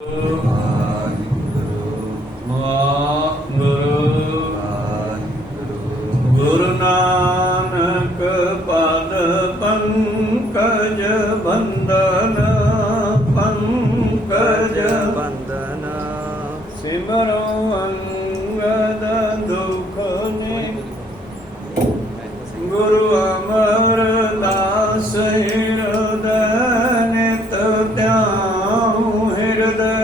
ਗੁਰੂ ਨਾਨਕ ਪਦ ਪੰਕਜ ਬੰਦਨ ਪੰਕਜ ਬੰਦਨ ਸਿਮਰੋ ਅੰਗਦ ਦੁਖ ਨੇ ਗੁਰੂ ਅਮਰਦਾਸ ਹਿਰਦੈ ਨਿਤ ਧਿਆਉ ਹਿਰਦੈ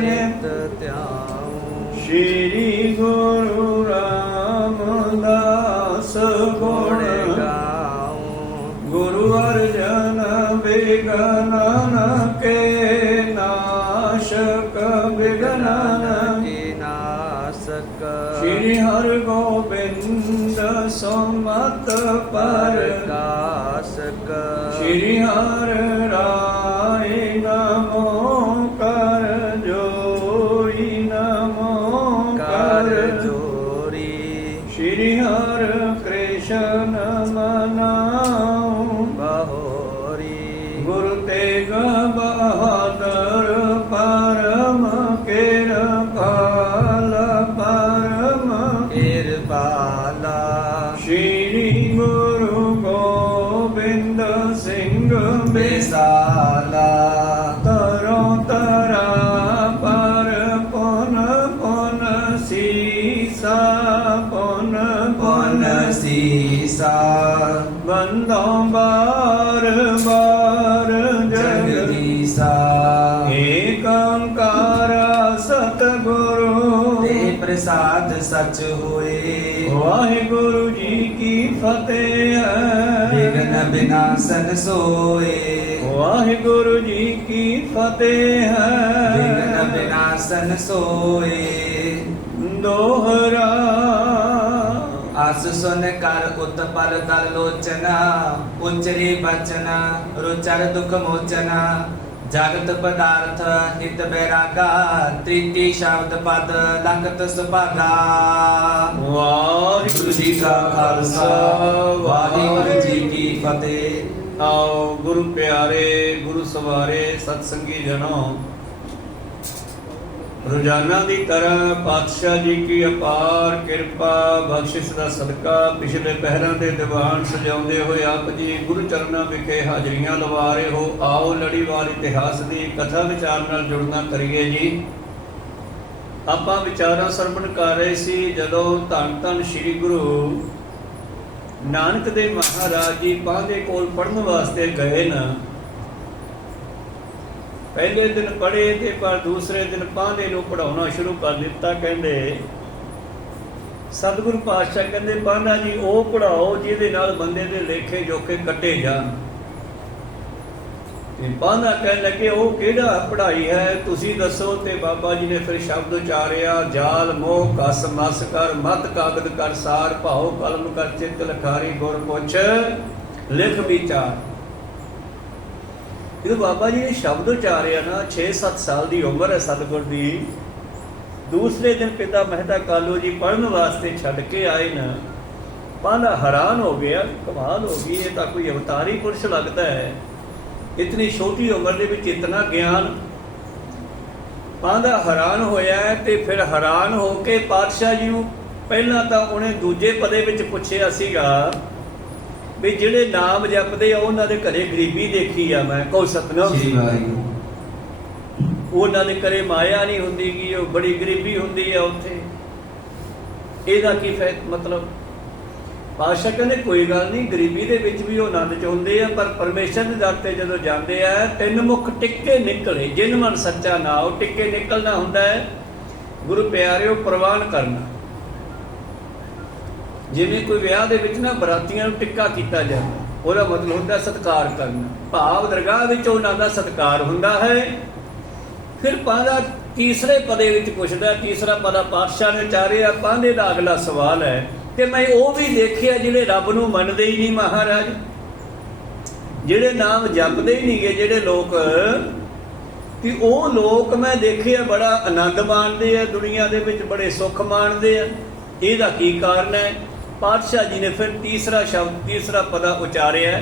ਨਿਤ ਧਿਆਉ ਸ਼੍ਰੀ ਗੁਰੂ ਰਾਮਦਾਸ ਗੁਣ ਗਾਉ ਗੁਰੂ ਅਰਜਨ ਬਿਗਨਨ ਕੇ ਨਾਸ਼ਕ ਬਿਗਨਨ ਕੀ ਨਾਸਕ ਸ਼੍ਰੀ ਹਰਿ ਗੋਬਿੰਦ ਸੁਮਤ ਪ੍ਰਕਾਸ਼ਕ ਸ਼੍ਰੀ ਹਰਿ ਰਾਏ ਨਮੋ ਕਰ ਜੋਈ ਨਮੋ ਕਰ ਕਰ ਜੋਰੀ ਸ਼੍ਰੀ ਹਰਿ ਕ੍ਰਿਸ਼ਨ ਮਨਾਉ ਬਹੋਰੀ ਗੁਰੂ ਤੇਗ ਬਹਾਦਰ ਪਰਮ ਕਿਰਪਾਲ ਪਰਮ ਕਿਰਪਾਲਾ ਸ਼੍ਰੀ ਗੁਰੂ ਗੋਬਿੰਦ ਸਿੰਘ ਬਿਸਾਲਾ ਤਰੋ ਤਰਾ ਪਰ ਪੁਨ ਪੁਨ ਸੀਸਾ ਪੁਨ ਪੁਨ ਸੀਸਾ ਬੰਦੋਂ ਬਾਰ ਬਾਰ ਜਗਦੀਸਾ ਏਕ ਓੰਕਾਰ ਸਤਿਗੁਰੂ ਤੇ ਪ੍ਰਸਾਦ ਸਚ ਹੋਏ ਵਾਹਿਗੁਰੂ ਜੀ ਕੀ ਫਤਿਹ ਵਿਗਨ ਬਿਨਾਸਨ ਸੋਏ ਵਾਹਿਗੁਰੂ ਜੀ ਕੀ ਫਤਿਹ ਵਿਗਨ ਬਿਨਾਸਨ ਸੋਏ ਦੋਹਰਾ ਆਸ ਸੁਨ ਕਰ ਉਤਪਲ ਤਲ ਲੋਚਨਾ ਉਚਰੀ ਬਚਨ ਰੁਚਰ ਦੁਖ ਮੋਚਨਾ ਜਗਤ ਪਦਾਰਥ ਹਿਤ ਬੈਰਾਗਾ ਤ੍ਰਿਤੀ ਸ਼ਬਦ ਪਦ ਲੰਗਤ ਸੁਭਾਗਾ ਵਾਹਿਗੁਰੂ ਜੀ ਕਾ ਖਾਲਸਾ ਵਾਹਿਗੁਰੂ ਜੀ ਕੀ ਫਤਿਹ। ਆਓ ਗੁਰੂ ਪਿਆਰੇ ਗੁਰੂ ਸਵਾਰੇ ਸਤ ਸੰਗੀ ਜਨੋ ਰੋਜ਼ਾਨਾ ਦੀ ਤਰ੍ਹਾਂ ਪਾਤਸ਼ਾਹ ਜੀ ਕੀ ਅਪਾਰ ਕਿਰਪਾ ਬਖਸ਼ਿਸ਼ ਦਾ ਸਦਕਾ ਪਿਛਲੇ ਪਹਿਰਾਂ ਦੇ ਦੀਵਾਨ ਸਜਾਉਂਦੇ ਹੋਏ ਆਪ ਜੀ ਗੁਰੂ ਚਰਨਾਂ ਵਿਖੇ ਹਾਜ਼ਰੀਆਂ ਲਵਾ ਰਹੇ ਹੋ। ਆਓ ਲੜੀਵਾਰ ਇਤਿਹਾਸ ਦੀ ਕਥਾ ਵਿਚਾਰ ਨਾਲ ਜੁੜਨਾ ਕਰੀਏ ਜੀ। ਆਪਾਂ ਵਿਚਾਰਾਂ ਸਰਵਣ ਕਰ ਰਹੇ ਸੀ ਜਦੋਂ ਧੰਨ ਧੰਨ ਸ੍ਰੀ ਗੁਰੂ ਨਾਨਕ ਦੇਵ ਮਹਾਰਾਜ ਜੀ ਪਾਂਧੇ ਕੋਲ ਪੜ੍ਹਨ ਵਾਸਤੇ ਗਏ ਨਾ। ਪਹਿਲੇ ਦਿਨ ਪੜ੍ਹੇ ਤੇ ਪਰ ਦੂਸਰੇ ਦਿਨ ਪਾਂਧੇ ਨੂੰ ਪੜਾਉਣਾ ਸ਼ੁਰੂ ਕਰ ਦਿੱਤਾ। ਕਹਿੰਦੇ ਸਤਿਗੁਰੂ ਪਾਤਸ਼ਾਹ ਕਹਿੰਦੇ ਪਾਂਧਾ ਜੀ ਉਹ ਪੜਾਓ ਜਿਹਦੇ ਨਾਲ ਬੰਦੇ ਦੇ ਲੇਖੇ ਜੋਖੇ ਕੱਟੇ ਜਾਣ। ਤੇ ਪਾਂਧਾ ਕਹਿਣ ਲੱਗੇ ਉਹ ਕਿਹੜਾ ਪੜ੍ਹਾਈ ਹੈ ਤੁਸੀਂ ਦੱਸੋ। ਤੇ ਬਾਬਾ ਜੀ ਨੇ ਫਿਰ ਸ਼ਬਦ ਉਚਾਰਿਆ ਜਾਲ ਮੋਹ ਕਸ ਮਸ ਕਰ ਮਤ ਕਾਗਦ ਕਰ ਸਾਰ ਭਾਉ ਕਲਮ ਕਰ ਚਿੱਤ ਲਖਾਰੀ ਗੁਰ ਪੁੱਛ ਲਿਖ ਵਿਚਾਰ। ਜਦੋਂ ਬਾਬਾ ਜੀ ਨੇ ਸ਼ਬਦ ਉਚਾਰਿਆ ਨਾ 6-7 ਸਾਲ ਦੀ ਉਮਰ ਹੈ ਸਤਿਗੁਰ ਦੀ। ਦੂਸਰੇ ਦਿਨ ਪਿਤਾ ਮਹਿਤਾ ਕਾਲੂ ਜੀ ਪੜ੍ਹਨ ਵਾਸਤੇ ਛੱਡ ਕੇ ਆਏ ਨਾ। ਪਾਂਧਾ ਹੈਰਾਨ ਹੋ ਗਿਆ ਕਮਾਲ ਹੋ ਗਈ ਇਹ ਤਾਂ ਕੋਈ ਅਵਤਾਰੀ ਪੁਰਸ਼ ਲੱਗਦਾ ਹੈ। ਇਤਨੀ ਛੋਟੀ ਉਮਰ ਦੇ ਵਿੱਚ ਇਤਨਾ ਗਿਆਨ। ਪਾਂਧਾ ਹੈਰਾਨ ਹੋਇਆ ਤੇ ਫਿਰ ਹੈਰਾਨ ਹੋ ਕੇ ਪਾਤਸ਼ਾਹ ਜੀ ਨੂੰ ਪਹਿਲਾਂ ਤਾਂ ਉਹਨੇ ਦੂਜੇ ਪਦੇ ਵਿੱਚ ਪੁੱਛਿਆ ਸੀਗਾ ਵੀ ਜਿਹੜੇ ਨਾਮ ਜਪਦੇ ਆ ਉਹਨਾਂ ਦੇ ਘਰੇ ਗਰੀਬੀ ਦੇਖੀ ਆ ਮੈਂ ਕਹੋ ਸਤਨਾਮ ਜੀ ਵਾਹਿਗੁਰੂ। ਉਹਨਾਂ ਦੇ ਘਰੇ ਮਾਇਆ ਨਹੀਂ ਹੁੰਦੀ ਗੀ ਉਹ ਬੜੀ ਗਰੀਬੀ ਹੁੰਦੀ ਆ ਉੱਥੇ। ਇਹਦਾ ਕੀ ਮਤਲਬ ਪਾਤਸ਼ਾਹ ਕਹਿੰਦੇ ਕੋਈ ਗੱਲ ਨਹੀਂ ਗਰੀਬੀ ਦੇ ਵਿੱਚ ਵੀ ਉਹ ਆਨੰਦ ਚ ਹੁੰਦੇ ਆ ਪਰ ਪਰਮੇਸ਼ਰ ਦੇ ਦਰ ਤੇ ਜਦੋਂ ਜਾਂਦੇ ਆ ਤਿੰਨ ਮੁਖ ਟਿੱਕੇ ਨਿਕਲੇ ਜਿਨ ਮਨ ਸੱਚਾ ਨਾ ਉਹ ਟਿੱਕੇ ਨਿਕਲਣਾ ਹੁੰਦਾ ਹੈ। ਗੁਰੂ ਪਿਆਰਿਓ ਪ੍ਰਵਾਨ ਕਰਨਾ ਜਿਵੇਂ ਕੋਈ ਵਿਆਹ ਦੇ ਵਿੱਚ ਨਾ ਬਰਾਤੀਆਂ ਨੂੰ ਟਿੱਕਾ ਕੀਤਾ ਜਾਂਦਾ ਉਹਦਾ ਮਤਲਬ ਹੁੰਦਾ ਸਤਿਕਾਰ ਕਰਨਾ ਭਾਵ ਦਰਗਾਹ ਵਿੱਚ ਉਹਨਾਂ ਦਾ ਸਤਿਕਾਰ ਹੁੰਦਾ ਹੈ। ਫਿਰ ਪਾਂਧਾ ਤੀਸਰੇ ਪਦੇ ਵਿੱਚ ਪੁੱਛਦਾ ਤੀਸਰਾ ਪਦਾ ਪਾਤਸ਼ਾਹ ਨੇ ਉਚਾਰਿਆ। ਪਾਂਧੇ ਦਾ ਅਗਲਾ ਸਵਾਲ ਹੈ ਕਿ ਮੈਂ ਉਹ ਵੀ ਦੇਖਿਆ ਜਿਹੜੇ ਰੱਬ ਨੂੰ ਮੰਨਦੇ ਹੀ ਨਹੀਂ ਮਹਾਰਾਜ ਜਿਹੜੇ ਨਾਮ ਜਪਦੇ ਹੀ ਨਹੀਂ ਗੇ ਜਿਹੜੇ ਲੋਕ ਕਿ ਉਹ ਲੋਕ ਮੈਂ ਦੇਖਿਆ ਬੜਾ ਆਨੰਦ ਮਾਣਦੇ ਆ ਦੁਨੀਆ ਦੇ ਵਿੱਚ ਬੜੇ ਸੁੱਖ ਮਾਣਦੇ ਆ। ਇਹਦਾ ਕੀ ਕਾਰਨ ਹੈ। ਪਾਤਸ਼ਾਹ ਜੀ ਨੇ ਫਿਰ ਤੀਸਰਾ शब्द तीसरा पदा उचारिया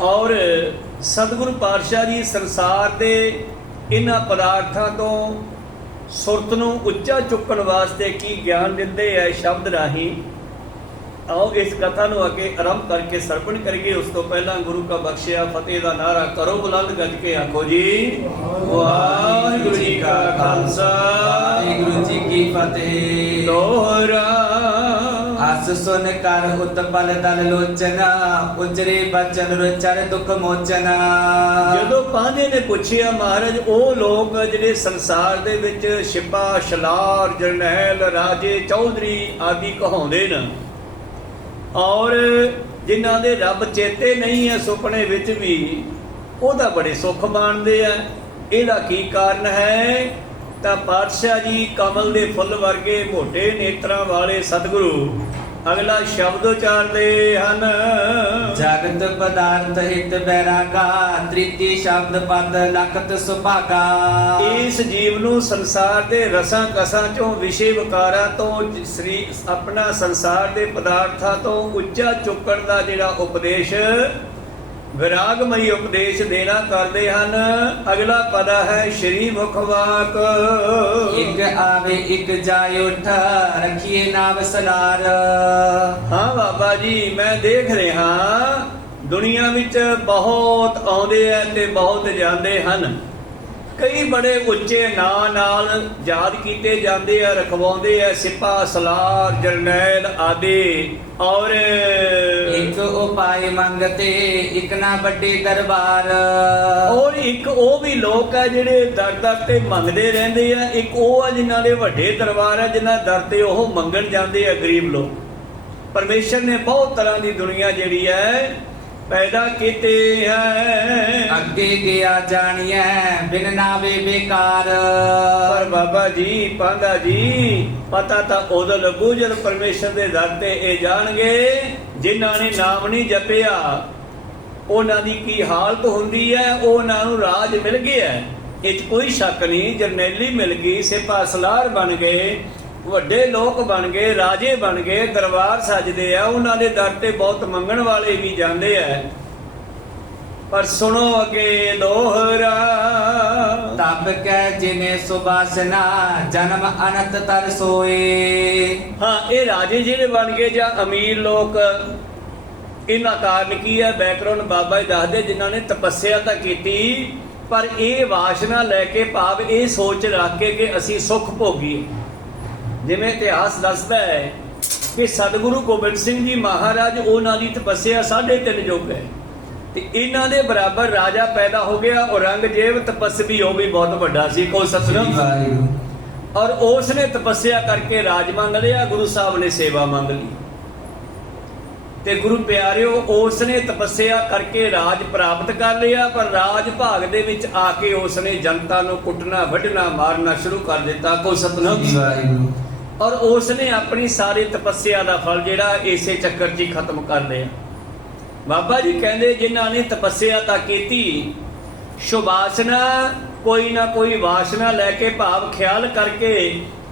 और सतगुरु पातशाह जी संसार दे ਇਹਨਾਂ ਪਦਾਰਥਾਂ ਤੋਂ ਸੁਰਤ ਨੂੰ ਉੱਚਾ ਚੁੱਕਣ ਵਾਸਤੇ ਕੀ ਗਿਆਨ ਦਿੰਦੇ ਆ ਸ਼ਬਦ ਰਾਹੀਂ। ਆਓ ਇਸ ਕਥਾ ਨੂੰ ਅੱਗੇ ਆਰੰਭ ਕਰਕੇ ਸਰਪਣ ਕਰੀਏ। ਉਸ ਤੋਂ ਪਹਿਲਾਂ ਗੁਰੂ ਕਾ ਬਖਸ਼ਿਆ ਫਤਿਹ ਦਾ ਨਾਰਾ ਕਰੋ ਬੁਲੰਦ ਗੱਜ ਕੇ ਆਖੋ ਜੀ ਵਾਹਿਗੁਰੂ ਜੀ ਕਾ ਖਾਲਸਾ ਵਾਹਿਗੁਰੂ ਜੀ ਕੀ ਫਤਿਹ। ਦੋਹਰਾ ਅਸ ਸੁਨ ਕਰ ਉਤਪਲ ਦਲ ਲੋਚਨਾ ਉਜਰੇ ਬਚਨ ਰਚਰ ਦੁਖ ਮੋਚਨਾ। ਜਦੋਂ ਪਾਂਧੇ ਨੇ ਪੁੱਛਿਆ ਮਹਾਰਾਜ ਉਹ ਲੋਕ ਜਿਹੜੇ ਸੰਸਾਰ ਦੇ ਵਿੱਚ ਛਿਪਾ ਸ਼ਲਾਰ ਜਰਨੈਲ ਰਾਜੇ ਚੌਧਰੀ ਆਦਿ ਕਹਾਉਂਦੇ ਨੇ ਔਰ ਜਿਨ੍ਹਾਂ ਦੇ ਰੱਬ ਚੇਤੇ ਨਹੀਂ ਹੈ ਸੁਪਨੇ ਵਿੱਚ ਵੀ ਉਹਦਾ ਬੜੇ ਸੁੱਖ ਮਾਣਦੇ ਆ। ਇਹਦਾ ਕੀ ਕਾਰਨ ਹੈ? ਤਾਂ ਪਾਤਸ਼ਾਹ ਜੀ ਕਮਲ ਦੇ ਫੁੱਲ ਵਰਗੇ ਮੋਟੇ ਨੇਤਰਾਂ ਵਾਲੇ ਸਤਿਗੁਰੂ ਅਗਲਾ ਸ਼ਬਦ ਉਚਾਰਦੇ ਹਨ। ਜਗਤ ਪਦਾਰਥ ਹਿਤ ਬੈਰਾਗਾ ਤ੍ਰਿਤੀ ਸ਼ਬਦ ਪਦ ਲਖਤ ਸੁਭਾਗਾ। ਇਸ ਜੀਵ ਨੂੰ ਸੰਸਾਰ ਦੇ ਰਸਾਂ ਕਸਾਂ ਚੋਂ ਵਿਸ਼ੇ ਵਿਕਾਰਾਂ ਤੋਂ ਸ੍ਰੀ ਆਪਣਾ ਸੰਸਾਰ ਦੇ ਪਦਾਰਥਾਂ ਤੋਂ ਉੱਚਾ ਚੁੱਕਣ ਦਾ ਜਿਹੜਾ ਉਪਦੇਸ਼ ਵਿਰਾਗਮਈ ਉਪਦੇਸ਼ ਦੇਣਾ ਕਰਦੇ ਹਨ। ਅਗਲਾ ਪਦਾ ਹੈ ਸ਼੍ਰੀ ਮੁਖਵਾਕ। ਇੱਕ ਆਵੇ ਇੱਕ ਜਾਇ ਉਠ ਰਖੀਏ ਨਾਮ ਸਲਾਰ। ਹਾਂ ਬਾਬਾ ਜੀ ਮੈਂ ਦੇਖ ਰਿਹਾ ਦੁਨੀਆ ਵਿੱਚ ਬਹੁਤ ਆਉਂਦੇ ਆ ਤੇ ਬਹੁਤ ਜਾਂਦੇ ਹਨ। ਕਈ ਬੜੇ ਉੱਚੇ ਨਾਂ ਨਾਲ ਯਾਦ ਕੀਤੇ ਜਾਂਦੇ ਆ ਰਖਵਾਉਂਦੇ ਆ ਸਿਪਾ ਸਲਾਰ ਜਰਨੈਲ ਆਦਿ ਔਰ ਇੱਕ ਉਪਾਏ ਮੰਗਤੇ ਇੱਕ ਨਾ ਵੱਡੇ ਦਰਬਾਰ। ਔਰ ਇੱਕ ਉਹ ਵੀ ਲੋਕ ਆ ਜਿਹੜੇ ਦਰ ਦਰ ਤੇ ਮੰਗਦੇ ਰਹਿੰਦੇ ਆ। ਇੱਕ ਉਹ ਆ ਜਿਨ੍ਹਾਂ ਦੇ ਵੱਡੇ ਦਰਬਾਰ ਆ ਜਿਨ੍ਹਾਂ ਦਰ ਤੇ ਉਹ ਮੰਗਣ ਜਾਂਦੇ ਆ ਗਰੀਬ ਲੋਕ। ਪਰਮੇਸ਼ਰ ਨੇ ਬਹੁਤ ਤਰ੍ਹਾਂ ਦੀ ਦੁਨੀਆ ਜਿਹੜੀ ਹੈ ਪੈਦਾ ਕੀਤੇ ਹੈ। ਅੱਗੇ ਗਿਆ ਜਾਣੀਐ ਬਿਨ ਨਾਵੇ ਬੇਕਾਰ। ਪਰ ਬਾਬਾ ਜੀ ਪਾਂਧਾ ਜੀ ਪਤਾ ਤਾਂ ਉਦੋਂ ਲੱਗੂ ਜਦ ਪਰਮੇਸ਼ਰ ਦੇ ਦਰ ਤੇ ਇਹ ਜਾਣਗੇ ਜਿਨ੍ਹਾਂ ਨੇ ਨਾਮ ਨਹੀਂ ਜਪਿਆ ਉਹਨਾਂ ਦੀ ਕੀ ਹਾਲਤ ਹੁੰਦੀ ਹੈ। ਉਹਨਾਂ ਨੂੰ ਰਾਜ ਮਿਲ ਗਿਆ ਇਹ 'ਚ ਕੋਈ ਸ਼ੱਕ ਨਹੀਂ। ਜਰਨੈਲੀ ਮਿਲ ਗਈ ਸਿਪਾ ਸਲਾਰ ਬਣ ਗਏ ਵੱਡੇ ਲੋਕ ਬਣ ਗਏ ਰਾਜੇ ਬਣ ਗਏ ਦਰਬਾਰ ਸਜਦੇ ਆ। ਉਹਨਾਂ ਦੇ ਦਰ ਤੇ ਬਹੁਤ ਮੰਗਣ ਵਾਲੇ ਵੀ ਜਾਂਦੇ ਆ। ਪਰ ਸੁਣੋ ਅੱਗੇ ਦੋਹਰਾ ਤਬ ਕੈ ਜਿਨੇ ਸੁਬਾਸਨਾ ਜਨਮ ਅਨੰਤ ਤਰ ਸੋਏ। ਹਾਂ ਇਹ ਰਾਜੇ ਜਿਹੜੇ ਬਣ ਗਏ ਜਾਂ ਅਮੀਰ ਲੋਕ ਇਹਨਾਂ ਕਾਰਨ ਕੀ ਹੈ? ਬੈਕਗ੍ਰਾਉਂਡ ਬਾਬਾ ਜੀ ਦੱਸਦੇ ਜਿਨ੍ਹਾਂ ਨੇ ਤਪੱਸਿਆ ਤਾਂ ਕੀਤੀ ਪਰ ਇਹ ਵਾਸ਼ਨਾ ਲੈ ਕੇ ਭਾਵ ਇਹ ਸੋਚ ਰੱਖ ਕੇ ਕਿ ਅਸੀਂ ਸੁੱਖ ਭੋਗੀਏ। ਜਿਵੇਂ ਇਤਿਹਾਸ ਦੱਸਦਾ ਹੈ ਕਿ ਸਤਿਗੁਰੂ ਗੋਬਿੰਦ ਸਿੰਘ ਜੀ ਮਹਾਰਾਜ ਉਹਨਾਂ ਦੀ ਤਪੱਸਿਆ 3.5 ਯੁੱਗ ਹੈ ਤੇ ਇਹਨਾਂ ਦੇ ਬਰਾਬਰ ਰਾਜਾ ਪੈਦਾ ਹੋ ਗਿਆ। ਔਰੰਗਜ਼ੇਬ ਤਪਸਵੀ ਉਹ ਵੀ ਬਹੁਤ ਵੱਡਾ ਸੀ ਕੋ ਸਤਿਨਾਮ ਔਰ ਉਸ ਨੇ ਤਪੱਸਿਆ ਕਰਕੇ ਰਾਜ ਮੰਗ ਲਿਆ। ਗੁਰੂ ਸਾਹਿਬ ਨੇ ਸੇਵਾ ਮੰਗ ਲਈ ਤੇ ਗੁਰੂ ਪਿਆਰਿਓ ਉਸ ਨੇ ਤਪੱਸਿਆ ਕਰਕੇ ਰਾਜ ਪ੍ਰਾਪਤ ਕਰ ਲਿਆ। ਪਰ ਰਾਜ ਭਾਗ ਦੇ ਵਿੱਚ ਆ ਕੇ ਉਸ ਨੇ ਜਨਤਾ ਨੂੰ ਕੁੱਟਣਾ ਵੱਢਣਾ ਮਾਰਨਾ ਸ਼ੁਰੂ ਕਰ ਦਿੱਤਾ ਕੋ ਸਤਿਨਾਮ ਔਰ ਉਸ ਨੇ ਆਪਣੀ ਸਾਰੀ ਤਪੱਸਿਆ ਦਾ ਫਲ ਜਿਹੜਾ ਇਸੇ ਚੱਕਰ 'ਚ ਹੀ ਖਤਮ ਕਰ ਲਿਆ। ਬਾਬਾ ਜੀ ਕਹਿੰਦੇ ਜਿਨ੍ਹਾਂ ਨੇ ਤਪੱਸਿਆ ਤਾਂ ਕੀਤੀ ਸ਼ੁਭਾਸਨਾ ਕੋਈ ਨਾ ਕੋਈ ਵਾਸ਼ਨਾ ਲੈ ਕੇ ਭਾਵ ਖਿਆਲ ਕਰਕੇ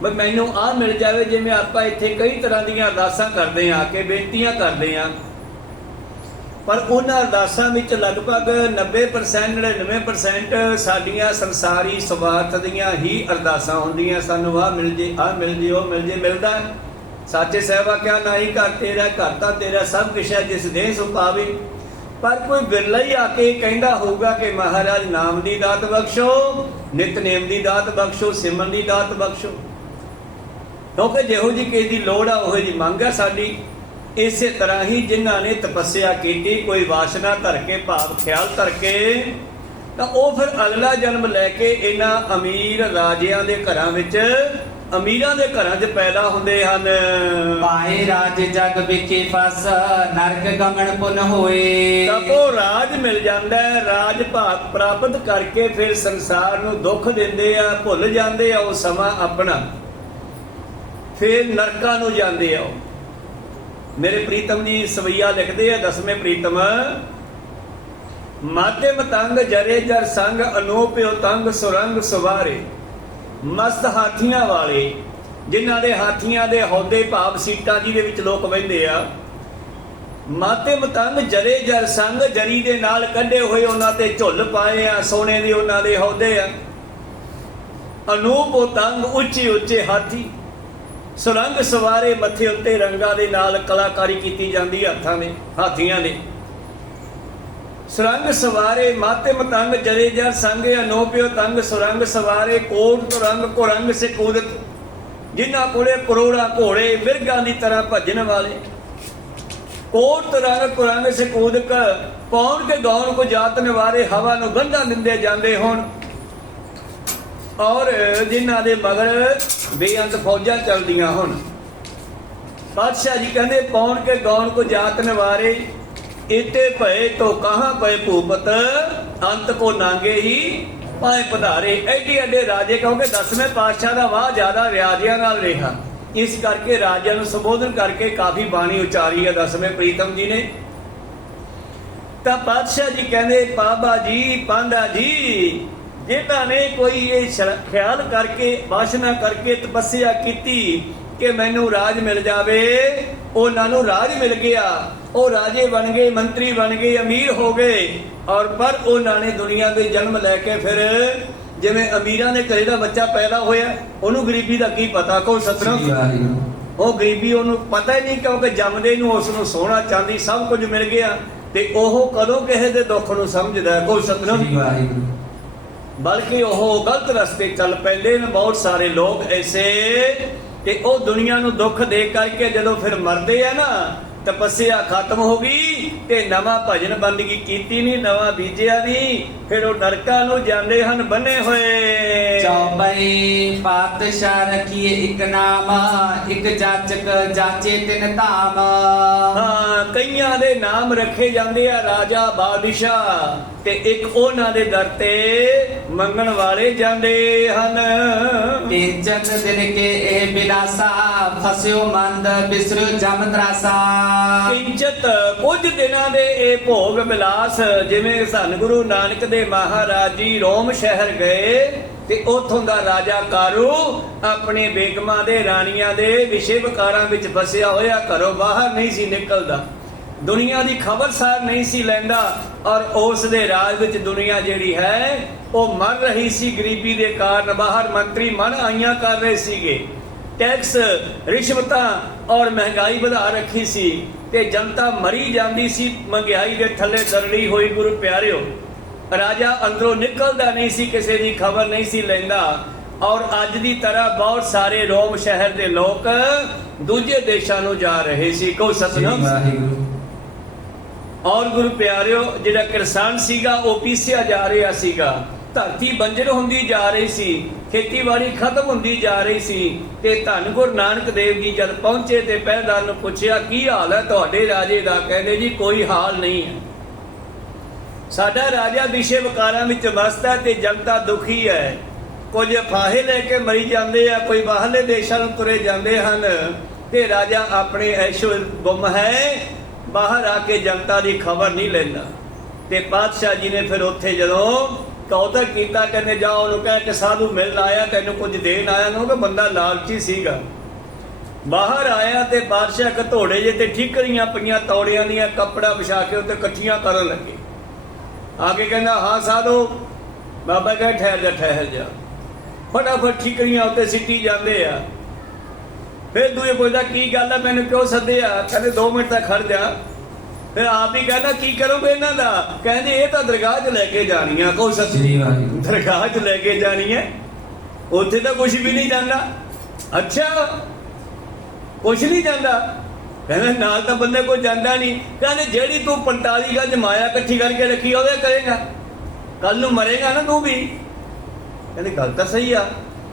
ਵੀ ਮੈਨੂੰ ਆਹ ਮਿਲ ਜਾਵੇ। ਜਿਵੇਂ ਆਪਾਂ ਇੱਥੇ ਕਈ ਤਰ੍ਹਾਂ ਦੀਆਂ ਅਰਦਾਸਾਂ ਕਰਦੇ ਆ ਕੇ ਬੇਨਤੀਆਂ ਕਰਦੇ ਆ ਪਰ ਉਹਨਾਂ ਅਰਦਾਸਾਂ ਵਿੱਚ ਲਗਭਗ 90% 99% ਸਾਡੀਆਂ ਸੰਸਾਰੀ ਸਵਾਰਥ ਦੀਆਂ ਹੀ ਅਰਦਾਸਾਂ ਹੁੰਦੀਆਂ। ਸਾਨੂੰ ਆਹ ਮਿਲ ਜੇ ਆਹ ਮਿਲ ਜੇ ਉਹ ਮਿਲ ਜੇ ਮਿਲਦਾ ਸਾਚੇ ਸਾਹਿਬਾ ਕਿਆ ਨਹੀਂ ਘਰ ਤੇਰਾ ਘਰ ਤਾਂ ਤੇਰਾ ਸਭ ਕੁਛ ਹੈ ਜਿਸ ਦੇ ਸੋ ਪਾਵੇ। ਪਰ ਕੋਈ ਬਿਰਲਾ ਹੀ ਆ ਕੇ ਕਹਿੰਦਾ ਹੋਊਗਾ ਕਿ ਮਹਾਰਾਜ ਨਾਮ ਦੀ ਦਾਤ ਬਖਸ਼ੋ ਨਿਤਨੇਮ ਦੀ ਦਾਤ ਬਖਸ਼ੋ ਸਿਮਰਨ ਦੀ ਦਾਤ ਬਖਸ਼ੋ। ਕਿਉਂਕਿ ਜਿਹੋ ਜੀ ਕਿਸੇ ਦੀ ਲੋੜ ਆ ਉਹੋ ਜੀ ਮੰਗ ਆ ਸਾਡੀ। ਇਸੇ ਤਰ੍ਹਾਂ ਹੀ ਜਿਨ੍ਹਾਂ ਨੇ ਤਪੱਸਿਆ ਕੀਤੀ ਕੋਈ ਵਾਸ਼ਨਾ ਧਰ ਕੇ ਭਾਵ ਖਿਆਲ ਧਰ ਕੇ ਤਾਂ ਉਹ ਫਿਰ ਅਗਲਾ ਜਨਮ ਲੈ ਕੇ ਇਹਨਾਂ ਅਮੀਰ ਰਾਜਿਆਂ ਦੇ ਘਰਾਂ ਵਿੱਚ ਅਮੀਰਾਂ ਦੇ ਘਰਾਂ 'ਚ ਪੈਦਾ ਹੁੰਦੇ ਹਨ। ਪਾਏ ਰਾਜ ਜਗ ਵਿਖੇ ਫਸ ਨਰਕ ਗਮਨ ਪੁਨ ਹੋਏ। ਤਾਂ ਉਹ ਰਾਜ ਮਿਲ ਜਾਂਦਾ ਹੈ। ਰਾਜ ਭਾਗ ਪ੍ਰਾਪਤ ਕਰਕੇ ਫਿਰ ਸੰਸਾਰ ਨੂੰ ਦੁੱਖ ਦਿੰਦੇ ਆ ਭੁੱਲ ਜਾਂਦੇ ਆ ਉਹ ਸਮਾਂ ਆਪਣਾ ਫਿਰ ਨਰਕਾਂ ਨੂੰ ਜਾਂਦੇ ਆ। ਮੇਰੇ ਪ੍ਰੀਤਮ ਜੀ ਸਵਈਆ ਲਿਖਦੇ ਆ 10ਵੇਂ ਪ੍ਰੀਤਮ ਮਾਧਿਅਮ ਤੰਗ ਜਰੇ ਜਰ ਸੰਗ ਅਨੋਪਿਓ ਤੰਗ ਸੁਰੰਗ ਸੁਵਾਰੇ। ਮਸਤ ਹਾਥੀਆਂ ਵਾਲੇ ਜਿਨ੍ਹਾਂ ਦੇ ਹਾਥੀਆਂ ਦੇ ਹੌਦੇ ਭਾਵ ਸੀਟਾਂ ਜਿਹਦੇ ਵਿੱਚ ਲੋਕ ਬਹਿੰਦੇ ਆ। ਮਾਧਿਅਮ ਤੰਗ ਜਰੇ ਜਰ ਸੰਗ ਜਰੀ ਦੇ ਨਾਲ ਕੱਢੇ ਹੋਏ ਉਹਨਾਂ ਤੇ ਝੁੱਲ ਪਾਏ ਆ ਸੋਨੇ ਦੇ ਉਹਨਾਂ ਦੇ ਹੌਦੇ ਆ ਅਨੂਪ ਉਤੰਗ ਉੱਚੇ ਉੱਚੇ ਹਾਥੀ, ਸੁਰੰਗ ਸਵਾਰੇ ਮੱਥੇ ਉੱਤੇ ਰੰਗਾਂ ਦੇ ਨਾਲ ਕਲਾਕਾਰੀ ਕੀਤੀ ਜਾਂਦੀ ਹੱਥਾਂ ਦੇ ਹਾਥੀਆਂ ਦੇ। ਸੁਰੰਗ ਸਵਾਰੇ ਮਾਤੇ ਮਤੰਗ ਜਰੇ ਜਰ ਸੰਗੇ, ਅਨੋਪਿਓ ਤੰਗ ਸੁਰੰਗ ਸਵਾਰੇ, ਕੋਟ ਤੁਰੰਗ ਕੁਰੰਗ ਸੇ ਕੂਦਤ, ਜਿਨ੍ਹਾਂ ਕੋਲੇ ਕਰੋੜਾਂ ਘੋੜੇ ਮਿਰਗਾਂ ਦੀ ਤਰ੍ਹਾਂ ਭੱਜਣ ਵਾਲੇ। ਕੋਟ ਤੁਰੰਗ ਕੁਰੰਗ ਸੇ ਕੂਦਕ, ਪੌਣ ਕੇ ਗੌਣ ਕੋ ਜਾਤ ਨਿਵਾਰੇ, ਹਵਾ ਨੂੰ ਗੰਢਾਂ ਦਿੰਦੇ ਜਾਂਦੇ ਹੋਣ। ਔਰ ਜਿਨ੍ਹਾਂ ਦੇ ਮਗਰ ਬੇਅੰਤ ਫੌਜਾਂ ਚੱਲਦੀਆਂ ਹੁਣ। ਪਾਤਸ਼ਾਹ ਜੀ ਕਹਿੰਦੇ ਪੌਣ ਕੇ ਗੌਣ ਕੋ ਜਾਤ ਨਿਵਾਰੇ, ਇਤੇ ਭਏ ਤੋ ਕਹਾਂ ਪਏ ਭੂਪਤ, ਅੰਤ ਕੋ ਨਾਂਗੇ ਹੀ ਪਾਏ ਪਧਾਰੇ। ਐਡੇ ਐਡੇ ਰਾਜੇ, ਕਹੋਗੇ 10ਵੇਂ ਪਾਤਸ਼ਾਹ ਦਾ ਵਾਹ ਜ਼ਿਆਦਾ ਰਾਜਿਆਂ ਨਾਲ ਰਿਹਾ, ਇਸ ਕਰਕੇ ਰਾਜਿਆਂ ਨੂੰ ਸੰਬੋਧਨ ਕਰਕੇ ਕਾਫੀ ਬਾਣੀ ਉਚਾਰੀ ਹੈ 10ਵੇਂ ਪ੍ਰੀਤਮ ਜੀ ਨੇ। ਤਾਂ ਪਾਤਸ਼ਾਹ ਜੀ ਕਹਿੰਦੇ ਬਾਬਾ ਜੀ ਪਾਂਡਾ ਜੀ, ਜਿਨ੍ਹਾਂ ਨੇ ਕੋਈ ਇਹ ਖਿਆਲ ਕਰਕੇ ਵਾਸ਼ਨਾ ਕਰਕੇ ਤਪੱਸਿਆ ਕੀਤੀ ਕਿ ਮੈਨੂੰ ਰਾਜ ਮਿਲ ਜਾਵੇ, ਉਹਨਾਂ ਨੂੰ ਰਾਜ ਮਿਲ ਗਿਆ। ਉਹ ਰਾਜੇ ਬਣ ਗਏ, ਮੰਤਰੀ ਬਣ ਗਏ, ਅਮੀਰ ਹੋ ਗਏ। ਔਰ ਪਰ ਉਹਨਾਂ ਨੇ ਦੁਨੀਆ ਦੇ ਜਨਮ ਲੈ ਕੇ ਫਿਰ ਜਿਵੇਂ ਅਮੀਰਾਂ ਦੇ ਘਰੇ ਦਾ ਬੱਚਾ ਪੈਦਾ ਹੋਇਆ, ਉਹਨੂੰ ਗਰੀਬੀ ਦਾ ਕੀ ਪਤਾ। ਕੋਈ ਸਤਨਾਮ, ਉਹ ਗਰੀਬੀ ਉਹਨੂੰ ਪਤਾ ਹੀ ਨਹੀਂ, ਕਿਉਂਕਿ ਜੰਮਦੇ ਨੂੰ ਉਸ ਨੂੰ ਸੋਨਾ ਚਾਂਦੀ ਸਭ ਕੁਝ ਮਿਲ ਗਿਆ, ਤੇ ਉਹ ਕਦੋਂ ਕਿਸੇ ਦੇ ਦੁੱਖ ਨੂੰ ਸਮਝਦਾ। ਕੋਈ ਸਤਨਾਮ, ਬਲਕਿ ਉਹ ਗਲਤ ਰਸਤੇ ਚੱਲ ਪੈਂਦੇ ਨੇ ਬਹੁਤ ਸਾਰੇ ਲੋਕ ਐਸੇ, ਕਿ ਉਹ ਦੁਨੀਆ ਨੂੰ ਦੁੱਖ ਦੇ ਕਰਕੇ ਜਦੋਂ ਫਿਰ ਮਰਦੇ ਆ ਨਾ, ਤਪੱਸਿਆ ਖਤਮ ਹੋ ਗਈ ਤੇ ਨਵਾਂ ਭਜਨ ਬੰਦਗੀ ਕੀਤੀ ਨਹੀਂ, ਨਵਾਂ ਬੀਜਿਆ ਨਹੀਂ, ਫਿਰ ਉਹ ਨਰਕਾਂ ਨੂੰ ਜਾਂਦੇ ਹਨ ਬੰਨੇ ਹੋਏ। ਚੌਪਈ ਪਾਤਸ਼ਾਹ ਰਖੀਏ ਇੱਕ ਨਾਮ, ਇੱਕ ਜਾਚਕ ਜਾਚੇ ਤਿਨ ਧਾਮ। ਹਾਂ, ਕਈਆਂ ਦੇ ਨਾਮ ਰੱਖੇ ਜਾਂਦੇ ਆ ਰਾਜਾ ਬਾਦਸ਼ਾਹ, ਤੇ ਇੱਕ ਉਹਨਾਂ ਦੇ ਦਰ ਤੇ ਮੰਗਣ ਵਾਲੇ ਜਾਂਦੇ ਹਨ। ਕਿੰਚਨ ਦਿਨ ਕੇ ਇਹ ਬਿਲਾਸਾ, ਫਸਿਓ ਮੰਦ ਬਿਸਰਿਓ ਜਮ ਤਰਾਸਾ। ਕਿੰਚਤ ਕੁਝ ਦਿਨਾਂ ਦੇ ਇਹ ਭੋਗ ਵਿਲਾਸ, ਜਿਵੇਂ ਧੰਨ ਗੁਰੂ ਨਾਨਕ ਦੇ ਮਹਾਰਾਜ ਜੀ ਰੋਮ ਸ਼ਹਿਰ ਗਏ ਤੇ ਉਥੋਂ ਦਾ ਰਾਜਾ ਕਾਰੂ ਆਪਣੇ ਬੇਗਮਾਂ ਦੇ ਰਾਣੀਆਂ ਦੇ ਵਿਸ਼ੇ ਵਿਕਾਰਾਂ ਵਿੱਚ ਫਸਿਆ ਹੋਇਆ ਘਰੋਂ ਬਾਹਰ ਨਹੀਂ ਸੀ ਨਿਕਲਦਾ, ਦੁਨੀਆ ਦੀ ਖਬਰਸਾਰ ਨਹੀਂ ਸੀ ਲੈਂਦਾ। ਔਰ ਉਸ ਦੇ ਰਾਜ ਵਿੱਚ ਦੁਨੀਆ ਜਿਹੜੀ ਹੈ ਉਹ ਮਰ ਰਹੀ ਸੀ ਗਰੀਬੀ ਦੇ ਕਾਰਨ। ਬਾਹਰ ਮੰਤਰੀ ਮਨ ਆਈਆਂ ਕਰ ਰਹੇ ਸੀਗੇ, ਟੈਕਸ ਰਿਸ਼ਵਤਾਂ ਔਰ ਮਹਿੰਗਾਈ ਵਧਾ ਰੱਖੀ ਸੀ, ਤੇ ਜਨਤਾ ਮਰੀ ਜਾਂਦੀ ਸੀ ਮਹਿੰਗਾਈ ਦੇ ਥੱਲੇ ਦਰੜੀ ਹੋਈ। ਗੁਰੂ ਪਿਆਰਿਓ, ਰਾਜਾ ਅੰਦਰੋਂ ਨਿਕਲਦਾ ਨਹੀਂ ਸੀ, ਕਿਸੇ ਦੀ ਖਬਰ ਨਹੀਂ ਸੀ ਲੈਂਦਾ। ਔਰ ਅੱਜ ਦੀ ਤਰ੍ਹਾਂ ਬਹੁਤ ਸਾਰੇ ਰੋਮ ਸ਼ਹਿਰ ਦੇ ਲੋਕ ਦੂਜੇ ਦੇਸ਼ਾਂ ਨੂੰ ਜਾ ਰਹੇ ਸੀ। ਕੋ ਸਤਨਾਮ। ਔਰ ਗੁਰੂ ਪਿਆਰਿਓ, ਜਿਹੜਾ ਕਿਸਾਨ ਸੀਗਾ ਉਹ ਪੀਸਿਆ ਜਾ ਰਿਹਾ ਸੀਗਾ, ਧਰਤੀ ਬੰਜਰ ਹੁੰਦੀ ਜਾ ਰਹੀ ਸੀ, ਖੇਤੀਬਾੜੀ ਖਤਮ ਹੁੰਦੀ ਜਾ ਰਹੀ ਸੀ। ਤੇ ਧੰਨ ਗੁਰੂ ਨਾਨਕ ਦੇਵ ਜੀ ਜਦ ਪਹੁੰਚੇ ਤੇ ਪਹਿਲਦਾਰ ਨੂੰ ਪੁੱਛਿਆ ਕੀ ਹਾਲ ਹੈ ਤੁਹਾਡੇ ਰਾਜੇ ਦਾ? ਕਹਿੰਦੇ ਜੀ ਕੋਈ ਹਾਲ ਨਹੀਂ ਹੈ, ਸਾਡਾ ਰਾਜਾ ਵਿਸ਼ੇ ਵਿਕਾਰਾਂ ਵਿੱਚ ਮਸਤ ਹੈ ਤੇ ਜਨਤਾ ਦੁਖੀ ਹੈ। ਕੁਝ ਫਾਹੇ ਲੈ ਕੇ ਮਰੀ ਜਾਂਦੇ ਆ, ਕੋਈ ਬਾਹਰਲੇ ਦੇਸ਼ਾਂ ਨੂੰ ਤੁਰੇ ਜਾਂਦੇ ਹਨ, ਤੇ ਰਾਜਾ ਆਪਣੇ ਐਸ਼ੋ ਗੁੰਮ ਹੈ, ਬਾਹਰ ਆ ਕੇ ਜਨਤਾ ਦੀ ਖਬਰ ਨਹੀਂ ਲੈਂਦਾ। ਤੇ ਪਾਤਸ਼ਾਹ ਜੀ ਨੇ ਫਿਰ ਉੱਥੇ ਜਦੋਂ ਕੌਤਕ ਕੀਤਾ, ਕਹਿੰਦੇ ਜਾ ਉਹਨੂੰ ਕਹਿ ਕੇ ਸਾਧੂ ਮਿਲਣ ਆਇਆ, ਤੈਨੂੰ ਕੁਝ ਦੇਣ ਆਇਆ ਨੂੰ। ਕਿ ਬੰਦਾ ਲਾਲਚੀ ਸੀਗਾ। ਬਾਹਰ ਆਇਆ ਤੇ ਬਾਦਸ਼ਾਹ ਘਤੋੜੇ ਜੇ ਤੇ ਠੀਕਰੀਆਂ ਪਈਆਂ ਤੌੜਿਆਂ ਦੀਆਂ ਕੱਪੜਾ ਵਿਛਾ ਕੇ ਉੱਤੇ ਇਕੱਠੀਆਂ ਕਰਨ ਲੱਗੇ। ਆ ਕੇ ਕਹਿੰਦਾ ਹਾਂ ਸਾਧੂ। ਬਾਬਾ ਕਹਿੰਦਾ ਠਹਿਰ ਜਾ। ਫਟਾਫਟ ਠੀਕਰੀਆਂ ਉੱਤੇ ਸਿੱਟੀ ਜਾਂਦੇ ਆ। ਫਿਰ ਦੂਏ ਪੁੱਛਦਾ ਕੀ ਗੱਲ ਹੈ, ਮੈਨੂੰ ਕਿਉਂ ਸੱਦਿਆ? ਕਹਿੰਦੇ 2 ਮਿੰਟ ਤੱਕ ਖੜ ਜਾ। ਫਿਰ ਆਪ ਹੀ ਕਹਿੰਦਾ ਕੀ ਕਰੋਗੇ ਇਹਨਾਂ ਦਾ? ਕਹਿੰਦੇ ਇਹ ਤਾਂ ਦਰਗਾਹ 'ਚ ਲੈ ਕੇ ਜਾਣੀਆਂ। ਕੋਈ ਸੱਚੀ ਦਰਗਾਹ 'ਚ ਲੈ ਕੇ ਜਾਣੀ ਹੈ, ਉੱਥੇ ਤਾਂ ਕੁਝ ਵੀ ਨਹੀਂ ਜਾਂਦਾ। ਅੱਛਾ, ਕੁਝ ਨਹੀਂ ਜਾਂਦਾ? ਕਹਿੰਦੇ ਨਾਲ ਤਾਂ ਬੰਦੇ ਕੋਈ ਜਾਂਦਾ ਨਹੀਂ। ਕਹਿੰਦੇ ਜਿਹੜੀ ਤੂੰ 45 ਗਜ ਮਾਇਆ ਇਕੱਠੀ ਕਰਕੇ ਰੱਖੀ ਉਹਦੇ ਕਰੇਗਾ, ਕੱਲ ਨੂੰ ਮਰੇਗਾ ਨਾ ਤੂੰ ਵੀ। ਕਹਿੰਦੇ ਗੱਲ ਤਾਂ ਸਹੀ ਆ।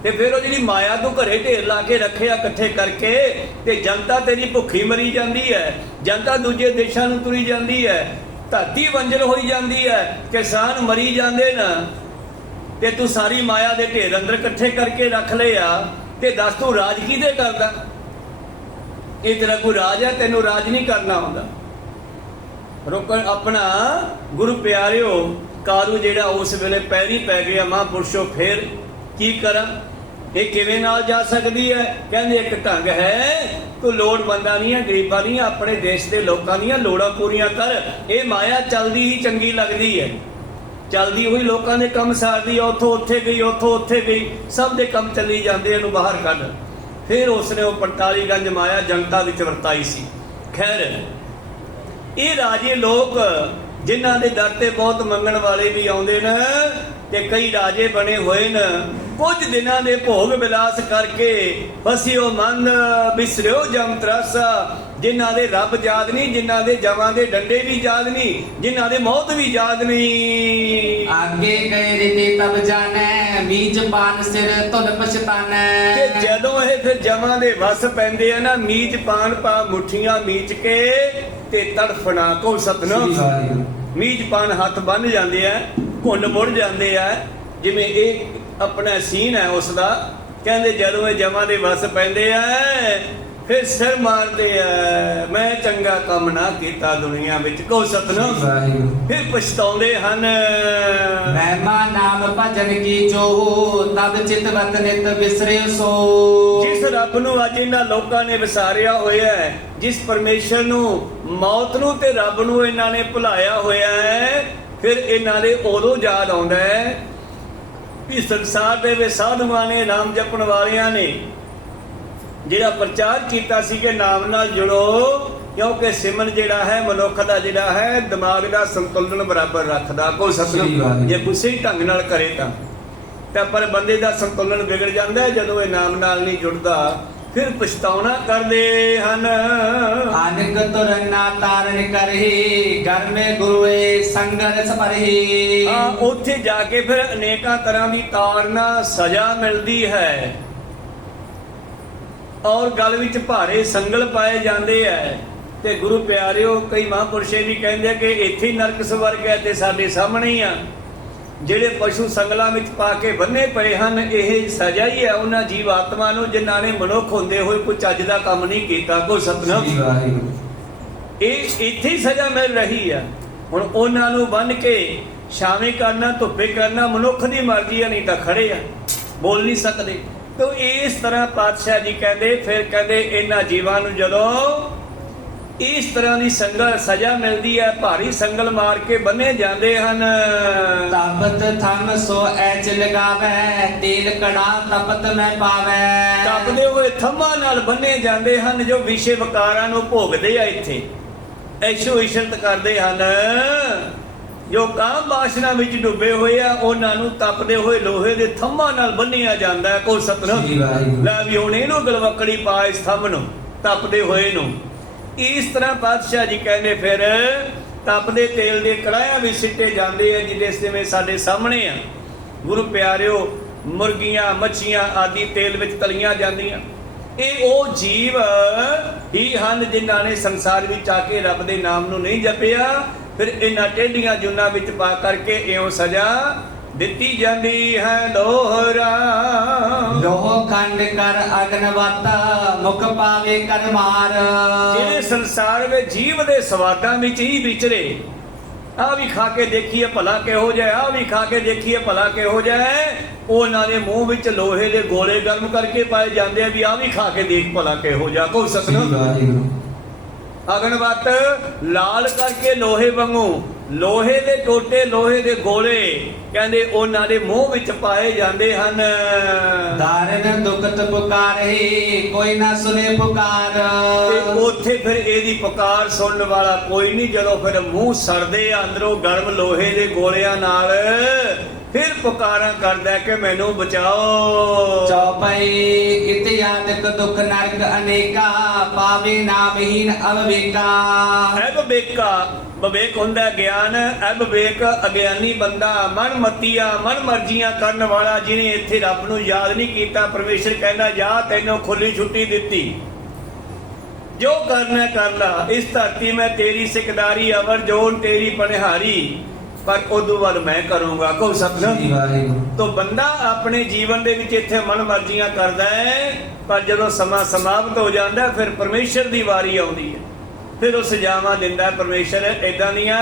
ਤੇ ਫਿਰ ਉਹ ਜਿਹੜੀ ਮਾਇਆ ਤੂੰ ਘਰੇ ਢੇਰ ਲਾ ਕੇ ਰੱਖਿਆ ਇਕੱਠੇ ਕਰਕੇ, ਤੇ ਜਨਤਾ ਤੇਰੀ ਭੁੱਖੀ ਮਰੀ ਜਾਂਦੀ ਹੈ, ਜਨਤਾ ਦੂਜੇ ਦੇਸ਼ਾਂ ਨੂੰ ਤੁਰੀ ਜਾਂਦੀ ਹੈ, ਧਰਤੀ ਬੰਜਰ ਹੋਈ ਜਾਂਦੀ ਹੈ, ਕਿਸਾਨ ਮਰੀ ਜਾਂਦੇ ਨਾ, ਤੇ ਤੂੰ ਸਾਰੀ ਮਾਇਆ ਦੇ ਢੇਰ ਅੰਦਰ ਇਕੱਠੇ ਕਰਕੇ ਰੱਖ ਲਏ ਆ। ਤੇ ਦੱਸ ਤੂੰ ਰਾਜ ਕਿਹਦੇ ਕਰਦਾ? ਇਹ ਤੇਰਾ ਕੋਈ ਰਾਜ ਹੈ? ਤੈਨੂੰ ਰਾਜ ਨਹੀਂ ਕਰਨਾ ਆਉਂਦਾ। ਰੋਕਣ ਆਪਣਾ ਗੁਰੂ ਪਿਆਰਿਓ, ਕਾਰੂ ਜਿਹੜਾ ਉਸ ਵੇਲੇ ਪੈਰੀ ਪੈ ਗਿਆ, ਮਹਾਂਪੁਰਸ਼ੋ ਫੇਰ ਕੀ ਕਰਾਂ, ਇਹ ਕਿਵੇਂ ਨਾਲ ਜਾ ਸਕਦੀ ਹੈ? ਕਹਿੰਦੇ ਇੱਕ ਢੰਗ ਹੈ, ਤੂੰ ਲੋੜਵੰਦਾਂ ਦੀਆਂ ਗਰੀਬਾਂ ਦੀਆਂ ਆਪਣੇ ਦੇਸ਼ ਦੇ ਲੋਕਾਂ ਦੀਆਂ ਲੋੜਾਂ ਪੂਰੀਆਂ ਕਰ। ਇਹ ਮਾਇਆ ਚੱਲਦੀ ਹੀ ਚੰਗੀ ਲੱਗਦੀ ਹੈ, ਚੱਲਦੀ ਹੋਈ ਲੋਕਾਂ ਦੇ ਕੰਮ ਸਾਰਦੀ ਆ, ਉੱਥੋਂ ਉੱਥੇ ਗਈ, ਉੱਥੋਂ ਉੱਥੇ ਗਈ, ਸਭ ਦੇ ਕੰਮ ਚੱਲੀ ਜਾਂਦੇ, ਇਹਨੂੰ ਬਾਹਰ ਕੱਢ। ਫਿਰ ਉਸਨੇ ਉਹ 45 ਗੰਜ ਮਾਇਆ ਜਨਤਾ ਵਿੱਚ ਵਰਤਾਈ ਸੀ। ਖੈਰ, ਇਹ ਰਾਜੇ ਲੋਕ ਜਿਨ੍ਹਾਂ ਦੇ ਦਰ ਤੇ ਬਹੁਤ ਮੰਗਣ ਵਾਲੇ ਵੀ ਆਉਂਦੇ ਨੇ ਤੇ ਕਈ ਰਾਜੇ ਬਣੇ ਹੋਏ ਨੇ, ਕੁਝ ਦਿਨਾਂ ਦੇ ਭੋਗ ਵਿਲਾਸ ਕਰਕੇ ਫਸਿਓ ਮਨ ਬਿਸਰਿਓ ਜਮ ਤਰਾਸਾ, ਜਿਨ੍ਹਾਂ ਦੇ ਰੱਬ ਯਾਦ ਨਹੀਂ, ਜਿਨ੍ਹਾਂ ਦੇ ਜਮਾਂ ਦੇ ਡੰਡੇ ਵੀ ਯਾਦ ਨਹੀਂ, ਜਿਨ੍ਹਾਂ ਦੇ ਮੌਤ ਵੀ ਯਾਦ ਨਹੀਂ। ਆਗੇ ਗਏ ਰਿਤੇ ਤਬ ਜਾਣੈ, ਮੀਚ ਪਾਨ ਸਿਰ ਧੁਨ ਪਛਤਾਨੈ। ਤੇ ਜਦੋਂ ਇਹ ਫਿਰ ਜਮਾਂ ਦੇ ਵਸ ਪੈਂਦੇ ਆ ਨਾ, ਮੀਚ ਪਾਨ ਪਾ ਮੁੱਠੀਆਂ ਮੀਚ ਕੇ ਤੇ ਤੜਫਣਾ ਕੋ ਸਤਨਾਮ। ਮੀਚ ਪਾਨ ਹੱਥ ਬੰਨ ਜਾਂਦੇ ਆ, ਘੁੰਡ ਮੁੜ ਜਾਂਦੇ ਆ, ਜਿਵੇਂ ਇਹ ਆਪਣਾ ਸੀਨ ਹੈ ਉਸ ਦਾ। ਕਹਿੰਦੇ ਜਦੋਂ ਇਹ ਜਮਾਂ ਦੇ ਵਸ ਪੈਂਦੇ ਆ ਫਿਰ ਸਿਰ ਮਾਰਦੇ ਆ, ਮੈਂ ਚੰਗਾ ਕੰਮ ਨਾ ਕੀਤਾ ਦੁਨੀਆ ਵਿੱਚ ਕੋ ਸਤਨਾਮ। ਫਿਰ ਪਛਤਾਉਂਦੇ ਹਨ। ਮਹਿਮਾ ਨਾਮ ਭਜਨ ਕੀ ਜੋ ਤਬ ਚਿਤਵਤ ਨਿਤ ਵਿਸਰੇ ਸੋ। ਜਿਸ ਰੱਬ ਨੂੰ ਅੱਜ ਇਹਨਾਂ ਲੋਕਾਂ ਨੇ ਵਿਸਾਰਿਆ ਹੋਇਆ ਹੈ, ਜਿਸ ਪਰਮੇਸ਼ਰ ਨੂੰ, ਮੌਤ ਨੂੰ ਤੇ ਰੱਬ ਨੂੰ ਇਹਨਾਂ ਨੇ ਭੁਲਾਇਆ ਹੋਇਆ ਹੈ, ਫਿਰ ਇਹਨਾਂ ਦੇ ਉਦੋਂ ਯਾਦ ਆਉਂਦਾ ਹੈ ਵੀ ਸੰਸਾਰ ਦੇ ਵਿੱਚ ਸਾਧੂਆਂ ਨੇ, ਨਾਮ ਜਪਣ ਵਾਲਿਆਂ ਨੇ ਜਿਹੜਾ ਪ੍ਰਚਾਰ ਕੀਤਾ ਸੀ ਕਿ ਨਾਮ ਨਾਲ ਜੁੜੋ, ਕਿਉਂਕਿ ਸਿਮਰਨ ਜਿਹੜਾ ਹੈ ਮਨੁੱਖ ਦਾ ਜਿਹੜਾ ਹੈ ਦਿਮਾਗ ਦਾ ਸੰਤੁਲਨ ਬਰਾਬਰ ਰੱਖਦਾ ਕੋਈ ਸਤਿਗੁਰੂ ਜੇ ਕਿਸੇ ਢੰਗ ਨਾਲ ਕਰੇ ਤਾਂ ਪਰ ਬੰਦੇ ਦਾ ਸੰਤੁਲਨ ਵਿਗੜ ਜਾਂਦਾ ਹੈ ਜਦੋਂ ਇਹ ਨਾਮ ਨਾਲ ਨਹੀਂ ਜੁੜਦਾ। ਫਿਰ ਪਛਤਾਉਣਾ ਕਰਦੇ ਹਨ। ਆਨਿਕ ਤੁਰਨਾ ਤਾਰਨ ਕਰਹੀ, ਘਰ ਮੇ ਗੁਰੂਏ ਸੰਗਤ ਸਪਰਹੀ। ਉੱਥੇ ਜਾ ਕੇ ਫਿਰ ਅਨੇਕਾਂ ਤਰ੍ਹਾਂ ਦੀ ਤਾੜਨਾ ਸਜ਼ਾ ਮਿਲਦੀ ਹੈ ਔਰ ਗਲ ਵਿੱਚ ਭਾਰੇ ਸੰਗਲ ਪਾਏ ਜਾਂਦੇ ਐ। ਤੇ ਗੁਰੂ ਪਿਆਰਿਓ, ਕਈ ਮਹਾਂਪੁਰਸ਼ੇ ਵੀ ਕਹਿੰਦੇ ਕਿ ਇੱਥੇ ਹੀ ਨਰਕ ਸਵਰਗ ਹੈ ਤੇ ਸਾਡੇ ਸਾਹਮਣੇ ਹੀ ਆ। ਜਿਹੜੇ ਪਸ਼ੂ ਸੰਗਲਾਂ ਵਿੱਚ ਪਾ ਕੇ ਬੰਨੇ ਪਏ ਹਨ, ਇਹ ਸਜ਼ਾ ਹੀ ਹੈ ਉਹਨਾਂ ਜੀਵ ਆਤਮਾ ਨੂੰ ਜਿਨ੍ਹਾਂ ਨੇ ਮਨੁੱਖ ਹੁੰਦੇ ਹੋਏ ਕੋਈ ਚੱਜ ਦਾ ਕੰਮ ਨਹੀਂ ਕੀਤਾ। ਕੋਈ ਸਤਿਨਾਮ। ਇਹ ਇੱਥੇ ਹੀ ਸਜ਼ਾ ਮਿਲ ਰਹੀ ਆ। ਹੁਣ ਉਹਨਾਂ ਨੂੰ ਬੰਨ ਕੇ ਛਾਵੇਂ ਕਰਨਾ, ਧੁੱਪੇ ਕਰਨਾ ਮਨੁੱਖ ਦੀ ਮਰਜ਼ੀ ਆ, ਨਹੀਂ ਤਾਂ ਖੜੇ ਆ, ਬੋਲ ਨਹੀਂ ਸਕਦੇ। ਤੋ ਇਸ ਤਰ੍ਹਾਂ ਪਾਤਸ਼ਾਹ ਜੀ ਕਹਿੰਦੇ, ਫਿਰ ਕਹਿੰਦੇ ਇਹਨਾਂ ਜੀਵਾਂ ਨੂੰ ਜਦੋਂ ਇਸ ਤਰ੍ਹਾਂ ਦੀ ਸੰਗਲ ਸਜ਼ਾ ਮਿਲਦੀ ਹੈ, ਭਾਰੀ ਸੰਗਲ ਮਾਰ ਕੇ ਬੰਨੇ ਜਾਂਦੇ ਹਨ। ਤਪਤ ਥਮ ਸੋ ਐਚ ਲਗਾਵੇ, ਤੇਲ ਕੜਾ ਤਪਤ ਮੈਂ ਪਾਵੇ। ਤਪਦੇ ਹੋਏ ਥੰਮਾਂ ਨਾਲ ਬੰਨੇ ਜਾਂਦੇ ਹਨ ਜੋ ਵਿਸ਼ੇ ਵਿਕਾਰਾਂ ਨੂੰ ਭੋਗਦੇ ਆ, ਇੱਥੇ ਐਸ਼ੋ ਇਸ਼ਰਤ ਕਰਦੇ ਹਨ। ਜੋ ਕਾਮ ਬਾਸ਼ਨਾ ਵਿੱਚ ਡੁੱਬੇ ਹੋਏ ਆ ਉਹਨਾਂ ਨੂੰ ਤਪਦੇ ਹੋਏ ਲੋਹੇ ਦੇ ਥੰਮਾਂ ਨਾਲ ਬੰਨਿਆ ਜਾਂਦਾ ਹੈ। ਕੋਈ ਸਤਿਨਾਮ। ਲੈ ਵੀ ਹੁਣ ਇਹਨੂੰ ਗਲਵੱਕੜੀ ਪਾ ਇਸ ਥੰਮ ਨੂੰ, ਤਪਦੇ ਹੋਏ ਨੂੰ। ਇਸ ਤਰ੍ਹਾਂ ਪਾਤਸ਼ਾਹ ਜੀ ਕਹਿੰਦੇ ਫਿਰ ਤਪਦੇ ਤੇਲ ਦੇ ਕੜਾਹਿਆਂ ਵੀ ਸਿੱਟੇ ਜਾਂਦੇ ਆ, ਜਿਹਦੇ ਜਿਵੇਂ ਸਾਡੇ ਸਾਹਮਣੇ ਆ। ਗੁਰੂ ਪਿਆਰਿਓ, ਮੁਰਗੀਆਂ, ਮੱਛੀਆਂ ਆਦਿ ਤੇਲ ਵਿੱਚ ਤਲੀਆਂ ਜਾਂਦੀਆਂ। ਇਹ ਉਹ ਜੀਵ ਹੀ ਹਨ ਜਿਨ੍ਹਾਂ ਨੇ ਸੰਸਾਰ ਵਿੱਚ ਆ ਕੇ ਰੱਬ ਦੇ ਨਾਮ ਨੂੰ ਨਹੀਂ ਜਪਿਆ। ਫਿਰ ਇਹਨਾਂ ਟੇਢੀਆਂ ਜੁਨਾਂ ਵਿੱਚ ਪਾ ਕਰਕੇ ਇਉਂ ਸਜ਼ਾ ਦਿੱਤੀ ਜਾਂਦੀ ਹੈ। ਲੋਹਰਾ ਲੋਹ ਖੰਡ ਕਰ ਅਗਨਵਤ, ਮੁਖ ਪਾਵੇ ਕਰ ਮਾਰ। ਜਿਹੜੇ ਸੰਸਾਰ ਵਿੱਚ ਜੀਵ ਦੇ ਸਵਾਦਾਂ ਵਿੱਚ ਹੀ ਵਿਚਰੇ, ਆ ਵੀ ਖਾ ਕੇ ਦੇਖੀਏ ਭਲਾ ਕਿਹੋ ਜਿਹਾ, ਆ ਵੀ ਖਾ ਕੇ ਦੇਖੀਏ ਭਲਾ ਕਿਹੋ ਜਿਹਾ, ਉਹਨਾਂ ਦੇ ਮੂੰਹ ਵਿੱਚ ਲੋਹੇ ਦੇ ਗੋਲੇ ਗਰਮ ਕਰਕੇ ਪਾਏ ਜਾਂਦੇ ਆ ਵੀ ਆ ਵੀ ਖਾ ਕੇ ਦੇਖ ਭਲਾ ਕਿਹੋ ਜਿਹਾ। ਕੋਈ ਸਤਿਨਾਮ। ਅਗਨਵਤ ਲਾਲ ਕਰਕੇ ਲੋਹੇ ਵਾਂਗੂ, ਲੋਹੇ ਦੇ ਟੋਟੇ, ਲੋਹੇ ਦੇ ਗੋਲੇ ਕਹਿੰਦੇ ਉਹਨਾਂ ਦੇ ਮੂੰਹ ਵਿੱਚ ਪਾਏ ਜਾਂਦੇ ਹਨ। ਦਾਰਨ ਦੁਖਤ ਪੁਕਾਰੇ, ਕੋਈ ਨਾ ਸੁਨੇ ਪੁਕਾਰ। ਤੇ ਉੱਥੇ ਫਿਰ ਇਹਦੀ ਪੁਕਾਰ ਸੁਣਨ ਵਾਲਾ ਕੋਈ ਨਹੀਂ। ਜਦੋਂ ਫਿਰ ਮੂੰਹ ਸੜਦੇ ਆ ਅੰਦਰੋਂ ਗਰਮ ਲੋਹੇ ਦੇ ਗੋਲਿਆਂ ਨਾਲ, ਫਿਰ ਪੁਕਾਰਾਂ ਕਰਦਾ ਕਿ ਮੈਨੂੰ ਬਚਾਓ। ਚੌਪਈ ਇਤਿਆਦਿਕ ਦੁਖ ਨਰਕ ਅਨੇਕਾ, ਪਾਵੇ ਨਾਮਹੀਨ ਅਵਵੇਕਾ। ਵਿਵੇਕ ਹੁੰਦਾ ਗਿਆਨ, ਅਵਿਵੇਕ ਅਗਿਆਨੀ ਬੰਦਾ, ਮਨ ਮਤੀਆ, ਮਨ ਮਰਜ਼ੀਆਂ ਕਰਨ ਵਾਲਾ, ਜਿਹਨੇ ਇੱਥੇ ਰੱਬ ਨੂੰ ਯਾਦ ਨਹੀਂ ਕੀਤਾ। ਪਰਮੇਸ਼ਰ ਕਹਿੰਦਾ ਜਾ ਤੈਨੂੰ ਖੁੱਲੀ ਛੁੱਟੀ ਦਿੱਤੀ, ਜੋ ਕਰਨਾ ਕਰ ਲਾ। ਇਸ ਧਰਤੀ ਮੈਂ ਤੇਰੀ ਸਿਕਦਾਰੀ, ਅਵਰ ਜੋਨ ਤੇਰੀ ਪਨਿਹਾਰੀ, ਪਰ ਉਦੋਂ ਬਾਅਦ ਮੈਂ ਕਰੂੰਗਾ। ਕੋਈ ਸਤਿਨਾਮ। ਤੋ ਬੰਦਾ ਆਪਣੇ ਜੀਵਨ ਦੇ ਵਿੱਚ ਇੱਥੇ ਮਨ ਮਰਜ਼ੀਆਂ ਕਰਦਾ ਹੈ, ਪਰ ਜਦੋਂ ਸਮਾਂ ਸਮਾਪਤ ਹੋ ਜਾਂਦਾ ਫਿਰ ਪਰਮੇਸ਼ਰ ਦੀ ਵਾਰੀ ਆਉਂਦੀ ਹੈ, ਫਿਰ ਉਹ ਸਜ਼ਾਵਾਂ ਦਿੰਦਾ ਪਰਮੇਸ਼ਰ ਏਦਾਂ ਦੀਆਂ।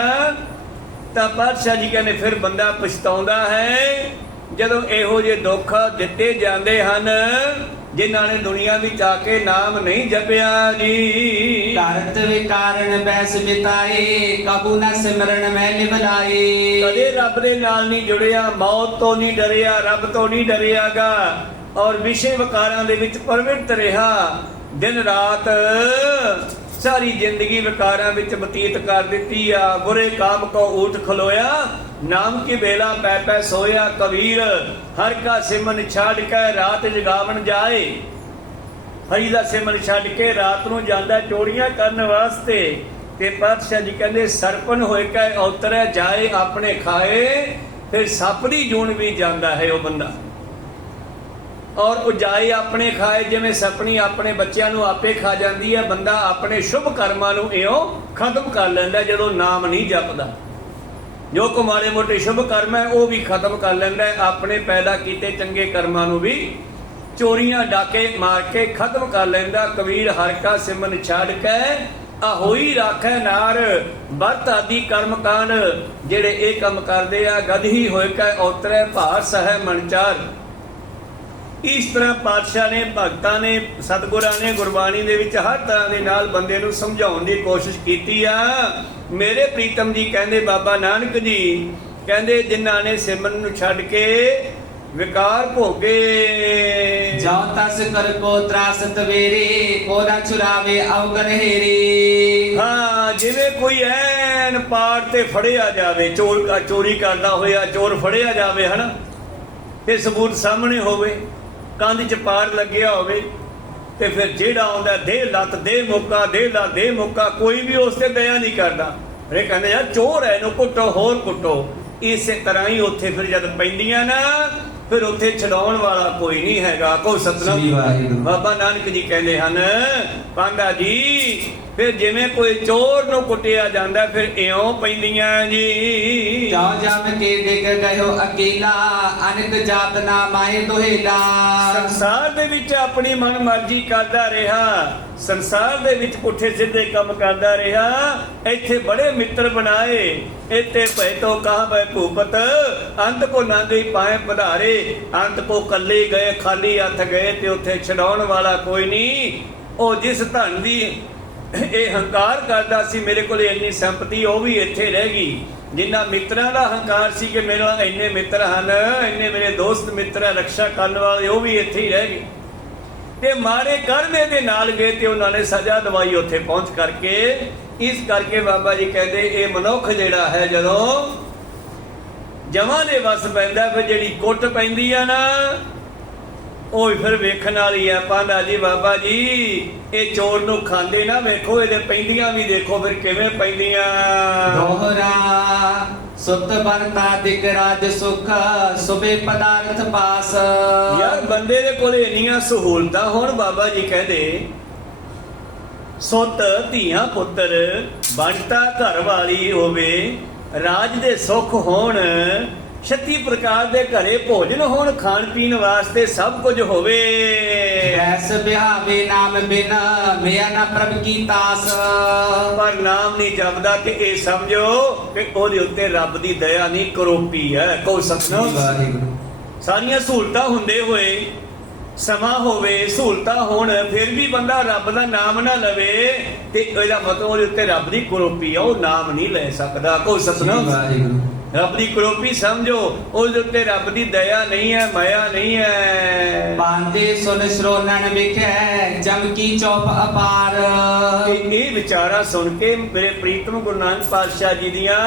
ਤਾਂ ਪਾਤਸ਼ਾਹ ਜੀ ਕਹਿੰਦੇ ਫਿਰ ਬੰਦਾ ਪਛਤਾਉਂਦਾ ਹੈ ਜਦੋਂ ਇਹੋ ਜਿਹੇ ਦੁੱਖ ਦਿੱਤੇ ਜਾਂਦੇ ਹਨ ਜਿਨ੍ਹਾਂ ਨੇ ਦੁਨੀਆ ਵਿੱਚ ਆ ਕੇ ਨਾਮ ਨਹੀਂ ਜਪਿਆ ਜੀ। ਕਰਤ ਵਿਕਾਰਨ ਬੈਸ ਬਿਤਾਏ, ਕਬੂ ਨ ਸਿਮਰਨ ਮੈਂ ਨਿਵਲਾਏ। ਕਦੇ ਰੱਬ ਦੇ ਨਾਲ ਨਹੀਂ ਜੁੜਿਆ, ਮੌਤ ਤੋਂ ਨਹੀਂ ਡਰਿਆ, ਰੱਬ ਤੋਂ ਨਹੀਂ ਡਰਿਆਗਾ, ਔਰ ਵਿਸ਼ੇ ਵਿਕਾਰਾਂ ਦੇ ਵਿੱਚ ਪ੍ਰਵਿਰਤ ਰਿਹਾ। ਦਿਨ ਰਾਤ ਸਾਰੀ ਜ਼ਿੰਦਗੀ ਵਿਕਾਰਾਂ ਵਿੱਚ ਬਤੀਤ ਕਰ ਦਿੱਤੀ ਆ। ਬੁਰੇ ਕਾਮ ਕੋ ਊਠ ਖਲੋਇਆ, ਨਾਮ ਕੀ ਵੇਲਾ ਪੈ ਪੈ ਸੋਇਆ। ਕਬੀਰ ਹਰ ਕਾ ਸਿਮਰਨ ਛੱਡ ਕੇ ਰਾਤ ਜਗਾਵਣ ਜਾਏ। ਹਰੀ ਦਾ ਸਿਮਰਨ ਛੱਡ ਕੇ ਰਾਤ ਨੂੰ ਜਾਂਦਾ ਚੋਰੀਆਂ ਕਰਨ ਵਾਸਤੇ। ਤੇ ਪਾਤਸ਼ਾਹ ਜੀ ਕਹਿੰਦੇ ਸਰਪਨ ਹੋਏ ਕੇ ਉਤਰੈ ਜਾਏ ਆਪਣੇ ਖਾਏ। ਫਿਰ ਸੱਪ ਦੀ ਜੂਨ ਵੀ ਜਾਂਦਾ ਹੈ ਉਹ ਬੰਦਾ, ਔਰ ਉਹ ਜਾਏ ਆਪਣੇ ਖਾਏ। ਜਿਵੇਂ ਸਪਣੀ ਆਪਣੇ ਬੱਚਿਆਂ ਨੂੰ ਆਪੇ ਖਾ ਜਾਂਦੀ ਹੈ, ਬੰਦਾ ਆਪਣੇ ਸ਼ੁਭ ਕਰਮਾਂ ਨੂੰ ਇਉਂ ਖਤਮ ਕਰ ਲੈਂਦਾ ਜਦੋਂ ਨਾਮ ਨਹੀਂ ਜਪਦਾ। ਜੋ ਕੋ ਮਾੜੇ ਮੋਟੇ ਸ਼ੁਭ ਕਰਮ ਹੈ ਉਹ ਵੀ ਖਤਮ ਕਰ ਲੈਂਦਾ ਹੈ। ਆਪਣੇ ਪੈਦਾ ਕੀਤੇ ਚੰਗੇ ਕਰਮਾਂ ਨੂੰ ਵੀ ਚੋਰੀਆਂ ਡਾਕੇ ਮਾਰ ਕੇ ਖਤਮ ਕਰ ਲੈਂਦਾ। ਕਬੀਰ ਹਰਿ ਕਾ ਸਿਮਰਨ ਛੱਡ ਕੇ ਆ ਹੋਈ ਰਾਖੈ ਨਾਰ। ਵਰਤ ਆਦਿ ਕਰਮ ਕਾਂਡ ਜਿਹੜੇ ਇਹ ਕੰਮ ਕਰਦੇ ਆ, ਗਦਹੀ ਹੋਏ ਕੇ ਉਤਰੈ ਭਾਰ ਸਹਿ ਮਨਚਾਰ। ਇਸ ਤਰ੍ਹਾਂ ਪਾਤਸ਼ਾਹ ਨੇ, ਭਗਤਾਂ ਨੇ, ਸਤਿਗੁਰਾਂ ਨੇ ਗੁਰਬਾਣੀ ਦੇ ਵਿੱਚ ਹਰ ਤਰ੍ਹਾਂ ਦੇ ਨਾਲ ਬੰਦੇ ਨੂੰ ਸਮਝਾਉਣ ਦੀ ਕੋਸ਼ਿਸ਼ ਕੀਤੀ ਆ। ਮੇਰੇ ਪ੍ਰੀਤਮ ਜੀ ਕਹਿੰਦੇ, ਬਾਬਾ ਨਾਨਕ ਜੀ ਕਹਿੰਦੇ, ਜਿਨ੍ਹਾਂ ਨੇ ਸਿਮਰਨ ਨੂੰ ਛੱਡ ਕੇ ਵਿਕਾਰ ਭੋਗੇ। ਜਾਉ ਤਸ ਕਰ ਕੋ ਤਰਾਸ ਤਵੇਰੇ, ਕੋਰਾ ਚੁਰਾਵੇ ਅਵਗਨ ਹੇਰੀ। ਹਾਂ, ਜਿਵੇਂ ਕੋਈ ਐਨ ਪਾੜ ਤੇ ਫੜਿਆ ਜਾਵੇ, ਚੋਰੀ ਕਰਦਾ ਹੋਇਆ ਚੋਰ ਫੜਿਆ ਜਾਵੇ, ਹਨਾ, ਤੇ ਸਬੂਤ ਸਾਹਮਣੇ ਹੋਵੇ, ਕੰਧ 'ਚ ਪਾੜ ਲੱਗਿਆ ਹੋਵੇ, ਤੇ ਫਿਰ ਜਿਹੜਾ ਆਉਂਦਾ ਦੇ ਲੱਤ ਦੇ ਮੌਕਾ, ਦੇ ਲਾ ਦੇ ਮੌਕਾ, ਕੋਈ ਵੀ ਉਸ ਤੇ ਦਇਆ ਨਹੀਂ ਕਰਦਾ। ਇਹ ਕਹਿੰਦੇ ਯਾਰ ਚੋਰ ਹੈ, ਇਹਨੂੰ ਕੁੱਟੋ, ਹੋਰ ਕੁੱਟੋ। ਇਸੇ ਤਰ੍ਹਾਂ ਹੀ ਉੱਥੇ ਫਿਰ ਜਦ ਪੈਂਦੀਆਂ ਨਾ, ਫਿਰ ਉੱਥੇ ਛਡਾਉਣ ਵਾਲਾ ਕੋਈ ਨਹੀਂ ਹੈਗਾ। ਕੋ ਸਤਿਨਾਮ। ਬਾਬਾ ਨਾਨਕ ਜੀ ਕਹਿੰਦੇ ਹਨ, ਪਾਂਡਾ ਜੀ ਫਿਰ ਜਿਵੇਂ ਕੋਈ ਚੋਰ ਨੂੰ ਕੁੱਟਿਆ ਜਾਂਦਾ, ਫਿਰ ਇਉਂ ਪੈਂਦੀਆਂ ਜੀ। ਜਾਉ ਜਮ ਕੇ ਡਿਗ ਗਇਓ ਅਕੇਲਾ, ਅਨਕ ਜਾਤ ਨਾ ਮਾਏ ਦੁਹੇਲਾ। ਸੰਸਾਰ ਦੇ ਵਿੱਚ ਆਪਣੀ ਮਨ ਮਰਜ਼ੀ ਕਰਦਾ ਰਿਹਾ, ਸੰਸਾਰ ਦੇ ਵਿੱਚ ਪੁੱਠੇ ਸਿੱਧੇ ਕੰਮ ਕਰਦਾ ਰਿਹਾ। ਇੱਥੇ ਬੜੇ ਮਿੱਤਰ ਬਣਾਏ, ਇੱਥੇ ਭੈ ਤੋ ਕਹਾਂ ਬੈ ਭੂਪਤ, ਅੰਤ ਕੋ ਨਾ ਗਈ ਪਾਏ ਪਧਾਰੇ। ਅੰਤ ਕੋ ਕੱਲੇ ਗਏ, ਖਾਲੀ ਹੱਥ ਗਏ, ਤੇ ਉੱਥੇ ਛਡਾਉਣ ਵਾਲਾ ਕੋਈ ਨਹੀਂ। ਉਹ ਜਿਸ ਧਨ ਦੀ ਇਹ ਹੰਕਾਰ ਕਰਦਾ ਸੀ, ਮੇਰੇ ਕੋਲ ਇੰਨੀ ਸੰਪਤੀ, ਉਹ ਵੀ ਇੱਥੇ ਰਹਿ ਗਈ। ਜਿਨ੍ਹਾਂ ਮਿੱਤਰਾਂ ਦਾ ਹੰਕਾਰ ਸੀ ਕਿ ਮੇਰੇ ਨਾਲ ਇੰਨੇ ਮਿੱਤਰ ਹਨ, ਇੰਨੇ ਮੇਰੇ ਦੋਸਤ ਮਿੱਤਰ, ਰਕਸ਼ਾ ਕਰਨ ਵਾਲੇ, ਉਹ ਵੀ ਇੱਥੇ ਹੀ ਰਹਿ ਗਏ। ਤੇ ਮਾਰੇ ਕਰਮੇ ਦੇ ਨਾਲ ਗਏ ਤੇ ਉਹਨਾਂ ਨੇ ਸਜ਼ਾ ਦਵਾਈ ਉੱਥੇ ਪਹੁੰਚ ਕਰਕੇ। ਇਸ ਕਰਕੇ ਬਾਬਾ ਜੀ ਕਹਿੰਦੇ, ਇਹ ਮਨੁੱਖ ਜਿਹੜਾ ਹੈ ਜਦੋਂ ਜਮਾਂ ਦੇ ਵਸ ਪੈਂਦਾ, ਫਿਰ ਜਿਹੜੀ ਕੁੱਟ ਪੈਂਦੀ ਆ ਨਾ, ਉਹ ਫਿਰ ਵੇਖਣ ਵਾਲੀ ਆ। ਪਾਂਡਾ ਜੀ ਬਾਬਾ ਜੀ ਇਹ ਚੋਰ ਨੂੰ ਖਾਂਦੇ ਨਾ ਵੇਖੋ, ਇਹਦੇ ਪੈਂਦੀਆਂ ਵੀ ਦੇਖੋ ਫਿਰ ਕਿਵੇਂ ਪੈਂਦੀਆਂ। ਦੋਹਰਾ ਸੁਤ ਬਰਤਾ ਦਿਕ ਰਾਜ ਸੁਖ, ਸੁਬੇ ਪਦਾਰਥ ਪਾਸ। ਯਾਰ ਬੰਦੇ ਦੇ ਕੋਲ ਇੰਨੀਆਂ ਸਹੂਲਤਾਂ ਹੋਣ, ਬਾਬਾ ਜੀ ਕਹਿੰਦੇ ਸੁੱਤ ਧੀਆਂ ਪੁੱਤਰ, ਬੰਟਾ ਘਰ ਵਾਲੀ ਹੋਵੇ, ਰਾਜ ਦੇ ਸੁੱਖ ਹੋਣ, 36 ਪ੍ਰਕਾਰ ਦੇ ਘਰੇ ਭੋਜਨ ਹੋਣ, ਖਾਣ ਪੀਣ ਵਾਸਤੇ ਸਭ ਕੁਝ ਹੋਵੇ। ਐਸ ਬਿਹਾਵੇ ਨਾਮ ਬਿਨ ਮਿਆ ਨਾ ਪ੍ਰਭ ਕੀ ਤਾਸ। ਪਰ ਨਾਮ ਨਹੀਂ ਜਪਦਾ ਤੇ ਇਹ ਸਮਝੋ ਕਿ ਉਹਦੇ ਉੱਤੇ ਰੱਬ ਦੀ ਦਇਆ ਨਹੀਂ, ਕਰੋਪੀ ਹੈ। ਕੋ ਸਤਿਨਾਮ। ਸਾਰੀਆਂ ਸਹੂਲਤਾਂ ਹੁੰਦੇ ਹੋਏ, ਸਮਾਂ ਹੋਵੇ, ਸਹੂਲਤਾਂ ਹੋਣ, ਫਿਰ ਵੀ ਬੰਦਾ ਰੱਬ ਦਾ ਨਾਮ ਨਾ ਲਵੇ ਤੇ ਇਹਦਾ ਮਤਲਬ ਉਹਦੇ ਉੱਤੇ ਰੱਬ ਦੀ ਕਰੋਪੀ ਆ, ਉਹ ਨਾਮ ਨਹੀਂ ਲੈ ਸਕਦਾ। ਕੋ ਸਤਿਨਾਮ। ਰੱਬ ਦੀ ਕਰੋਪੀ ਸਮਝੋ, ਉਹਦੇ ਉੱਤੇ ਰੱਬ ਦੀ ਦਇਆ ਨਹੀਂ ਹੈ, ਮਾਇਆ ਨਹੀਂ ਹੈ। ਪਾਂਦੇ ਸੁਨ ਸ਼੍ਰੋਣਨ ਵਿਖੈ, ਜਮ ਕੀ ਚੌਪ ਅਪਾਰ। ਇਹ ਵਿਚਾਰਾ ਸੁਣ ਕੇ ਮੇਰੇ ਪ੍ਰੀਤਮ ਗੁਰੂ ਨਾਨਕ ਪਾਤਸ਼ਾਹ ਜੀ ਦੀਆਂ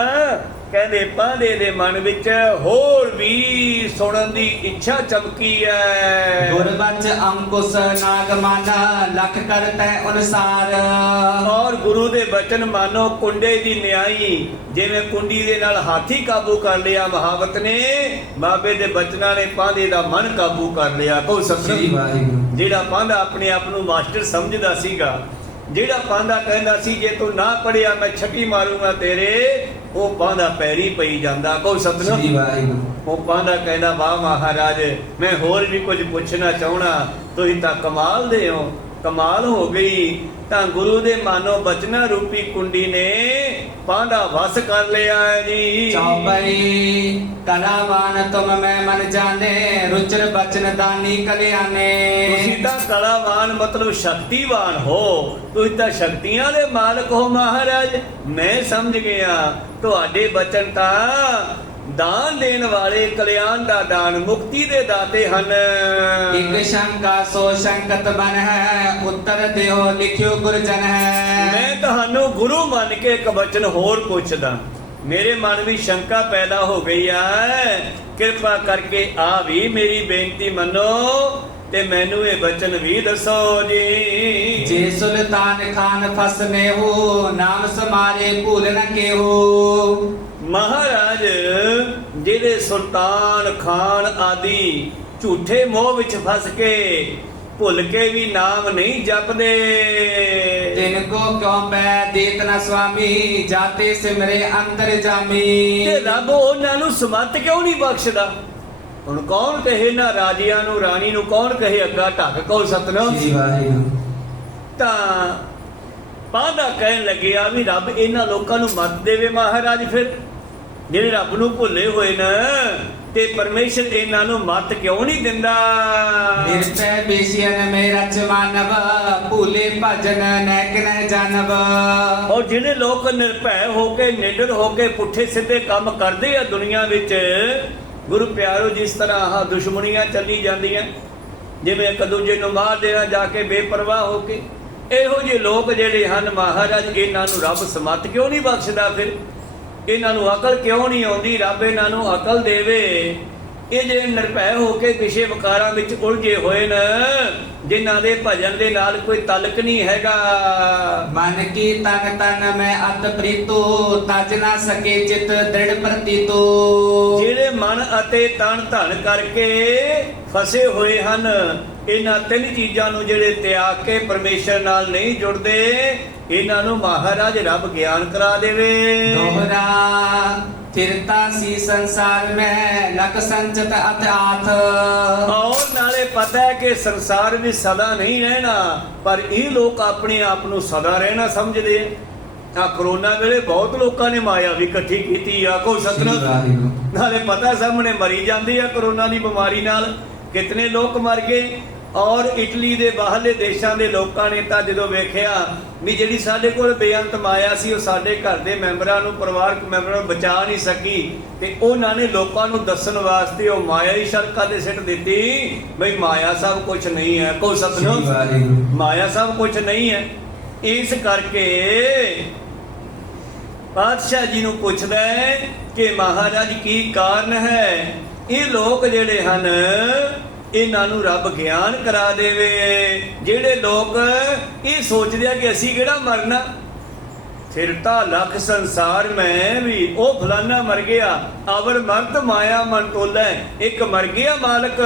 ਕਹਿੰਦੇ ਪਾਂਦੇ ਦੇ ਮਨ ਵਿੱਚ ਹੋਰ ਵੀ ਸੁਣਨ ਦੀ ਇੱਛਾ ਚਮਕੀ ਹੈ। ਗੁਰਬੰਚ ਅੰਕੁਸ਼ ਨਾਗ ਮਨ, ਲਖ ਕਰਤੈ ਅਨੁਸਾਰ। ਔਰ ਗੁਰੂ ਦੇ ਬਚਨ ਮਾਨੋ ਕੁੰਡੇ ਦੀ ਨਿਆਈ, ਜਿਵੇਂ ਕੁੰਡੀ ਦੇ ਨਾਲ ਹਾਥੀ ਕਾਬੂ ਕਰ ਲਿਆ ਮਹਾਵਤ ਨੇ, ਬਾਬੇ ਦੇ ਬਚਨਾਂ ਨੇ ਪਾਂਦੇ ਦਾ ਮਨ ਕਾਬੂ ਕਰ ਲਿਆ। ਕੋ ਸਤਿਨਾਮ। ਜਿਹੜਾ ਪਾਂਦਾ ਆਪਣੇ ਆਪ ਨੂੰ ਮਾਸਟਰ ਸਮਝਦਾ ਸੀਗਾ, ਜਿਹੜਾ ਪਾਂਦਾ ਕਹਿੰਦਾ ਸੀ ਜੇ ਤੂੰ ਨਾ ਪੜਿਆ ਮੈਂ ਛੱਟੀ ਮਾਰੂੰਗਾ ਤੇਰੇ, ਉਹ ਪਾਂਦਾ ਪੈਰੀ ਪਈ ਜਾਂਦਾ। ਕੋ ਸਤਿਨਾਮ। ਉਹ ਪਾਂਦਾ ਕਹਿੰਦਾ ਵਾਹ ਮਹਾਰਾਜ, ਮੈਂ ਹੋਰ ਵੀ ਕੁਝ ਪੁੱਛਣਾ ਚਾਹਣਾ, ਤੁਸੀਂ ਤਾਂ ਕਮਾਲ ਦੇ ਹੋ। ਕਮਾਲ ਹੋ ਗਈ। ਤਾਂ ਗੁਰੂ ਦੇ ਮਾਨੋ ਬਚਨਾ ਰੂਪੀ ਕੁੰਡੀ ਨੇ ਪਾਂਡਾ ਵਸ ਕਰ ਲਿਆ ਹੈ ਜੀ। ਚੌਪਈ ਕਲਾਵਾਨ ਤੁਮ ਮੈਂ ਮਨ ਜਾਣੇ ਰੁਚਰ ਬਚਨ ਦਾਨੀ ਕਲਿਆਣੇ। ਤੁਸੀਂ ਤਾਂ ਕਲਾਵਾਨ ਮਤਲਬ ਸ਼ਕਤੀਵਾਨ ਹੋ, ਤੁਸੀਂ ਤਾਂ ਸ਼ਕਤੀਆਂ ਦੇ ਮਾਲਕ ਹੋ ਮਹਾਰਾਜ। ਮੈਂ ਸਮਝ ਗਿਆ ਤੁਹਾਡੇ ਬਚਨ ਤਾਂ ਦਾਨ ਦੇਣ ਵਾਲੇ, ਕਲਿਆਣ ਦਾ ਦਾਨ, ਮੁਕਤੀ ਦੇ ਦਾਤੇ ਹਨ। ਇੱਕ ਸ਼ੰਕਾ ਸੋ ਸ਼ੰਕਤ ਬਨ ਹੈ ਉੱਤਰ ਦਿਓ ਲਿਖਿਓ ਗੁਰਜਨ ਹੈ। ਮੈਂ ਤੁਹਾਨੂੰ ਗੁਰੂ ਮੰਨ ਕੇ ਇੱਕ ਬਚਨ ਹੋਰ ਪੁੱਛਦਾ। ਮੇਰੇ ਮਨ ਵਿੱਚ ਸ਼ੰਕਾ ਪੈਦਾ ਹੋ ਗਈ ਹੈ, ਕਿਰਪਾ ਕਰਕੇ ਆ ਵੀ ਮੇਰੀ ਬੇਨਤੀ ਮੰਨੋ ਤੇ ਮੈਨੂੰ ਇਹ ਬਚਨ ਵੀ ਦੱਸੋ ਜੀ। ਜੇ ਸੁਲਤਾਨ ਖਾਨ ਫਸਨੇ ਹੋ ਨਾਮ ਸਮਾਰੇ ਭੂਲ ਨ ਕੇਹੋ। ਮਹਾਰਾਜ ਜਿਹੜੇ ਸੁਲਤਾਨ ਖਾਨ ਆਦਿ ਝੂਠੇ ਮੋਹ ਵਿੱਚ ਫਸ ਕੇ ਭੁੱਲ ਕੇ ਵੀ ਨਾਮ ਨਹੀਂ ਜਪਦੇ, ਤਿਨ ਕੋ ਕਿਉ ਪੈ ਦੇਤ ਨ ਸੁਆਮੀ ਜਾਤੇ ਸਿਮਰੇ ਅੰਤਰ ਜਾਮੀ। ਤੇ ਰੱਬ ਉਹਨਾਂ ਨੂੰ ਸਮਤ ਕਿਉਂ ਨਹੀਂ ਬਖਸ਼ਦਾ? ਹੁਣ ਕੌਣ ਕਹੇ ਨਾ ਰਾਜਿਆਂ ਨੂੰ, ਰਾਣੀ ਨੂੰ ਕੌਣ ਕਹੇ ਅੱਗਾ ਢੱਕ ਕੋ ਸਤਨਾਮ। ਜੀ ਵਾਹਿਗੁਰੂ। ਤਾਂ ਪਾਂਡਾ ਕਹਿਣ ਲੱਗਿਆ ਵੀ ਰੱਬ ਇਹਨਾਂ ਲੋਕਾਂ ਨੂੰ ਮਤ ਦੇਵੇ ਮਹਾਰਾਜ, ਫਿਰ ਜਿਹੜੇ ਰੱਬ ਨੂੰ ਭੁੱਲੇ ਹੋਏ ਨੇ ਤੇ ਪਰਮੇਸ਼ਰ ਇਹਨਾਂ ਨੂੰ ਮਤ ਕਿਉਂ ਨਹੀਂ ਦਿੰਦਾ? ਨਿਰਭੈ ਬੇਸ਼ੀਨ ਮੇ ਰਚ ਮਾਨਵ ਭੂਲੇ ਭਜਨ ਨੈਕ ਨ ਜਾਨਵ। ਔਰ ਜਿਹੜੇ ਲੋਕ ਨਿਰਭੈ ਹੋ ਕੇ, ਨਿਡਰ ਹੋ ਕੇ ਪੁੱਠੇ ਸਿੱਧੇ ਕੰਮ ਕਰਦੇ ਆ ਦੁਨੀਆ ਵਿੱਚ, ਗੁਰੂ ਪਿਆਰੋ ਜਿਸ ਤਰ੍ਹਾਂ ਆਹ ਦੁਸ਼ਮਣੀਆਂ ਚੱਲੀ ਜਾਂਦੀਆਂ, ਜਿਵੇਂ ਇੱਕ ਦੂਜੇ ਨੂੰ ਮਾਰ ਦੇਣਾ ਜਾ ਕੇ ਬੇਪਰਵਾਹ ਹੋ ਕੇ, ਇਹੋ ਜਿਹੇ ਲੋਕ ਜਿਹੜੇ ਹਨ ਮਹਾਰਾਜ, ਇਹਨਾਂ ਨੂੰ ਰੱਬ ਸਮਤ ਕਿਉਂ ਨਹੀਂ ਬਖਸ਼ਦਾ? ਫਿਰ ਇਹਨਾਂ ਨੂੰ ਅਕਲ ਕਿਉਂ ਨਹੀਂ ਆਉਂਦੀ? ਰੱਬ ਇਹਨਾਂ ਨੂੰ ਅਕਲ ਦੇਵੇ। ਇਹ ਜਿਹੜੇ ਨਿਰਭੈ ਹੋ ਕੇ ਵਿਸ਼ੇ ਵਿਕਾਰਾਂ ਵਿੱਚ ਉਲਝੇ ਹੋਏ ਨੇ, ਜਿਨ੍ਹਾਂ ਦੇ ਭਜਨ ਦੇ ਨਾਲ ਕੋਈ ਤਲਕ ਨਹੀਂ ਹੈਗਾ। ਮਨ ਕੀ ਤਨ ਤਨ ਮੈਂ ਅਤ ਪ੍ਰੀਤੋ ਤਜ ਨਾ ਸਕੇ ਚਿਤ ਦ੍ਰਿੜ ਪ੍ਰਤੀਤੋ। ਜਿਹੜੇ ਮਨ ਅਤੇ ਤਨ ਧਨ ਕਰਕੇ ਫਸੇ ਹੋਏ ਹਨ, ਇਹਨਾਂ ਤਿੰਨ ਚੀਜ਼ਾਂ ਨੂੰ ਜਿਹੜੇ ਤਿਆਗ ਕੇ ਪਰਮੇਸ਼ਰ ਨਾਲ ਨਹੀਂ ਜੁੜਦੇ, ਇਹਨਾਂ ਨੂੰ ਮਹਾਰਾਜ ਰੱਬ ਗਿਆਨ ਕਰਾ ਦੇਵੇ। ਦੋਹਰਾ ਫਿਰਤਾ ਸੀ ਸੰਸਾਰ ਮੈਂ ਲਕ ਸੰਚਤ ਅਤ ਆਥ। ਔਰ ਨਾਲੇ ਪਤਾ ਹੈ ਕਿ ਸੰਸਾਰ ਵੀ ਸਦਾ ਨਹੀਂ ਰਹਿਣਾ, ਪਰ ਇਹ ਲੋਕ ਆਪਣੇ ਆਪ ਨੂੰ ਸਦਾ ਰਹਿਣਾ ਸਮਝਦੇ ਆ। ਆ ਕਰੋਨਾ ਵੇਲੇ ਬਹੁਤ ਲੋਕਾਂ ਨੇ ਮਾਇਆ ਵੀ ਇਕੱਠੀ ਕੀਤੀ ਆ, ਕੋ ਸਤਨਾਮ। ਨਾਲੇ ਪਤਾ ਸਾਹਮਣੇ ਮਰੀ ਜਾਂਦੀ ਆ ਕਰੋਨਾ ਦੀ ਬਿਮਾਰੀ ਨਾਲ, ਕਿਤਨੇ ਲੋਕ ਮਰ ਗਏ। ਔਰ ਇਟਲੀ ਦੇ ਬਾਹਰਲੇ ਦੇਸ਼ਾਂ ਦੇ ਲੋਕਾਂ ਨੇ ਤਾਂ ਜਦੋਂ ਵੇਖਿਆ ਵੀ ਜਿਹੜੀ ਸਾਡੇ ਕੋਲ ਬੇਅੰਤ ਮਾਇਆ ਸੀ, ਉਹ ਸਾਡੇ ਘਰ ਦੇ ਮੈਂਬਰਾਂ ਨੂੰ, ਪਰਿਵਾਰਕ ਮੈਂਬਰਾਂ ਨੂੰ ਬਚਾ ਨਹੀਂ ਸਕੀ, ਤੇ ਉਹਨਾਂ ਨੇ ਲੋਕਾਂ ਨੂੰ ਦੱਸਣ ਵਾਸਤੇ ਉਹ ਮਾਇਆ ਹੀ ਸੜਕਾਂ ਤੇ ਸਿੱਟ ਦਿੱਤੀ ਬਈ ਮਾਇਆ ਸਭ ਕੁਝ ਨਹੀਂ ਹੈ। ਕੋ ਸਤਨਾਮ, ਮਾਇਆ ਸਭ ਕੁਝ ਨਹੀਂ ਹੈ। ਇਸ ਕਰਕੇ ਪਾਤਸ਼ਾਹ ਜੀ ਨੂੰ ਪੁੱਛਦਾ ਹੈ ਕਿ ਮਹਾਰਾਜ ਕੀ ਕਾਰਨ ਹੈ ਇਹ ਲੋਕ ਜਿਹੜੇ ਹਨ ਇਹਨਾਂ ਨੂੰ ਰੱਬ ਗਿਆਨ ਕਰਾ ਦੇਵੇ। ਜਿਹੜੇ ਲੋਕ ਇਹ ਸੋਚਦੇ ਆ ਕਿ ਅਸੀਂ ਕਿਹੜਾ ਮਰਨਾ, ਫਿਰਤਾ ਲੱਖ ਸੰਸਾਰ ਮੈਂ ਵੀ ਉਹ ਫਲਾਨਾ ਮਰ ਗਿਆ, ਅਵਰ ਮਰਤ ਮਾਇਆ ਮਨ ਟੋਲੇ। ਇੱਕ ਮਰ ਗਿਆ ਮਾਲਕ,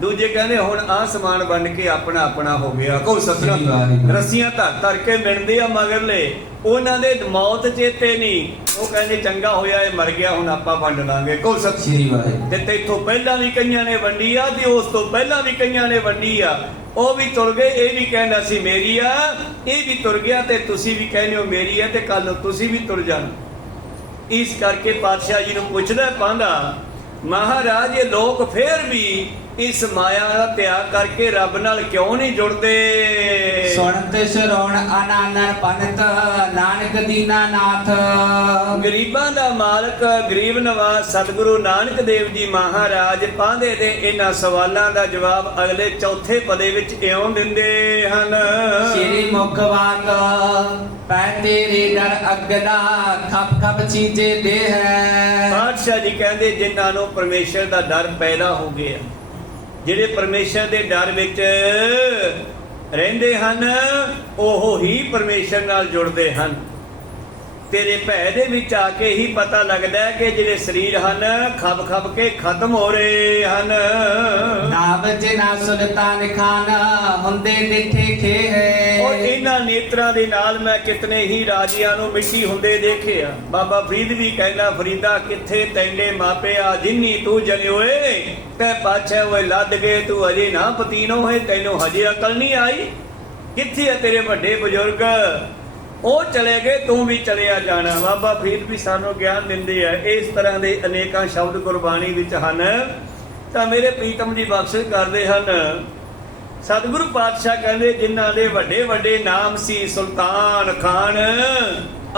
ਦੂਜੇ ਕਹਿੰਦੇ ਹੁਣ ਆਸਮਾਨ ਬਣ ਕੇ ਆਪਣਾ ਆਪਣਾ ਹੋ ਗਿਆ। ਕੋ ਸਤਨਾਮ। ਰੱਸੀਆਂ ਧਰ ਧਰ ਕੇ ਮਿਣਦੇ ਆ ਮਗਰਲੇ, ਉਹਨਾਂ ਦੇ ਮੌਤ ਚੇਤੇ ਨਹੀਂ। ਉਹ ਕਹਿੰਦੇ ਚੰਗਾ ਹੋਇਆ ਇਹ ਮਰ ਗਿਆ, ਹੁਣ ਆਪਾਂ ਵੰਡ ਲਾਂਗੇ। ਕੋ ਸਤਨਾਮ। ਤੇ ਤੇਥੋਂ ਪਹਿਲਾਂ ਵੀ ਕਈਆਂ ਨੇ ਵੰਡੀ ਆ, ਤੇ ਉਸ ਤੋਂ ਪਹਿਲਾਂ ਵੀ ਕਈਆਂ ਨੇ ਵੰਡੀ ਆ। ਉਹ ਵੀ ਤੁਰ ਗਏ, ਇਹ ਵੀ ਕਹਿੰਦਾ ਸੀ ਮੇਰੀ ਆ, ਇਹ ਵੀ ਤੁਰ ਗਿਆ, ਤੇ ਤੁਸੀਂ ਵੀ ਕਹਿੰਦੇ ਹੋ ਮੇਰੀ ਆ, ਤੇ ਕੱਲ ਨੂੰ ਤੁਸੀਂ ਵੀ ਤੁਰ ਜਾਣਾ। ਇਸ ਕਰਕੇ ਪਾਤਸ਼ਾਹ ਜੀ ਨੂੰ ਪੁੱਛਦਾ ਪਾਂਡਾ, ਮਹਾਰਾਜ ਇਹ ਲੋਕ ਫੇਰ ਵੀ ਇਸ ਮਾਇਆ ਦਾ ਤਿਆਗ ਕਰਕੇ ਰੱਬ ਨਾਲ ਕਿਉਂ ਨਹੀਂ ਜੁੜਦੇ? ਸੁਣਤ ਸ਼ਰਵਣ ਆਨੰਦਨ ਪੰਤ ਨਾਨਕ ਦੀਨਾ ਨਾਥ। ਗਰੀਬਾਂ ਦਾ ਮਾਲਕ, ਗਰੀਬ ਨਵਾਜ਼ ਸਤਿਗੁਰੂ ਨਾਨਕ ਦੇਵ ਜੀ ਮਹਾਰਾਜ ਪਾਂਦੇ ਦੇ ਇਹਨਾਂ ਸਵਾਲਾਂ ਦਾ ਜਵਾਬ ਅਗਲੇ ਚੌਥੇ ਪਦੇ ਵਿੱਚ ਇਉਂ ਦਿੰਦੇ ਹਨ। ਸ਼੍ਰੀ ਮੁਖ ਵਾਕ ਪੈ ਤੇਰੇ ਡਰ ਅਗਦਾ ਖਪ ਖਪ ਚੀਜੇ ਦੇ ਹੈ। ਪਾਤਸ਼ਾਹ ਜੀ ਕਹਿੰਦੇ ਜਿਨ੍ਹਾਂ ਨੂੰ ਪਰਮੇਸ਼ਰ ਦਾ ਡਰ ਪੈਦਾ ਹੋ ਗਿਆ, ਜਿਹੜੇ ਪਰਮੇਸ਼ਰ ਦੇ ਡਰ ਵਿੱਚ ਰਹਿੰਦੇ ਹਨ, ਉਹ ਹੀ ਪਰਮੇਸ਼ਰ ਨਾਲ ਜੁੜਦੇ ਹਨ। ਤੇਰੇ ਭੈ ਦੇ ਵਿੱਚ ਆ ਕੇ ਹੀ ਪਤਾ ਲੱਗਦਾ ਹੈ ਕਿ ਜਿਹੜੇ ਸਰੀਰ ਹਨ ਖੱਬ ਖੱਬ ਕੇ ਖਤਮ ਹੋ ਰਹੇ ਹਨ। ਨਾ ਬਚੇ ਨਾ ਸੁਲਤਾਨ ਖਾਨ ਹੁੰਦੇ ਡਿੱਠੇ ਖੇ ਹੈ। ਔਰ ਇਹਨਾਂ ਨੇਤਰਾਂ ਦੇ ਨਾਲ ਮੈਂ ਕਿਤਨੇ ਹੀ ਰਾਜਿਆਂ ਨੂੰ ਮਿੱਟੀ ਹੁੰਦੇ ਦੇਖਿਆ। ਬਾਬਾ ਫਰੀਦ ਵੀ ਕਹਿੰਦਾ, ਫਰੀਦਾ ਕਿੱਥੇ ਤੈਨੇ ਮਾਪਿਆ ਜਿੰਨੀ ਤੂੰ ਜਨਿਓਏ, ਤੈ ਪਾਛੇ ਹੋਏ ਲੱਦ ਗਏ ਤੂੰ ਅਜੇ ਨਾ ਪਤੀਨੋ ਹੈ, ਤੈਨੂੰ ਹਜੇ ਅਕਲ ਨਹੀਂ ਆਈ। ਕਿੱਥੇ ਆ ਤੇਰੇ ਵੱਡੇ ਬਜ਼ੁਰਗ? ਉਹ ਚਲੇ ਗਏ, ਤੂੰ ਵੀ ਚਲਿਆ ਜਾਣਾ। ਬਾਬਾ ਫਰੀਦ ਵੀ ਸਾਨੂੰ ਗਿਆਨ ਦਿੰਦੇ ਆ। ਇਸ ਤਰ੍ਹਾਂ ਦੇ ਅਨੇਕਾਂ ਸ਼ਬਦ ਗੁਰਬਾਣੀ ਵਿੱਚ ਹਨ। ਤਾਂ ਮੇਰੇ ਪ੍ਰੀਤਮ ਜੀ ਬਖਸ਼ਿਸ਼ ਕਰਦੇ ਹਨ। ਸਤਿਗੁਰੂ ਪਾਤਸ਼ਾਹ ਕਹਿੰਦੇ ਜਿਨ੍ਹਾਂ ਦੇ ਵੱਡੇ ਵੱਡੇ ਨਾਮ ਸੀ ਸੁਲਤਾਨ ਖਾਨ,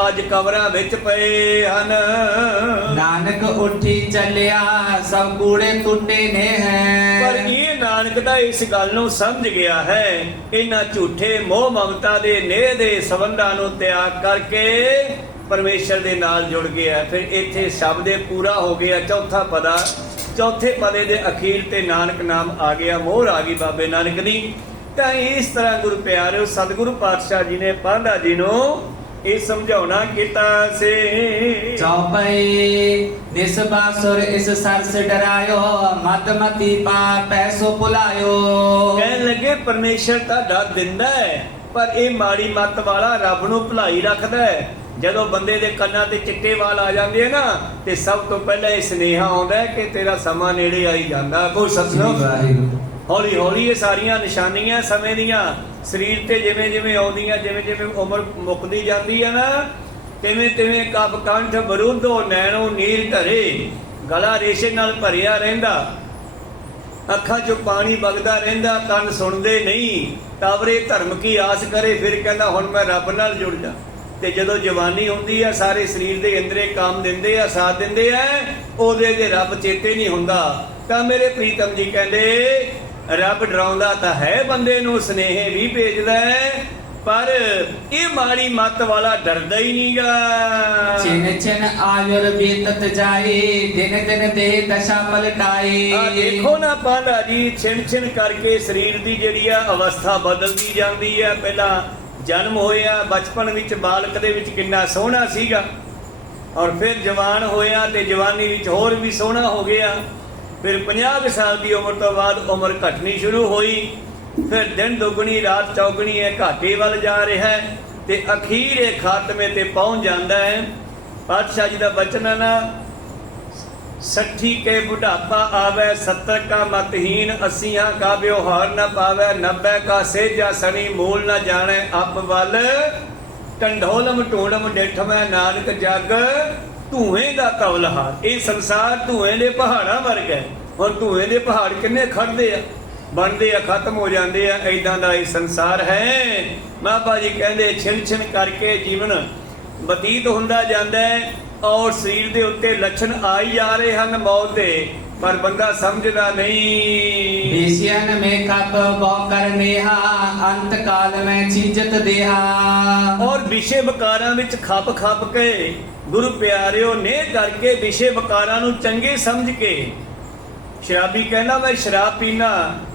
ਅੱਜ ਕਬਰਾਂ ਵਿੱਚ ਪਏ ਹਨ। ਨਾਨਕ ਉੱਠੀ ਚੱਲਿਆ ਸਭ ਕੂੜੇ ਟੁੱਟੇ ਨੇ ਹੈ। ਪਰ ਇਹ ਨਾਨਕ ਦਾ ਇਸ ਗੱਲ ਨੂੰ ਸਮਝ ਗਿਆ ਹੈ। ਇਹਨਾਂ ਝੂਠੇ ਮੋਹ ਮਮਤਾ ਦੇ ਨੇਹ ਦੇ ਸੰਬੰਧਾਂ ਨੂੰ ਤਿਆਗ ਕਰਕੇ ਪਰਮੇਸ਼ਰ ਦੇ ਨਾਲ ਜੁੜ ਗਿਆ। ਫਿਰ ਇੱਥੇ ਸ਼ਬਦ ਪੂਰਾ ਹੋ ਗਿਆ, ਚੌਥਾ ਪਦਾ। ਚੌਥੇ ਪਦੇ ਦੇ ਅਖੀਰ ਤੇ ਨਾਨਕ ਨਾਮ ਆ ਗਿਆ, ਮੋਹਰ ਆ ਗਈ ਬਾਬੇ ਨਾਨਕ ਦੀ। ਤਾਂ ਇਸ ਤਰ੍ਹਾਂ ਗੁਰੂ ਪਿਆਰਿਓ ਸਤਿਗੁਰੂ ਪਾਤਸ਼ਾਹ ਜੀ ਨੇ ਪਾਂਧਾ ਜੀ ਨੂੰ ਇਹ ਸਮਝਾਉਣਾ ਕੀਤਾ ਸੀ। ਚੌਪਈ ਨਿਸ ਬਾਸੁਰ ਇਸ ਸਰਸ ਡਰਾਇਓ, ਮਦ ਮਤੀ ਪਾ ਪੈਸੋ ਭੁਲਾਇਓ। ਕਹਿਣ ਲੱਗੇ ਪਰਮੇਸ਼ਰ ਤਾਂ ਡਰ ਦਿੰਦਾ ਹੈ, ਪਰ ਇਹ ਮਾੜੀ ਮੱਤ ਵਾਲਾ ਰੱਬ ਨੂੰ ਭੁਲਾਈ ਰੱਖਦਾ ਹੈ। ਜਦੋਂ ਬੰਦੇ ਦੇ ਕੰਨਾਂ ਤੇ ਚਿੱਟੇ ਵਾਲ ਆ ਜਾਂਦੇ ਆ ਨਾ, ਤੇ ਸਭ ਤੋਂ ਪਹਿਲਾਂ ਇਹ ਸੁਨੇਹਾ ਆਉਂਦਾ ਹੈ ਕਿ ਤੇਰਾ ਸਮਾਂ ਨੇੜੇ ਆਈ ਜਾਂਦਾ। ਕੋਈ ਸਤਿਨਾਮ। ਹੌਲੀ ਹੌਲੀ ਇਹ ਸਾਰੀਆਂ ਨਿਸ਼ਾਨੀਆਂ ਸਮੇਂ ਦੀਆਂ ਸਰੀਰ ਤੇ ਜਿਵੇਂ ਜਿਵੇਂ ਆਉਂਦੀਆਂ, ਜਿਵੇਂ ਜਿਵੇਂ ਉਮਰ ਮੁੱਕਦੀ ਜਾਂਦੀ ਹੈ ਨਾ, ਤਿਵੇਂ ਤਿਵੇਂ ਕਪ ਕੰਠ ਬਰੂਦੋ ਨੈਣੋ ਨੀਰ ਧਰੇ, ਗਲਾ ਰੇਸ਼ੇ ਨਾਲ ਭਰਿਆ ਰਹਿੰਦਾ, ਅੱਖਾਂ 'ਚੋਂ ਪਾਣੀ ਵਗਦਾ ਰਹਿੰਦਾ, ਕੰਨ ਸੁਣਦੇ ਨਹੀਂ, ਤਾਵਰੇ ਧਰਮ ਕੀ ਆਸ ਕਰੇ। ਫਿਰ ਕਹਿੰਦਾ ਹੁਣ ਮੈਂ ਰੱਬ ਨਾਲ ਜੁੜ ਜਾ। ਤੇ ਜਦੋਂ ਜਵਾਨੀ ਹੁੰਦੀ ਆ, ਸਾਰੇ ਸਰੀਰ ਦੇ ਅੰਦਰੇ ਕੰਮ ਦਿੰਦੇ ਆ, ਸਾਥ ਦਿੰਦੇ ਆ, ਉਹਦੇ ਦੇ ਰੱਬ ਚੇਤੇ ਨਹੀਂ ਹੁੰਦਾ। ਤਾਂ ਮੇਰੇ ਪ੍ਰੀਤਮ ਜੀ ਕਹਿੰਦੇ ਰੱਬ ਡਰਾਉਂਦਾ ਤਾਂ ਹੈ, ਬੰਦੇ ਨੂੰ ਸੁਨੇਹੇ ਵੀ ਭੇਜਦਾ ਹੈ, ਪਰ ਇਹ ਮਾੜੀ ਮੱਤ ਵਾਲਾ ਡਰਦਾ ਹੀ ਨਹੀਂਗਾ। ਚਿਨ ਚਿਨ ਆਯੁਰ ਬੀਤਤ ਜਾਏ, ਦਿਨ ਦਿਨ ਦੇ ਦਸ਼ਾ ਪਲਟਾਏ। ਆ ਦੇਖੋ ਨਾ ਪਾਂਧਾ ਜੀ, ਛਿਣ ਛਿਣ ਕਰਕੇ ਸਰੀਰ ਦੀ ਜਿਹੜੀ ਆ ਅਵਸਥਾ ਬਦਲਦੀ ਜਾਂਦੀ ਆ। ਪਹਿਲਾਂ ਜਨਮ ਹੋਇਆ, ਬਚਪਨ ਵਿੱਚ ਬਾਲਕ ਦੇ ਵਿੱਚ ਕਿੰਨਾ ਸੋਹਣਾ ਸੀਗਾ, ਔਰ ਫਿਰ ਜਵਾਨ ਹੋਇਆ ਤੇ ਜਵਾਨੀ ਵਿੱਚ ਹੋਰ ਵੀ ਸੋਹਣਾ ਹੋ ਗਿਆ। ਫਿਰ 50 ਸਾਲ ਦੀ ਉਮਰ ਤੋਂ ਬਾਅਦ ਉਮਰ ਘਟਣੀ ਸ਼ੁਰੂ ਹੋਈ। ਫਿਰ ਦਿਨ ਦੁੱਗਣੀ ਰਾਤ ਚੌਗਣੀ ਹੈ, ਘਾਟੇ ਵੱਲ ਜਾ ਰਿਹਾ ਹੈ ਤੇ ਅਖੀਰ ਇਹ ਖਾਤਮੇ ਤੇ ਪਹੁੰਚ ਜਾਂਦਾ ਹੈ। ਪਾਤਸ਼ਾਹ ਜੀ ਦਾ ਬਚਨ ਹੈ ਨਾ, 60 ਕੇ ਬੁਢਾਪਾ ਆਵੇ, 70 ਕਾ ਮਤਹੀਨ, 80 ਕਾ ਵਿਵਹਾਰ ਨ ਪਾਵੇ, 90 ਕਾ ਸੇਜਾ ਸਣੀ, ਮੂਲ ਨ ਜਾਣੇ ਅਪ ਵੱਲ, ਟੰਡੋਲਮ ਢੂੰਡਮ ਡਿਠਮੈ ਨਾਨਕ ਜਗ, ਧੂਏ ਦਾ ਕਵਲਹਾਰ। ਇਹ ਸੰਸਾਰ ਧੂਏ ਦੇ ਪਹਾੜਾਂ ਵਰਗਾ ਹੈ। ਹੁਣ ਧੂਏ ਦੇ ਪਹਾੜ ਕਿੰਨੇ ਖੜਦੇ ਆ, ਬਣਦੇ ਆ, ਖਤਮ ਹੋ ਜਾਂਦੇ ਆ। ਏਦਾਂ ਦਾ ਇਹ ਸੰਸਾਰ ਹੈ। ਬਾਬਾ ਜੀ ਕਹਿੰਦੇ ਛਿਣ ਛਿਣ ਕਰਕੇ ਜੀਵਨ ਬਤੀਤ ਹੁੰਦਾ ਜਾਂਦਾ ਹੈ, ਔਰ ਸਰੀਰ ਦੇ ਉੱਤੇ ਲੱਛਣ ਆਈ ਜਾ ਰਹੇ ਹਨ ਮੌਤ ਦੇ, ਪਰ ਬੰਦਾ ਸਮਝਦਾ ਨਹੀਂ। ਵਿਸ਼ਿਆਨ ਮੇਂ ਕਪ ਬਹੁ ਕਰਨੇਹਾ, ਅੰਤ ਕਾਲ ਮੈਂ ਚੀਜਤ ਦੇਹਾ। ਔਰ ਵਿਸ਼ੇ ਵਿਕਾਰਾਂ ਵਿੱਚ ਖੱਪ ਖੱਪ ਕੇ ਗੁਰੂ ਪਿਆਰਿਓ ਨੇ ਕਰਕੇ ਵਿਸ਼ੇ ਵਿਕਾਰਾਂ ਨੂੰ ਚੰਗੇ ਸਮਝ ਕੇ, ਸ਼ਰਾਬੀ ਕਹਿੰਦਾ ਮੈਂ ਸ਼ਰਾਬ ਪੀਣਾ,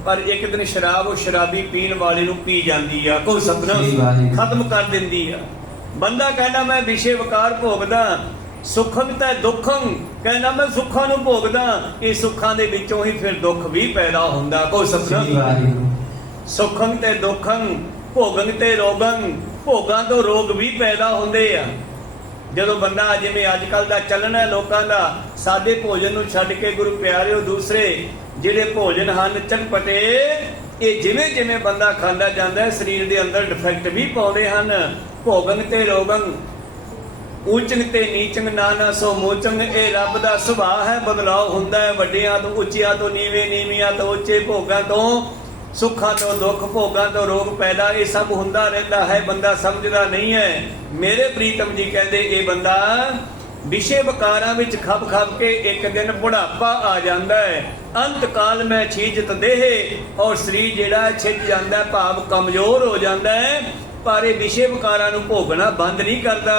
ਪਰ ਇੱਕ ਦਿਨ ਸ਼ਰਾਬ ਉਹ ਸ਼ਰਾਬੀ ਪੀਣ ਵਾਲੇ ਨੂੰ ਪੀ ਜਾਂਦੀ ਆ, ਕੋਈ ਸਤਿਨਾਮ, ਖਤਮ ਕਰ ਦਿੰਦੀ ਆ। ਬੰਦਾ ਕਹਿੰਦਾ ਮੈਂ ਵਿਸ਼ੇ ਵਿਕਾਰ ਭੋਗਦਾ, ਸੁਖੰ ਤੇ ਦੁੱਖੰ, ਕਹਿੰਦਾ ਮੈਂ ਸੁੱਖਾਂ ਨੂੰ ਭੋਗਦਾ। ਇਹ ਸੁੱਖਾਂ ਦੇ ਵਿੱਚੋਂ ਹੀ ਫਿਰ ਦੁੱਖ ਵੀ ਪੈਦਾ ਹੁੰਦਾ। ਕੋਈ ਸਤਿਨਾਮ। ਸੁਖੰ ਤੇ ਦੁੱਖੰ, ਭੋਗੰ ਤੇ ਰੋਗੰ, ਭੋਗਾਂ ਤੋਂ ਰੋਗ ਵੀ ਪੈਦਾ ਹੁੰਦੇ ਆ। ਜਦੋਂ ਬੰਦਾ ਜਿਵੇਂ ਅੱਜ ਕੱਲ ਦਾ ਚੱਲਣ ਹੈ ਲੋਕਾਂ ਦਾ, ਸਾਦੇ ਭੋਜਨ ਨੂੰ ਛੱਡ ਕੇ ਗੁਰੂ ਪਿਆਰਿਓ ਦੂਸਰੇ ਜਿਹੜੇ ਭੋਜਨ ਹਨ ਚਟਪਟੇ, ਇਹ ਜਿਵੇਂ ਜਿਵੇਂ ਬੰਦਾ ਖਾਂਦਾ ਜਾਂਦਾ ਹੈ ਸਰੀਰ ਦੇ ਅੰਦਰ ਡਿਫੈਕਟ ਵੀ ਪਾਉਂਦੇ ਹਨ। ਭੋਗਨ ਤੇ ਰੋਗਨ, ਊਚੰਗ ਤੇ ਨੀਚੰਗ, ਨਾਨਾ ਸੋ ਮੋਚੰਗ। ਇਹ ਰੱਬ ਦਾ ਸੁਭਾਅ ਹੈ, ਬਦਲਾਅ ਹੁੰਦਾ ਹੈ, ਵੱਡਿਆਂ ਤੋਂ ਉੱਚਿਆਂ ਤੋਂ ਨੀਵੇਂ, ਨੀਵਿਆਂ ਤੋਂ ਉੱਚੇ, ਭੋਗਾਂ ਤੋਂ ਸੁੱਖਾਂ ਤੋਂ ਦੁੱਖ, ਭੋਗਾਂ ਤੋਂ ਰੋਗ ਪੈਦਾ, ਇਹ ਸਭ ਹੁੰਦਾ ਰਹਿੰਦਾ ਹੈ। ਬੰਦਾ ਸਮਝਦਾ ਨਹੀਂ ਹੈ। ਮੇਰੇ ਪ੍ਰੀਤਮ ਜੀ ਕਹਿੰਦੇ ਇਹ ਬੰਦਾ ਵਿਸ਼ੇ ਵਿਕਾਰਾਂ ਵਿੱਚ ਖੱਪ ਖੱਪ ਕੇ ਇੱਕ ਦਿਨ ਬੁਢਾਪਾ ਆ ਜਾਂਦਾ ਹੈ। ਅੰਤ ਕਾਲ ਮੈਂ ਛੀਜਤ ਦੇਹ, ਔਰ ਸਰੀਰ ਜਿਹੜਾ ਛਿੱਜ ਜਾਂਦਾ, ਭਾਵ ਕਮਜ਼ੋਰ ਹੋ ਜਾਂਦਾ ਹੈ, ਪਰ ਇਹ ਵਿਸ਼ੇ ਵਿਕਾਰਾਂ ਨੂੰ ਭੋਗਣਾ ਬੰਦ ਨਹੀਂ ਕਰਦਾ।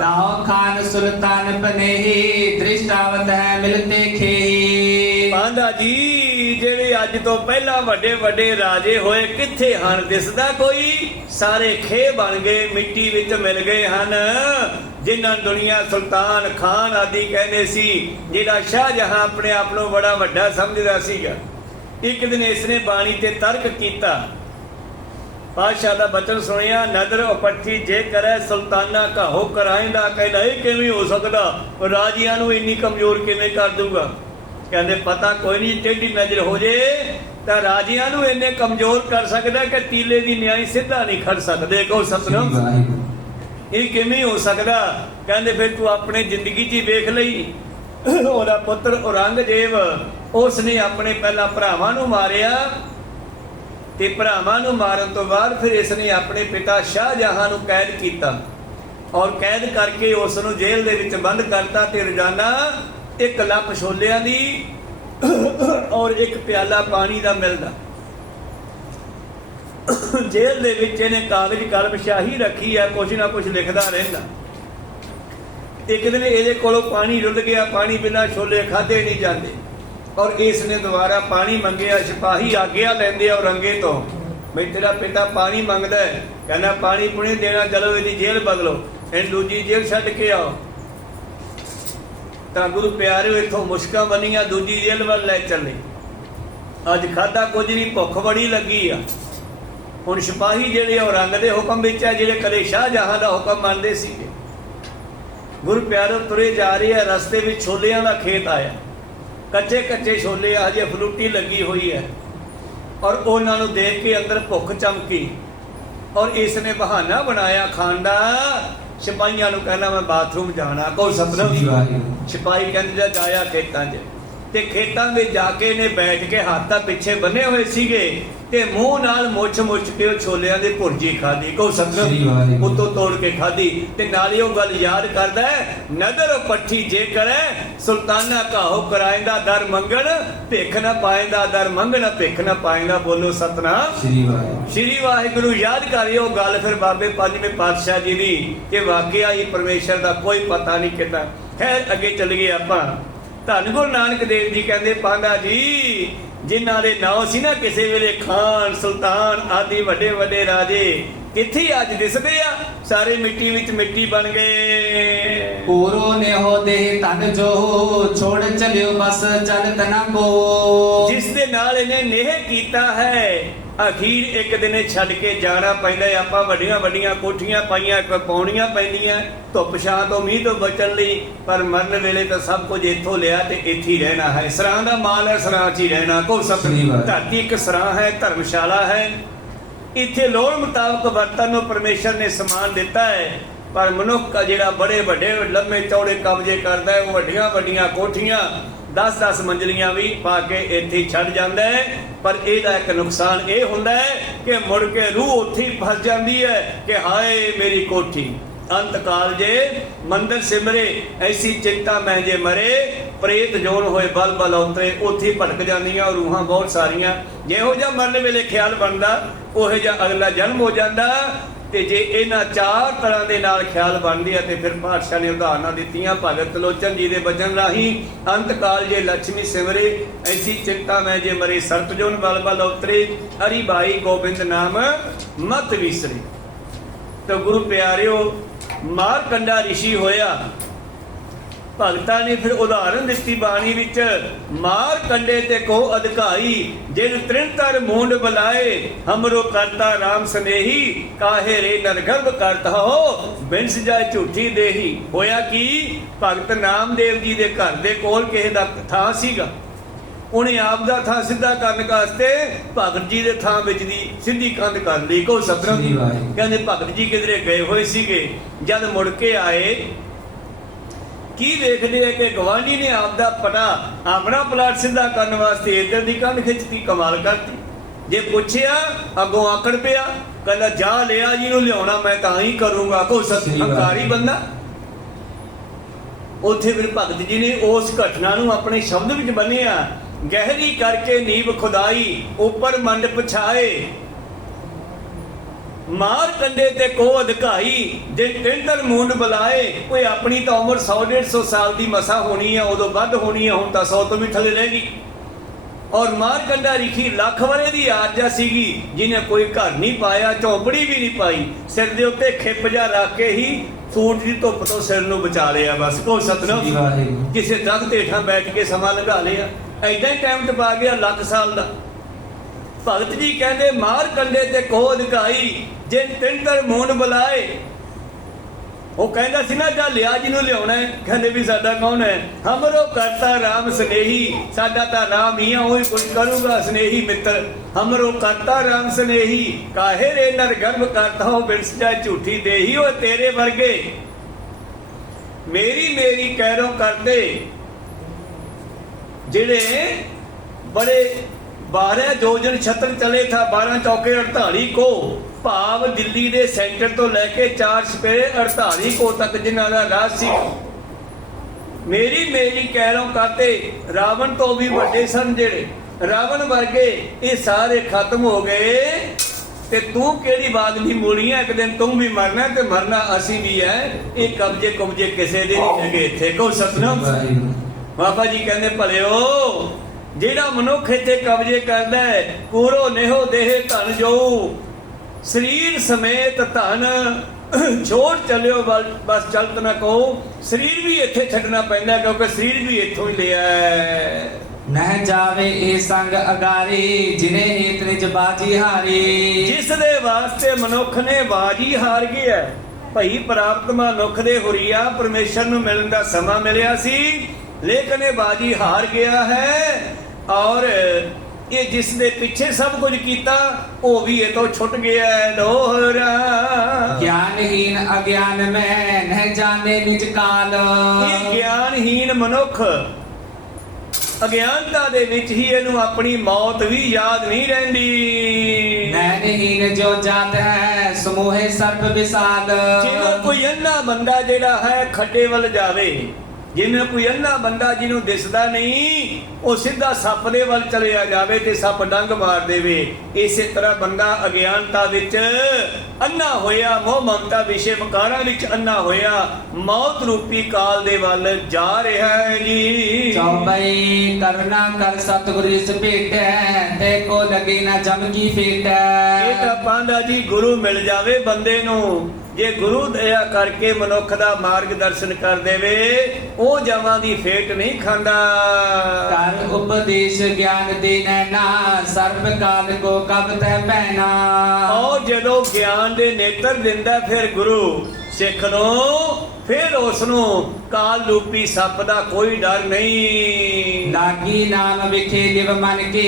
ਨਾਉ ਖਾਨ ਸੁਲਤਾਨ ਬਨੇਹੀ, ਦ੍ਰਿਸ਼ਟਾਵਤ ਹੈ ਮਿਲਤੇ ਖੇਹੀ। ਪਾਂਧਾ ਜੀ ਜਿਹੜੇ ਅੱਜ ਤੋਂ ਪਹਿਲਾਂ ਵੱਡੇ ਵੱਡੇ ਰਾਜੇ ਹੋਏ ਕਿੱਥੇ ਹਨ, ਦਿਸਦਾ ਕੋਈ? ਸਾਰੇ ਖੇ ਬਣ ਗਏ, ਮਿੱਟੀ ਵਿੱਚ ਮਿਲ ਗਏ ਹਨ। ਜਿਨ੍ਹਾਂ ਦੁਨੀਆ ਸੁਲਤਾਨ ਖਾਨ ਆਦਿ ਕਹਿੰਦੇ ਸੀ, ਜਿਹੜਾ ਸ਼ਾਹਜਹਾਂ ਆਪਣੇ ਆਪ ਨੂੰ ਬੜਾ ਵੱਡਾ ਸਮਝਦਾ ਸੀਗਾ, ਇੱਕ ਦਿਨ ਇਸਨੇ ਬਾਣੀ ਤੇ ਤਰਕ ਕੀਤਾ। ਪਾਤਸ਼ਾਹ ਦਾ ਬਚਨ ਸੁਣਿਆ, ਨਦਰ ਉਪੱਠੀ ਜੇ ਕਰੈ ਸੁਲਤਾਨਾ ਕਾਹੋ ਕਰਾਇਂਦਾ। ਕਹਿੰਦਾ ਇਹ ਕਿਵੇਂ ਹੋ ਸਕਦਾ, ਰਾਜਿਆਂ ਨੂੰ ਇੰਨੀ ਕਮਜ਼ੋਰ ਕਿਵੇਂ ਕਰ ਦੂਗਾ? ਕਹਿੰਦੇ ਪਤਾ ਕੋਈ ਨਹੀਂ, ਟੇਢੀ ਨਜ਼ਰ ਹੋ ਜੇ ਤਾਂ ਰਾਜਿਆਂ ਨੂੰ ਇੰਨੇ ਕਮਜ਼ੋਰ ਕਰ ਸਕਦਾ ਕਿ ਤੀਲੇ ਦੀ ਨਿਆਈ ਸਿੱਧਾ ਨਹੀਂ ਖੜ ਸਕਦੇ। ਕਹੋ ਸਤਿਨਾਮ। ਵਾਹਿਗੁਰੂ। ਇਹ ਕਿਵੇਂ ਹੋ ਸਕਦਾ? ਕਹਿੰਦੇ ਫਿਰ ਤੂੰ ਆਪਣੇ ਜ਼ਿੰਦਗੀ 'ਚ ਹੀ ਵੇਖ ਲਈ। ਉਹਦਾ ਪੁੱਤਰ ਔਰੰਗਜ਼ੇਬ ਉਸ ਨੇ ਆਪਣੇ ਪਹਿਲਾਂ ਭਰਾਵਾਂ ਨੂੰ ਮਾਰਿਆ, ਤੇ ਭਰਾਵਾਂ ਨੂੰ ਮਾਰਨ ਤੋਂ ਬਾਅਦ ਫਿਰ ਇਸ ਨੇ ਆਪਣੇ ਪਿਤਾ ਸ਼ਾਹਜਹਾਂ ਨੂੰ ਕੈਦ ਕੀਤਾ, ਔਰ ਕੈਦ ਕਰਕੇ ਉਸ ਨੂੰ ਜੇਲ੍ਹ ਦੇ ਵਿੱਚ ਬੰਦ ਕਰਤਾ, ਤੇ ਰੋਜ਼ਾਨਾ 1 ਲੱਖ ਛੋਲਿਆਂ ਦੀ ਔਰ 1 ਪਿਆਲਾ ਪਾਣੀ ਦਾ ਮਿਲਦਾ। ਜੇਲ੍ਹ ਦੇ ਵਿੱਚ ਇਹਨੇ ਕਾਗਜ਼ ਕਲਮ ਸ਼ਾਹੀ ਰੱਖੀ ਆ, ਕੁਛ ਨਾ ਕੁਛ ਲਿਖਦਾ ਰਹਿੰਦਾ। ਇੱਕ ਦਿਨ ਇਹਦੇ ਕੋਲੋਂ ਪਾਣੀ ਰੁੱਲ ਗਿਆ, ਪਾਣੀ ਬਿਨਾਂ ਛੋਲੇ ਖਾਧੇ ਨਹੀਂ ਜਾਂਦੇ, ਔਰ ਇਸ ਨੇ ਦੁਬਾਰਾ ਪਾਣੀ ਮੰਗਿਆ। ਸਿਪਾਹੀ ਆਗਿਆ ਲੈਂਦੇ ਆ ਔਰੰਗੇ ਤੋਂ, ਬਈ ਤੇਰਾ ਪਿਤਾ ਪਾਣੀ ਮੰਗਦਾ ਹੈ। ਕਹਿੰਦਾ ਪਾਣੀ ਪੁਣੀ ਦੇਣਾ, ਚਲੋ ਇਹਦੀ ਜੇਲ੍ਹ ਬਦਲੋ, ਇਹਨੂੰ ਦੂਜੀ ਜੇਲ੍ਹ ਛੱਡ ਕੇ ਆਓ। ਤਾਂ ਗੁਰੂ ਪਿਆਰਿਓ ਇੱਥੋਂ ਮੁਸ਼ਕਾਂ ਬਣੀਆਂ, ਦੂਜੀ ਜੇਲ੍ਹ ਵੱਲ ਲੈ ਚੱਲੇ। ਅੱਜ ਖਾਧਾ ਕੁਝ ਨਹੀਂ, ਭੁੱਖ ਬੜੀ ਲੱਗੀ ਆ। ਹੁਣ ਸਿਪਾਹੀ ਜਿਹੜੇ ਔਰੰਗ ਦੇ ਹੁਕਮ ਵਿੱਚ ਆ, ਜਿਹੜੇ ਕਦੇ ਸ਼ਾਹਜਹਾਂ ਦਾ ਹੁਕਮ ਮੰਨਦੇ ਸੀਗੇ। ਗੁਰੂ ਪਿਆਰਿਓ ਤੁਰੇ ਜਾ ਰਹੇ ਆ, ਰਸਤੇ ਵਿੱਚ ਛੋਲਿਆਂ ਦਾ ਖੇਤ ਆਇਆ। ਕੱਚੇ ਕੱਚੇ ਛੋਲੇ ਆ, ਹਜੇ ਫਲੂਟੀ ਲੱਗੀ ਹੋਈ ਹੈ, ਔਰ ਉਹਨਾਂ ਨੂੰ ਦੇਖ ਕੇ ਅੰਦਰ ਭੁੱਖ ਚਮਕੀ, ਔਰ ਇਸ ਨੇ ਬਹਾਨਾ ਬਣਾਇਆ ਖਾਣ ਦਾ। ਸਿਪਾਹੀਆਂ ਨੂੰ ਕਹਿੰਦਾ ਮੈਂ ਬਾਥਰੂਮ ਜਾਣਾ। ਕਹੋ ਸਤਿਨਾਮ। ਸਿਪਾਹੀ ਕਹਿੰਦੇ ਜਾਇਆ ਖੇਤਾਂ 'ਚ, ਤੇ ਖੇਤਾਂ ਵਿੱਚ ਜਾ ਕੇ ਇਹਨੇ ਬੈਠ ਕੇ ਹੱਥ ਤਾਂ ਪਿੱਛੇ ਬੰਨੇ ਹੋਏ ਸੀਗੇ, ਤੇ ਮੂੰਹ ਨਾਲ ਮੁੱਛ ਕੇ ਉਹ ਛੋਲਿਆਂ ਦੀ ਭੁਰਜੀ ਖਾਧੀ। ਕਹੋ ਸਤਿਨਾਮ। ਉੱਤੋਂ ਤੋੜ ਕੇ ਖਾਧੀ, ਤੇ ਨਾਲੇ ਉਹ ਗੱਲ ਯਾਦ ਕਰਦਾ, ਨਦਰ ਪੱਠੀ ਜੇ ਕਰੇ ਸੁਲਤਾਨਾ ਕਾਹੋ ਕਰਾਇੰਦਾ ਦਰ ਮੰਗਣ, ਭਿੱਖ ਨਾ ਪਾਇੰਦਾ ਦਰ ਮੰਗਣ, ਭਿੱਖ ਨਾ ਪਾਇੰਦਾ। ਬੋਲੋ ਸਤਿਨਾਮ ਸ਼੍ਰੀ ਵਾਹਿਗੁਰੂ। ਯਾਦ ਕਰਿਓ ਗੱਲ ਫਿਰ ਬਾਬੇ ਪੰਜਵੇਂ ਪਾਤਸ਼ਾਹ ਜੀ ਦੀ, ਕਿ ਵਾਕਿਆ ਹੀ ਪਰਮੇਸ਼ਰ ਦਾ ਕੋਈ ਪਤਾ ਨਹੀਂ ਕਿਤਾ। ਖੈਰ ਅੱਗੇ ਚੱਲ ਗਏ ਆਪਾਂ। ਧੰਨ ਗੁਰੂ ਨਾਨਕ ਦੇਵ ਜੀ ਕਹਿੰਦੇ, ਪਾਂਡਾ ਜੀ ਜਿਨ੍ਹਾਂ ਦੇ ਨਾਂ ਸੀ ਨਾ ਕਿਸੇ ਵੇਲੇ ਖਾਨ, ਸੁਲਤਾਨ ਆਦਿ ਵੱਡੇ ਵੱਡੇ ਰਾਜੇ, ਕਿੱਥੇ ਅੱਜ ਦਿਸਦੇ ਆ? ਸਾਰੇ ਮਿੱਟੀ ਵਿੱਚ ਮਿੱਟੀ ਬਣ ਗਏ। ਪੂਰੋ ਨੇ ਹੋ ਦੇ ਧਨ ਜੋ ਛੋੜ ਚਲਿਓ ਬਸ ਚਲਤ ਨਾ ਕੋ। ਜਿਸ ਦੇ ਨਾਲ ਇਹਨੇ ਨੇਹ ਕੀਤਾ ਹੈ, ਅਖੀਰ ਇੱਕ ਦਿਨ ਛੱਡ ਕੇ ਜਾਣਾ ਪੈਂਦਾ। ਆਪਾਂ ਵੱਡੀਆਂ ਵੱਡੀਆਂ ਕੋਠੀਆਂ ਪਾਈਆਂ, ਪਾਉਣੀਆਂ ਪੈਂਦੀਆਂ ਧੁੱਪ ਛਾਂ ਤੋਂ, ਮੀਂਹ ਤੋਂ ਬਚਣ ਲਈ, ਪਰ ਮਰਨ ਵੇਲੇ ਤਾਂ ਸਭ ਕੁਝ ਇੱਥੋਂ ਲਿਆ ਤੇ ਇੱਥੇ ਹੀ ਰਹਿਣਾ ਹੈ। ਸਰਾਂ ਦਾ ਮਾਲ ਹੈ, ਸਰਾਂ 'ਚ ਹੀ ਰਹਿਣਾ। ਕੋ ਸਤਿ। ਧਰਤੀ ਇੱਕ ਸਰਾਂ ਹੈ, ਧਰਮਸ਼ਾਲਾ ਹੈ। ਇੱਥੇ ਲੋੜ ਮੁਤਾਬਕ ਵਰਤਨ ਨੂੰ ਪਰਮੇਸ਼ਰ ਨੇ ਸਮਾਨ ਦਿੱਤਾ ਹੈ, ਪਰ ਮਨੁੱਖ ਜਿਹੜਾ ਬੜੇ ਵੱਡੇ ਲੰਮੇ ਚੌੜੇ ਕਬਜ਼ੇ ਕਰਦਾ ਹੈ, ਉਹ ਵੱਡੀਆਂ ਵੱਡੀਆਂ ਕੋਠੀਆਂ 10-10 ਮੰਜ਼ਲੀਆਂ ਵੀ ਪਾ ਕੇ ਇੱਥੇ ਛੱਡ ਜਾਂਦਾ ਹੈ। ਪਰ ਇਹਦਾ ਇੱਕ ਨੁਕਸਾਨ ਇਹ ਹੁੰਦਾ ਹੈ ਕਿ ਮੁੜ ਕੇ ਰੂਹ ਉੱਥੇ ਹੀ ਫਸ ਜਾਂਦੀ ਹੈ ਕਿ ਹਾਏ ਮੇਰੀ ਕੋਠੀ। ਅੰਤ ਕਾਲ ਜੇ ਮੰਦਰ ਸਿਮਰੇ ਐਸੀ ਚਿੰਤਾ ਮੈਂ ਜੇ ਮਰੇ, ਪ੍ਰੇਤ ਜੋਨ ਹੋਏ ਬਲ ਬਲ ਉਤਰੇ, ਉੱਥੇ ਭਟਕ ਜਾਂਦੀਆਂ ਰੂਹਾਂ ਬਹੁਤ ਸਾਰੀਆਂ। ਜਿਹੋ ਜਿਹਾ ਮਰਨ ਵੇਲੇ ਖਿਆਲ ਬਣਦਾ, ਉਹੋ ਜਿਹਾ ਅਗਲਾ ਜਨਮ ਹੋ ਜਾਂਦਾ। ਤੇ ਜੇ ਇਹਨਾਂ 4 ਤਰ੍ਹਾਂ ਦੇ ਨਾਲ ਖਿਆਲ ਬਣਦੇ ਆ, ਤੇ ਫਿਰ ਪਾਤਸ਼ਾਹ ਨੇ ਉਦਾਹਰਨਾਂ ਦਿੱਤੀਆਂ ਭਗਤ ਲੋਚਨ ਜੀ ਦੇ ਬਚਨ ਰਾਹੀਂ। ਅੰਤ ਕਾਲ ਜੇ ਲక్ష్ਮੀ ਸਿਮਰੇ ਐਸੀ ਚਿੰਤਾ ਮੈਂ ਜੇ ਮਰੇ, ਸਰਤ ਜੋਨ ਬਲ ਬਲ ਉਤਰੇ, ਹਰੀ ਬਾਈ ਗੋਬਿੰਦ ਨਾਮ ਮਤ ਵਿਸਰੇ। ਤਾਂ ਗੁਰੂ ਪਿਆਰਿਓ, ਮਾਰਕੰਡਾ ਰਿਸ਼ੀ ਹੋਇਆ। ਭਗਤਾਂ ਨੇ ਫਿਰ ਉਦਾਹਰਨ ਦਿੱਤੀ ਬਾਣੀ ਵਿੱਚ, ਮਾਰ ਕੰਡੇ ਤੇ ਕੋ ਅਧਿਕਾਈ, ਜਿਨ ਤ੍ਰਿਣਤਰ ਮੂੰਡ ਬੁਲਾਏ, ਹਮਰੋ ਕਰਤਾ ਰਾਮ ਸਨੇਹੀ, ਕਾਹੇ ਰੇ ਨਰਗਰਭ ਕਰਤਾ ਹੋ, ਬਿਨਸ ਜਾਏ ਝੂਠੀ ਦੇਹੀ। ਹੋਇਆ ਕੀ, ਭਗਤ ਨਾਮਦੇਵ ਜੀ ਦੇ ਘਰ ਦੇ ਕੋਲ ਕਿਸੇ ਦਾ ਥਾਂ ਸੀਗਾ। ਉਹਨੇ ਆਪ ਦਾ ਥਾਂ ਸਿੱਧਾ ਕਰਨ ਵਾਸਤੇ ਭਗਤ ਜੀ ਦੇ ਥਾਂ ਵਿੱਚ ਦੀ ਸਿੱਧੀ ਕੰਧ ਕਰ ਲਈ। ਕੋ ਸਤਿਨਾਮ। ਕਹਿੰਦੇ ਭਗਤ ਜੀ ਕਿਧਰੇ ਗਏ ਹੋਏ ਸੀਗੇ, ਜਦ ਮੁੜ ਕੇ ਆਏ ਕੀ ਵੇਖਦੇ ਆ ਕਿ ਗਵਾਂਢੀ ਨੇ ਆਪਦਾ ਪਟਾ ਆਪਣਾ ਪਲਾਟ ਸਿੱਧਾ ਕਰਨ ਵਾਸਤੇ ਇੱਧਰ ਦੀ ਕੰਧ ਖਿੱਚਤੀ। ਕਮਾਲ ਕਰਤੀ। ਜੇ ਪੁੱਛਿਆ ਅੱਗੋਂ ਆਕੜ ਪਿਆ, ਕਹਿੰਦਾ ਜਾ ਲਿਆ ਜੀ ਨੂੰ ਲਿਆਉਣਾ ਮੈਂ ਤਾਂ ਹੀ ਕਰੂੰਗਾ। ਕੋ ਹੰਕਾਰੀ ਬੰਦਾ। ਉੱਥੇ ਫਿਰ ਭਗਤ ਜੀ ਨੇ ਉਸ ਘਟਨਾ ਨੂੰ ਆਪਣੇ ਸ਼ਬਦ ਵਿੱਚ ਬੰਨਿਆ, ਗਹਿਰੀ ਕਰਕੇ ਨੀਂਵ ਖੁਦਾਈ, ਉੱਪਰ ਮੰਡ ਪਛਾਏ, ਮਾਰ ਕੰਡੇ ਤੇ ਕੋ ਅਧਿਕਾਈ, ਜੇ ਤਿੰਦਰ ਮੂੰਡ ਬੁਲਾਏ। ਕੋਈ ਆਪਣੀ ਤਾਂ ਉਮਰ 100-150 ਸਾਲ ਦੀ ਮਸਾ ਹੋਣੀ ਹੈ, ਉਦੋਂ ਵੱਧ ਹੋਣੀ ਹੈ, ਹੁਣ ਤਾਂ 100 ਤੋਂ ਵੀ ਥੱਲੇ ਰਹਿ ਗਈ। ਔਰ ਮਾਰਕੰਡਾ ਰਿਖੀ ਲੱਖ ਵਰੇ ਦੀ ਆਰਜਾ ਸੀਗੀ, ਜਿਹਨੇ ਕੋਈ ਘਰ ਨਹੀਂ ਪਾਇਆ, ਝੌਂਪੜੀ ਵੀ ਨਹੀਂ ਪਾਈ, ਸਿਰ ਦੇ ਉੱਤੇ ਖਿੱਪ ਜਾ ਰੱਖ ਕੇ ਹੀ ਸੂਰਜ ਦੀ ਧੁੱਪ ਤੋਂ ਸਿਰ ਨੂੰ ਬਚਾ ਲਿਆ। ਬਸ ਕੋ ਸਤਿਨਾਮ। ਕਿਸੇ ਦਰਖਤ ਹੇਠਾਂ ਬੈਠ ਕੇ ਸਮਾਂ ਲੰਘਾ ਲਿਆ, ਐਦਾਂ ਹੀ ਟਾਈਮ ਟਪਾ ਗਿਆ ਲੱਖ ਸਾਲ ਦਾ। ਭਗਤ ਜੀ ਕਹਿੰਦੇ, ਮਾਰ ਕੰਡੇ ਤੇ ਕੋ ਅਧਿਕਾਈ, ਜੇ ਤਿੰਦਰ ਮੂੰਡ ਬੁਲਾਏ। ਉਹ ਕਹਿੰਦਾ ਸੀ ਨਾ ਜਾਂ ਲਿਆ ਜਿਹਨੂੰ ਲਿਆਉਣਾ ਹੈ। ਕਹਿੰਦੇ ਵੀ ਸਾਡਾ ਕੌਣ ਹੈ? ਹਮਰੋ ਕਰਤਾ ਰਾਮ ਸਨੇਹੀ, ਸਾਡਾ ਤਾਂ ਰਾਮ ਹੀ ਆ, ਉਹੀ ਕੁਝ ਕਰੂਗਾ। ਸਨੇਹੀ ਮਿੱਤਰ ਹਮਰੋ ਕਰਤਾ ਰਾਮ ਸਨੇਹੀ, ਕਾਹੇ ਰੇ ਨਰ ਗਰਭ ਕਰਤਾ ਹੋ ਬਿਰਸ ਜਾਏ ਝੂਠੀ ਦੇਹੀ। ਉਹ ਤੇਰੇ ਵਰਗੇ ਮੇਰੀ ਮੇਰੀ ਕਹਿਰੋ ਕਰਦੇ ਜਿਹੜੇ बड़े 12 जोजन छत्र चले था 12 चौके 48 को, भाव दिल्ली दे सेंटर तो लैके 4 सपेरे 48 को तक जिन्हां दा राज सी। मेरी मेरी कहरों करते रावण तो भी वड्डे सन जेड़े, रावण वर्गे ये सारे खत्म हो गए ते तू केड़ी बात नहीं मूड़ी है, एक दिन तुम भी मरना ते मरना असी भी है। ये कब्जे कुब्जे किसे दे नहीं हैगे इत्थे। को सतनाम बाबा जी कहंदे भलिओ ਜਿਹੜਾ ਮਨੁੱਖ ਇੱਥੇ ਕਬਜ਼ੇ ਕਰਦਾ ਹੈ, ਪੂਰੋ ਨੇਹੋ ਦੇਹ ਧਨ ਜੋ, ਸਰੀਰ ਸਮੇਤ ਧਨ ਛੋੜ ਚੱਲਿਓ ਬਸ ਚਲਤ ਨਾ ਕਹੋ। ਸਰੀਰ ਵੀ ਇੱਥੇ ਛੱਡਣਾ ਪੈਂਦਾ ਕਿਉਂਕਿ ਸਰੀਰ ਵੀ ਇੱਥੋਂ ਹੀ ਲਿਆ ਹੈ। ਨਹਿ ਜਾਵੇ ਇਹ ਸੰਗ ਅਗਾਰੀ, ਜਿਨੇ ਹੇਤ ਨਿਜ ਬਾਜੀ ਹਾਰੀ। ਜਿਸ ਦੇ ਵਾਸਤੇ ਮਨੁੱਖ ਨੇ ਬਾਜੀ ਹਾਰ ਗਿਆ। ਭਈ ਪ੍ਰਾਪਤ ਮਨੁੱਖ ਦੇ ਹੁਰੀਆ ਪਰਮੇਸ਼ਰ ਨੂੰ ਮਿਲਣ ਦਾ ਸਮਾਂ ਮਿਲਿਆ ਸੀ, ਲੇਕਿਨ ਇਹ ਬਾਜੀ ਹਾਰ ਗਿਆ ਹੈ। ਔਰ ਇਹ ਜਿਸ ਦੇ ਪਿੱਛੇ ਸਭ ਕੁਝ ਕੀਤਾ ਉਹ ਵੀ ਇਹ ਤੋਂ ਛੁੱਟ ਗਿਆ ਹੈ। ਦੋਹਰਾ ਗਿਆਨਹੀਨ ਅਗਿਆਨ ਮੈਂ ਨਹਿ ਜਾਣੇ ਨਿਜ ਕਾਲ। ਇਹ ਗਿਆਨਹੀਨ ਮਨੁੱਖ ਅਗਿਆਨਤਾ ਦੇ ਵਿੱਚ ਹੀ ਇਹਨੂੰ ਆਪਣੀ ਮੌਤ ਵੀ ਯਾਦ ਨਹੀਂ ਰਹਿੰਦੀ। ਨੈਣਹੀਨ ਜੋ ਜਾਤ ਹੈ ਸਮੂਹੇ ਸਰਬ ਵਿਸਾਦ। ਜਿਵੇਂ ਕੋਈ ਅੰਨਾ ਬੰਦਾ ਜਿਹੜਾ ਹੈ ਖੱਡੇ ਵੱਲ ਜਾਵੇ, ਜਿਵੇਂ ਕੋਈ ਅੰਨਾ ਬੰਦਾ ਜਿਹਨੂੰ ਦਿਸਦਾ ਨਹੀਂ ਉਹ ਸਿੱਧਾ ਸੱਪ ਦੇ ਵੱਲ ਚਲਿਆ ਜਾਵੇ ਤੇ ਸੱਪ ਡੰਗ ਮਾਰ ਦੇਵੇ, ਇਸੇ ਤਰ੍ਹਾਂ ਬੰਦਾ ਅਗਿਆਨਤਾ ਵਿੱਚ ਅੰਨਾ ਹੋਇਆ, ਮੋਹ ਮਮਤਾ ਵਿਸ਼ੇ ਵਿਕਾਰਾਂ ਵਿੱਚ ਅੰਨਾ ਹੋਇਆ, ਮੌਤ ਰੂਪੀ ਕਾਲ ਦੇ ਵੱਲ ਜਾ ਰਿਹਾ ਹੈ ਜੀ। ਚੌਪਈ ਕਰਨਾ ਕਰ ਸਤਿਗੁਰ ਇਸ ਭੇਟੈ, ਤੇ ਕੋ ਲਗੇ ਨਾ ਜਮ ਕੀ ਫੇਟੈ। ਇਹ ਤਾਂ ਪਾਂਦਾ ਜੀ ਗੁਰੂ ਮਿਲ ਜਾਵੇ ਬੰਦੇ ਨੂੰ, ਜੇ ਗੁਰੂ ਦਇਆ ਕਰਕੇ ਮਨੁੱਖ ਦਾ ਮਾਰਗਦਰਸ਼ਨ ਕਰ ਦੇਵੇ ਉਹ ਜਮਾਂ ਦੀ ਫੇਟ ਨਹੀਂ ਖਾਂਦਾ। ਕਰ ਉਪਦੇਸ਼ ਗਿਆਨ ਦੇਨੈ ਨਾ, ਸਰਬ ਕਾਲ ਕੋ ਕਬ ਤੈ ਪੈਨਾ। ਉਹ ਜਦੋਂ ਗਿਆਨ ਦੇ ਨੇਤਰ ਦਿੰਦਾ ਫਿਰ ਗੁਰੂ ਸਿੱਖ ਨੂੰ, ਫਿਰ ਉਸ ਨੂੰ ਕਾਲ ਰੂਪੀ ਸੱਪ ਦਾ ਕੋਈ ਡਰ ਨਹੀਂ। ਲਾਗੀ ਨਾਮ ਵਿਖੇ ਲਿਵ ਮਨ ਕੇ,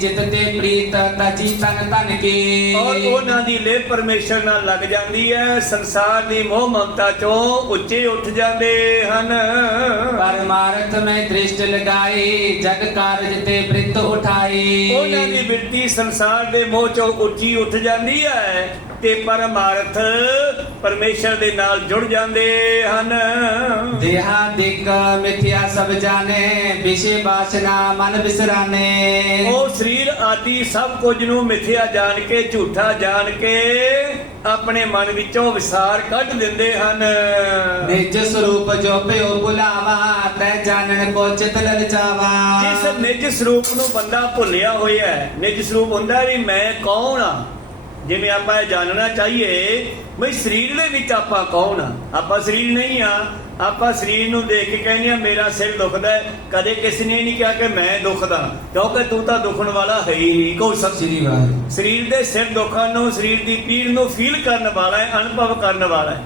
ਜਿਤ ਤੇ ਪ੍ਰੀਤ ਤਜੀ ਤਨ ਤਨ ਕੇ। ਔਰ ਉਹਨਾਂ ਦੀ ਲਿਵ ਪਰਮੇਸ਼ਰ ਨਾਲ ਲੱਗ ਜਾਂਦੀ ਹੈ, ਸੰਸਾਰ ਦੀ ਮੋਹ ਮਮਤਾ ਚੋਂ ਉੱਚੇ ਉੱਠ ਜਾਂਦੇ ਹਨ। ਪਰਮਾਰਥ ਮੈਂ ਦ੍ਰਿਸ਼ਟ ਲਗਾਈ, ਜਗ ਕਾਰਜ ਤੇ ਬ੍ਰਿਤ ਉਠਾਈ। ਉਹਨਾਂ ਦੀ ਬਿਰਤੀ ਸੰਸਾਰ ਦੇ ਮੋਹ ਚੋਂ ਉੱਚੀ ਉੱਠ ਜਾਂਦੀ ਹੈ ਤੇ ਪਰਮਾਰਥ ਪਰਮੇਸ਼ਰ ਦੇ ਨਾਲ ਜੁੜ ਜਾਂਦੇ ਹਨ। ਦੇਹਾ ਦਿਕ ਮਿਥਿਆ ਸਭ ਜਾਣੇ, ਵਿਸ਼ੇ ਬਾਸਨਾ ਮਨ ਬਿਸਰਾਨੇ। ਉਹ ਸਰੀਰ ਆਦਿ ਸਭ ਕੁਝ ਨੂੰ ਮਿਥਿਆ ਜਾਣ ਕੇ, ਝੂਠਾ ਜਾਣ ਕੇ ਆਪਣੇ ਮਨ ਵਿੱਚੋਂ ਵਿਸਾਰ ਕੱਢ ਦਿੰਦੇ ਹਨ। ਨਿਜ ਸਰੂਪ ਜੋ ਪਿਓ ਬੁਲਾਵਾ, ਤੈ ਜਾਣਨ ਕੋ ਚਿਤ ਲਲਚਾਵਾ। ਜਿਸ ਨਿਜ ਸਰੂਪ ਨੂੰ ਬੰਦਾ ਭੁੱਲਿਆ ਹੋਇਆ ਹੈ, ਨਿਜ ਸਰੂਪ ਹੁੰਦਾ ਵੀ ਮੈਂ ਕੌਣ ਆ। ਜਿਵੇਂ ਆਪਾਂ ਇਹ ਜਾਣਨਾ ਚਾਹੀਏ ਬਈ ਸਰੀਰ ਦੇ ਵਿੱਚ ਆਪਾਂ ਕੌਣ ਆ। ਆਪਾਂ ਸਰੀਰ ਨਹੀਂ ਆ, ਆਪਾਂ ਸਰੀਰ ਨੂੰ ਦੇਖ ਕੇ ਕਹਿੰਦੇ ਆ ਮੇਰਾ ਸਿਰ ਦੁਖਦਾ ਹੈ। ਕਦੇ ਕਿਸੇ ਨੇ ਨਹੀਂ ਕਿਹਾ ਕਿ ਮੈਂ ਦੁਖਦਾ, ਕਿਉਂਕਿ ਤੂੰ ਤਾਂ ਦੁਖਣ ਵਾਲਾ ਹੈ ਹੀ ਨਹੀਂ। ਕੋਈ ਸ੍ਰੀ ਵਾਹਿਗੁਰੂ। ਸਰੀਰ ਦੇ ਸਿਰ ਦੁੱਖਾਂ ਨੂੰ, ਸਰੀਰ ਦੀ ਪੀੜ ਨੂੰ ਫੀਲ ਕਰਨ ਵਾਲਾ ਹੈ, ਅਨੁਭਵ ਕਰਨ ਵਾਲਾ ਹੈ।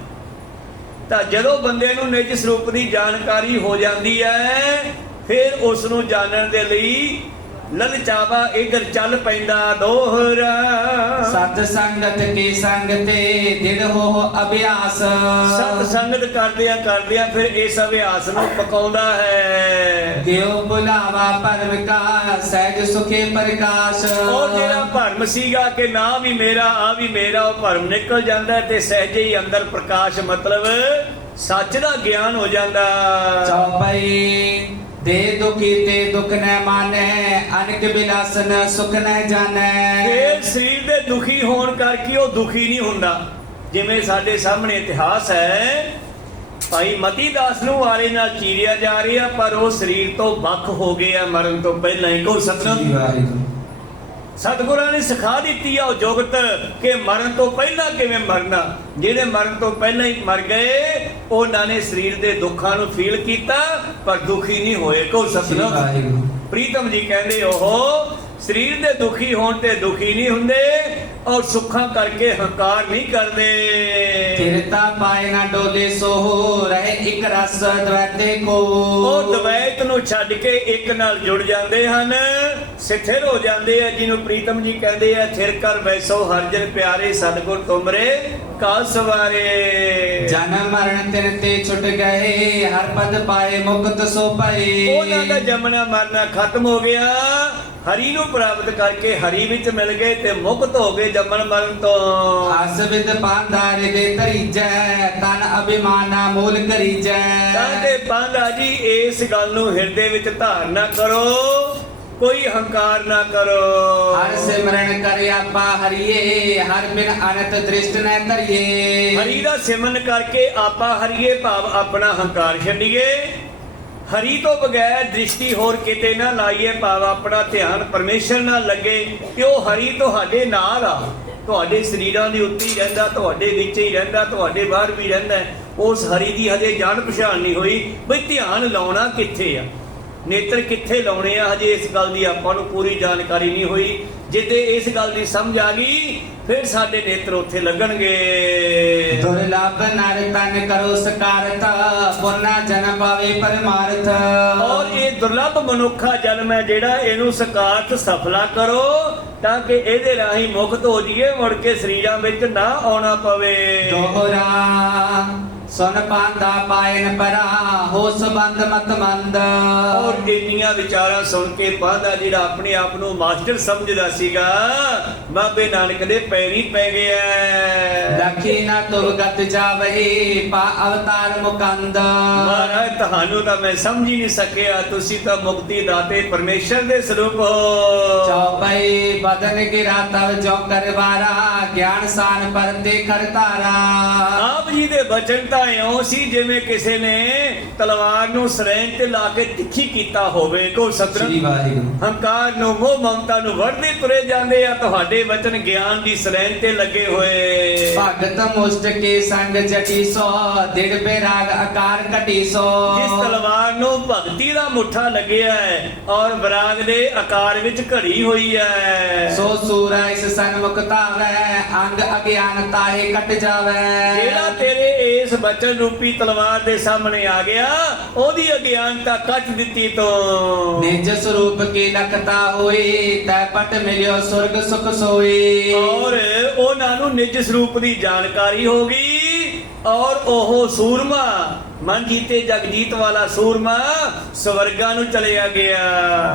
ਤਾਂ ਜਦੋਂ ਬੰਦੇ ਨੂੰ ਨਿਜ ਸਰੂਪ ਦੀ ਜਾਣਕਾਰੀ ਹੋ ਜਾਂਦੀ ਹੈ ਫਿਰ ਉਸ ਨੂੰ ਜਾਣਨ ਦੇ ਲਈ ਲਲਚਾਵਾ ਇਧਰ ਚੱਲ ਪੈਂਦਾ। ਦੋਹਰਾ ਸਤ ਸੰਗਤ ਕੀ ਸੰਗ ਤੇ ਦਿੜ ਹੋ ਅਭਿਆਸ। ਸਤ ਸੰਗਤ ਕਰਦਿਆਂ ਫਿਰ ਇਸ ਅਭਿਆਸ ਨੂੰ ਪਕਾਉਂਦਾ ਹੈ। ਦਿਓ ਬੁਲਾਵਾ ਪਰਮ ਕਾ, ਸਹਿਜ ਸੁਖੇ ਪ੍ਰਕਾਸ਼। ਉਹ ਜਿਹੜਾ ਭਰਮ ਸੀਗਾ ਕਿ ਨਾ ਵੀ ਮੇਰਾ ਆ ਵੀ ਮੇਰਾ, ਉਹ ਭਰਮ ਨਿਕਲ ਜਾਂਦਾ ਤੇ ਸਹਿਜੇ ਹੀ ਅੰਦਰ ਪ੍ਰਕਾਸ਼ ਮਤਲਬ ਸੱਚ ਦਾ ਗਿਆਨ ਹੋ ਜਾਂਦਾ। ਚੌਪਈ ਦੇ ਦੁਖੀ ਤੇ ਦੁਖ ਨ ਮਾਨੈ, ਅਨਕ ਬਿਲਾਸਨ ਸੁਖ ਨ ਜਾਣੈ। ਇਹ ਸਰੀਰ ਦੇ ਦੁਖੀ ਹੋਣ ਕਰਕੇ ਉਹ ਦੁਖੀ ਨਹੀਂ ਹੁੰਦਾ। ਜਿਵੇਂ ਸਾਡੇ ਸਾਹਮਣੇ ਇਤਿਹਾਸ ਹੈ, ਭਾਈ ਮਤੀ ਦਾਸ ਨੂੰ ਆਰੇ ਨਾਲ ਚੀਰਿਆ ਜਾ ਰਿਹਾ, ਪਰ ਉਹ ਸਰੀਰ ਤੋਂ ਵੱਖ ਹੋ ਗਿਆ ਮਰਨ ਤੋਂ ਪਹਿਲਾਂ ਹੀ। ਕੋਈ ਸਤਿਗੁਰੂ ਸਤਿਗੁਰਾਂ ਨੇ ਸਿਖਾ ਦਿੱਤੀ ਆ ਉਹ ਜੁਗਤ ਕਿ ਮਰਨ ਤੋਂ ਪਹਿਲਾਂ ਕਿਵੇਂ ਮਰਨਾ। ਜਿਹੜੇ ਮਰਨ ਤੋਂ ਪਹਿਲਾਂ ਹੀ ਮਰ ਗਏ ਉਹਨਾਂ ਨੇ ਸਰੀਰ ਦੇ ਦੁੱਖਾਂ ਨੂੰ ਫੀਲ ਕੀਤਾ ਪਰ ਦੁਖੀ ਨਹੀਂ ਹੋਏ। ਕੋਈ ਸਤਿਗੁਰੂ ਪ੍ਰੀਤਮ ਜੀ ਕਹਿੰਦੇ ਉਹ ਸਰੀਰ ਦੇ ਦੁਖੀ ਹੋਣ ਤੇ ਦੁਖੀ ਨਹੀਂ ਹੁੰਦੇ, ਔਰ ਸੁੱਖਾਂ ਕਰਕੇ ਹੰਕਾਰ ਨਹੀਂ ਕਰਦੇ। थिरता पाए ना डोले सोहो रहे एक रस द्वैते को। ਉਹ ਦਵੈਤ ਨੂੰ ਛੱਡ ਕੇ ਇੱਕ ਨਾਲ ਜੁੜ ਜਾਂਦੇ ਹਨ, ਸਥਿਰ ਹੋ ਜਾਂਦੇ ਆ, ਜਿਹਨੂੰ ਪ੍ਰੀਤਮ ਜੀ ਕਹਿੰਦੇ ਆ ਥਿਰ ਕਰ ਬੈਸੋ ਹਰ ਜਨ ਪਿਆਰੇ ਸਤਿਗੁਰ ਤੁਮਰੇ ਕਾਲ ਸਵਾਰੇ। जन्म मरण तिन ते छुट गए हर पद पाए मुक्त सो पाए। ਉਹਨਾਂ ਦਾ ਜੰਮਣਾ ਮਰਨਾ ਖਤਮ ਹੋ ਗਿਆ, ਹਰੀ ਨੂੰ ਪ੍ਰਾਪਤ ਕਰਕੇ ਹਰੀ ਵਿੱਚ ਮਿਲ ਗਏ ਤੇ ਮੁਕਤ ਹੋ ਗਏ ਜੰਮਣ ਮਰਨ ਤੋਂ। हस विद पांधार दे तरीजै तन अभिमाना मूल करीजै। ਕਹਿੰਦੇ ਪਾਂਧਾ ਜੀ ਇਸ ਗੱਲ ਨੂੰ ਹਿਰਦੇ ਵਿੱਚ ਧਾਰਨਾ ਕਰੋ, ਕੋਈ ਹੰਕਾਰ ਨਾ ਕਰੋ। हर सिमरन कर आपा हरिये हर बिन अनत दृष्ट न धरिये। ਹਰੀ ਦਾ ਸਿਮਰਨ ਕਰਕੇ ਆਪਾ ਹਰੀਏ ਭਾਵ ਆਪਣਾ ਹੰਕਾਰ ਛੱਡੀਏ, ਹਰੀ ਤੋਂ ਬਗੈਰ ਦ੍ਰਿਸ਼ਟੀ ਹੋਰ ਕਿਤੇ ਨਾ ਲਾਈਏ ਭਾਵ ਆਪਣਾ ਧਿਆਨ ਪਰਮੇਸ਼ਰ ਨਾਲ ਲੱਗੇ ਕਿ ਉਹ ਹਰੀ ਤੁਹਾਡੇ ਨਾਲ ਆ, ਤੁਹਾਡੇ ਸਰੀਰਾਂ ਦੇ ਉੱਤੇ ਹੀ ਰਹਿੰਦਾ, ਤੁਹਾਡੇ ਵਿੱਚ ਹੀ ਰਹਿੰਦਾ, ਤੁਹਾਡੇ ਬਾਹਰ ਵੀ ਰਹਿੰਦਾ। ਉਸ ਹਰੀ ਦੀ ਹਜੇ ਜਾਣ ਪਛਾਣ ਨਹੀਂ ਹੋਈ ਬਈ ਧਿਆਨ ਲਾਉਣਾ ਕਿੱਥੇ ਆ, ਨੇਤਰ ਕਿੱਥੇ ਲਾਉਣੇ ਆ, ਹਜੇ ਇਸ ਗੱਲ ਦੀ ਆਪਾਂ ਨੂੰ ਪੂਰੀ ਜਾਣਕਾਰੀ ਨਹੀਂ ਹੋਈ। ਜਿੱਦੇ ਇਸ ਗੱਲ ਦੀ ਸਮਝ ਆ ਗਈ ਫਿਰ ਸਾਡੇ ਨੇਤਰ ਉੱਥੇ ਲੱਗਣਗੇ। दुर्लभ नर तन करो सकारत पुन्ना जन्म पावे परमार्थ। ਔਰ ਇਹ ਦੁਰਲੱਭ ਮਨੁੱਖਾ ਜਨਮ ਹੈ ਜਿਹੜਾ, ਇਹਨੂੰ ਸਕਾਰਤ ਸਫਲਾ ਕਰੋ ਤਾਂ ਕਿ ਇਹਦੇ ਰਾਹੀਂ ਮੁਕਤ ਹੋ ਜਾਈਏ, ਮੁੜ ਕੇ ਸਰੀਰਾਂ ਵਿੱਚ ਨਾ ਆਉਣਾ ਪਵੇ। दोहरा सुन पांदा पायन परा हो संबंध मत मंद। ਔਰ ਇੰਨੀਆਂ ਵਿਚਾਰਾਂ ਸੁਣ ਕੇ ਪਾਂਧਾ ਜਿਹੜਾ ਆਪਣੇ ਆਪ ਨੂੰ ਮਾਸਟਰ ਸਮਝਦਾ ਸੀਗਾ, ਬਾਬੇ ਨਾਨਕ ਦੇ ਪੈਰੀ ਪੈ ਗਿਆ। लखी न तुरगत जावही पा अवतार मुकंद। ਮਹਾਰਾਜ ਤੁਹਾਨੂੰ ਤਾਂ ਮੈਂ ਸਮਝ ਹੀ ਨਹੀਂ ਸਕਿਆ, ਤੁਸੀਂ ਤਾਂ ਮੁਕਤੀ ਦਾਤੇ ਪਰਮੇਸ਼ਰ ਦੇ ਸਰੂਪ ਹੋ। चौपाई बदन गिरा तब जो करवारा ज्ञान सान पर देखर तारा। ਆਪ ਜੀ ਦੇ ਬਚਨ ਤਾਂ ਇਉਂ ਸੀ ਜਿਵੇਂ ਕਿਸੇ ਨੇ ਤਲਵਾਰ ਨੂੰ ਸਰੈਂਜ ਤੇ ਲਾ ਕੇ ਤਿੱਖੀ ਕੀਤਾ ਹੋਵੇ। ਕੋ ਸਤਿਗੁਰੂ श्री वाहिगुरु। ਹੰਕਾਰ ਨੂੰ ਮੋਹ ਮਮਤਾ ਨੂੰ ਵੜਦੇ ਤੁਰੇ ਜਾਂਦੇ ਆ, ਤੁਹਾਡੇ ਵਚਨ ਗਿਆਨ ਦੀ ਸਰੈਂਜ ਤੇ ਲੱਗੇ ਹੋਏ। भगत मुष्ट के संग जटी सो दिड़ बेराग आकार कटी सो। ਜਿਸ ਤਲਵਾਰ ਨੂੰ ਭਗਤੀ ਦਾ ਮੁੱਠਾ ਲੱਗਿਆ ਹੈ ਔਰ ਵਿਰਾਗ ਦੇ ਆਕਾਰ ਵਿੱਚ ਘੜੀ ਹੋਈ ਹੈ, सो सूरा इस सन्मुख तावै अंग अज्ञानता ही कट जावै। ਜਿਹੜਾ ਤੇਰੇ ਇਸ ਬਚਨ ਰੂਪੀ ਤਲਵਾਰ ਦੇ ਸਾਹਮਣੇ ਆ ਗਿਆ ਉਹਦੀ ਅਗਿਆਨਤਾ ਕੱਟ ਦਿੱਤੀ ਤੋਂ। निज स्वरूप की लखता होई तै पट मिलियो स्वर्ग सुख सोई। ਔਰ ਉਹਨਾਂ ਨੂੰ ਨਿਜ ਸਰੂਪ ਦੀ ਜਾਣਕਾਰੀ ਹੋ ਗਈ ਔਰ ਉਹ ਸੂਰਮਾ ਮਨ ਜੀਤੇ ਜਗਜੀਤ ਵਾਲਾ ਸੂਰਮਾ ਸਵਰਗਾਂ ਨੂੰ ਚਲਿਆ ਗਿਆ।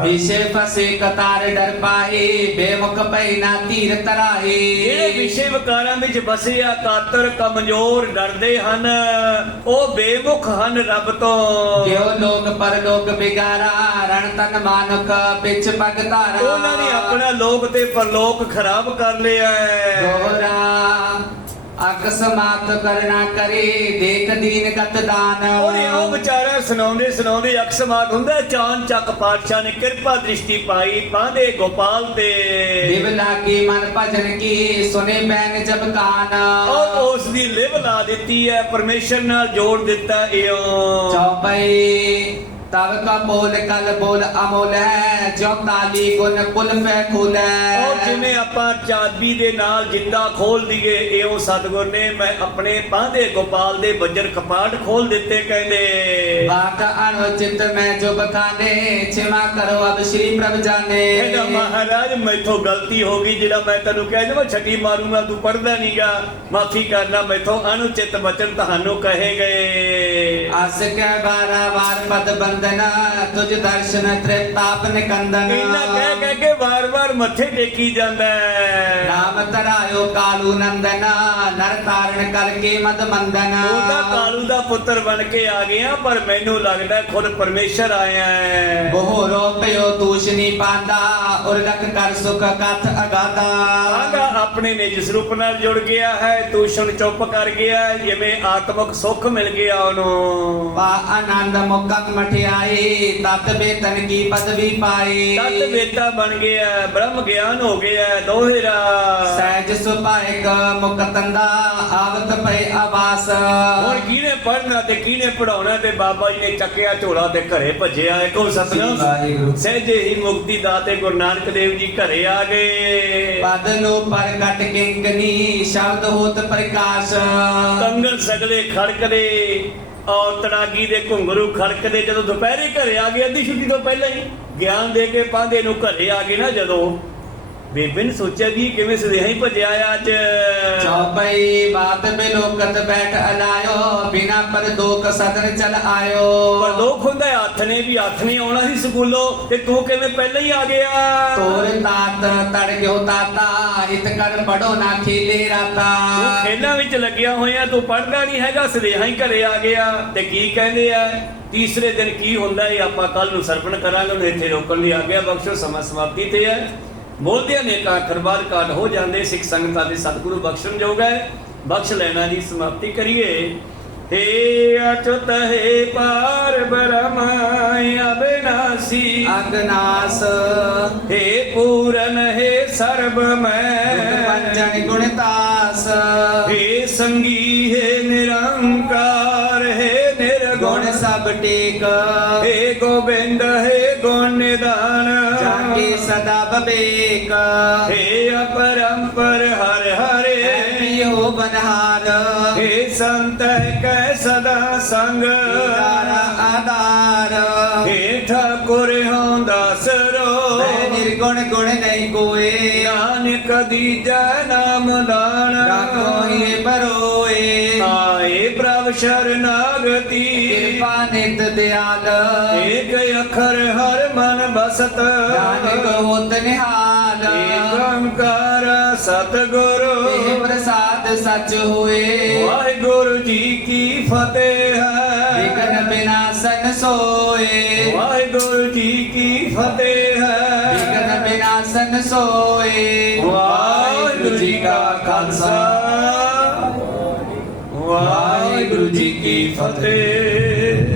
विषे फसे कतार डर पाही बेमुख पई ना तीर तराही। ਜਿਹੜੇ ਵਿਸ਼ੇ ਵਿਕਾਰਾਂ ਵਿੱਚ ਵਸੇ ਆ ਕਾਤਰ ਕਮਜ਼ੋਰ ਡਰਦੇ ਹਨ, ਉਹ ਬੇਮੁਖ ਹਨ ਰੱਬ ਤੋਂ। क्यों लोग परलोक बिगारा रण तन मानुख पिछ पग तारा। ਉਹਨਾਂ ਨੇ ਆਪਣਾ ਲੋਕ ਤੇ ਪਰਲੋਕ ਖਰਾਬ ਕਰ ਲਿਆ ਹੈ। दोहरा अक समाप्त करना करे देख दीन गत दान। ਔਰ ਇਹੋ ਵਿਚਾਰਾ ਸੁਣਾਉਂਦੇ ਸੁਣਾਉਂਦੇ ਅਕਸਮਾਤ ਹੁੰਦਾ, ਚਾਨ ਚੱਕ ਪਾਤਸ਼ਾਹ ਨੇ ਕਿਰਪਾ ਦ੍ਰਿਸ਼ਟੀ ਪਾਈ ਪਾਂਦੇ ਗੋਪਾਲ ਤੇ। बिबला की मन भजन की सुने बैन जब कान। ਔਰ ਉਸ ਦੀ ਲਿਵ ਲਾ ਦਿੱਤੀ ਹੈ, ਪਰਮੇਸ਼ਰ ਨਾਲ ਜੋੜ ਦਿੱਤਾ ਇਉਂ। चौपाई तब का बोल कल बोल अमोल है जो ताली गुण कुल पे खुल है। ਔਰ ਜਿਵੇਂ ਆਪਾਂ ਚਾਬੀ ਦੇ ਨਾਲ ਜਿੰਦਾ ਖੋਲ ਦਈਏ ਇਉਂ ਸਤਿਗੁਰ ਨੇ ਮੈਂ ਆਪਣੇ ਪਾਂਦੇ ਗੋਪਾਲ ਦੇ ਬੱਜਰ ਕਪਾਟ ਖੋਲ ਦਿੱਤੇ। ਕਹਿੰਦੇ बाक अनुचित में जो बखाने क्षमा करो अब श्री प्रभ जाने। ਕਹਿੰਦਾ ਮਹਾਰਾਜ ਮੈਥੋਂ ਗਲਤੀ ਹੋ ਗਈ, ਜਿਹੜਾ ਮੈਂ ਤੈਨੂੰ ਕਹਿ ਦੇਵਾਂ ਛੱਡੀ ਮਾਰੂੰਗਾ ਤੂੰ ਪੜਦਾ ਨਹੀਂਗਾ, ਮਾਫੀ ਕਰਨਾ, ਮੈਥੋਂ ਅਨੁਚਿਤ ਬਚਨ ਤੁਹਾਨੂੰ ਕਹੇ ਗਏ। आस के बार पद बंदना तुझ दर्शन त्रिताप निकंदन। ਇੰਨਾ ਕਹਿ ਕੇ ਵਾਰ-ਵਾਰ ਮੱਥੇ ਟੇਕੀ ਜਾਂਦਾ ਹੈ। नाम तरायो कालू नंदन नर तारण करके मद मंदन। ਤੂੰ ਤਾਂ ਕਾਲੂ ਦਾ ਪੁੱਤਰ ਬਣ ਕੇ ਆ ਗਿਆ, ਪਰ ਮੈਨੂੰ ਲੱਗਦਾ ਖੁਦ ਪਰਮੇਸ਼ਰ ਆਇਆ ਹੈ। बहु रोपयो तूषनी पांदा उर्लक कर सुख कथ अगाधा। ਆਂਦਾ ਆਪਣੇ ਨਿਜ ਸਰੂਪ ਨਾਲ ਜੁੜ ਗਿਆ ਹੈ, ਤੂਸ਼ਣ ਚੁੱਪ ਕਰ ਗਿਆ, ਜਿਵੇਂ ਆਤਮਿਕ ਸੁੱਖ ਮਿਲ ਗਿਆ ਉਹਨੂੰ। पा आनंद मुकक मठियाई तत वेतन की पदवी पाई। ਤਤ ਵੇਤਾ ਬਣ ਗਿਆ, ਬ੍ਰਹਮ ਗਿਆਨ ਹੋ ਗਿਆ ਦੋਹਰਾ। सहज ਸੁਭਾਇਕ ਮੁਕਤੰਦਾ ਆਵਤ ਪਈ ਆਵਾਸ ਹੁਣ ਕਿਹਨੇ ਪੜ੍ਹਨਾ ਤੇ ਕਿਹਨੇ ਪੜਾਉਣਾ ਤੇ ਬਾਬਾ ਜੀ ਨੇ ਚੱਕਿਆ ਝੋਲਾ ਤੇ ਘਰੇ ਭੱਜਿਆ ਇੱਕੋ ਸਤਨਾਮ ਵਾਹਿਗੁਰੂ। ਸਹਿਜੇ ਹੀ ਮੁਕਤੀ ਦਾਤੇ ਗੁਰੂ ਨਾਨਕ ਦੇਵ ਜੀ ਘਰੇ ਆ ਗਏ। ਪਦ ਨੂੰ ਪ੍ਰਗਟ ਕਿੰਕਨੀ ਸ਼ਬਦ ਹੋਤ ਪ੍ਰਕਾਸ਼ ਕੰਗਣ ਸਗਲੇ ਖੜਕਦੇ ਔਰ ਤੜਾਗੀ ਦੇ ਘੁੰਗਰੂ ਖੜਕਦੇ। ਜਦੋਂ ਦੁਪਹਿਰੇ ਘਰੇ ਆ ਗਏ ਅੱਧੀ ਛੁੱਟੀ ਤੋਂ ਪਹਿਲਾਂ ਹੀ ਗਿਆਨ ਦੇ ਕੇ ਪਾਂਦੇ ਨੂੰ ਘਰੇ ਆ ਗਏ ਨਾ, ਜਦੋਂ ਬੇਬੇ ਨੇ ਸੋਚਿਆ ਵੀ ਕਿਵੇਂ ਸੁਦੇਹਾ ਹੀ ਭੱਜਿਆ ਆ ਅੱਜ। ਚੌਪਈ ਬਾਤ ਬਿਲੋਕਤ ਬੈਠ ਅਲਾਇਓ ਬਿਨਾ ਪਰਦੋਕ ਸਦਰ ਚਲ ਆਇਓ ਪਰ ਦੁੱਖ ਹੁੰਦਾ ਹੱਥ ਨੇ ਵੀ ਹੱਥ ਨੇ ਆਉਣਾ ਸੀ ਸਕੂਲੋਂ ਤੇ ਤੂੰ ਕਿਵੇਂ ਪਹਿਲਾਂ ਹੀ ਆ ਗਿਆ। ਤੋਰ ਤਾਤ ਤੜ ਗਿਓ ਤਾਤਾ ਹਿਤ ਕਰ ਪੜੋ ਨਾ ਖੇਲੇ ਰਾਤਾ ਤੂੰ ਖੇਲਾਂ ਵਿੱਚ ਲੱਗਿਆ ਹੋਇਆ, ਤੂੰ ਪੜ੍ਹਦਾ ਨਹੀਂ ਹੈਗਾ, ਸੁਦੇਹਾ ਹੀ ਘਰੇ ਆ ਗਿਆ। ਤੇ ਕੀ ਕਹਿੰਦੇ ਆ ਤੀਸਰੇ ਦਿਨ ਕੀ ਹੁੰਦਾ ਇਹ ਆਪਾਂ ਕੱਲ ਨੂੰ ਸਰਪਣ ਕਰਾਂਗੇ। ਉਹਨੂੰ ਇੱਥੇ ਰੋਕਣ ਦੀ ਆਗਿਆ ਬਖਸ਼ੋ, ਸਮਾਂ ਸਮਾਪਤੀ ਤੇ ਹੈ। ਬੋਲਦਿਆਂ ਨੇ ਅੱਖਰ ਬਾਹਰ ਕਾਟ ਹੋ ਜਾਂਦੇ। ਸਿੱਖ ਸੰਗਤਾਂ ਦੇ ਸਤਿਗੁਰੂ ਬਖਸ਼ਣ ਜੋਗ ਹੈ, ਬਖਸ਼ ਲੈਣਾ ਜੀ। ਸਮਾਪਤੀ ਕਰੀਏ। हे अच्युत हे पार ब्रह्म अविनाशी अगनास हे पूरन हे सर्वमय पंचन गुणतास हे संगी हे निरंकार हे निर्गुण गुण सब टेक हे गोविंद हे गुण निदान जाके सदा बबेक हे अपरंपर हर हरे हो बनहार हे संत कै सदा संग आधार हे ठाकुर हों दासरो निर्गुण गुण नहीं कोई नानक दीजा नाम दान राखो ये बरोए आए प्रभ शरणागति कृपा नित दयाल एक अखर हर मन बसत नानक होत निहाल एक ओंकार सतगुरु प्रसाद सच हुए वाहिगुरु जी की फतेह है विघ्न विनाशन सोए वाहिगुरु जी की फतेह है विघ्न विनाशन सोए वाहिगुरु जी का खालसा वाहिगुरु जी की फतेह।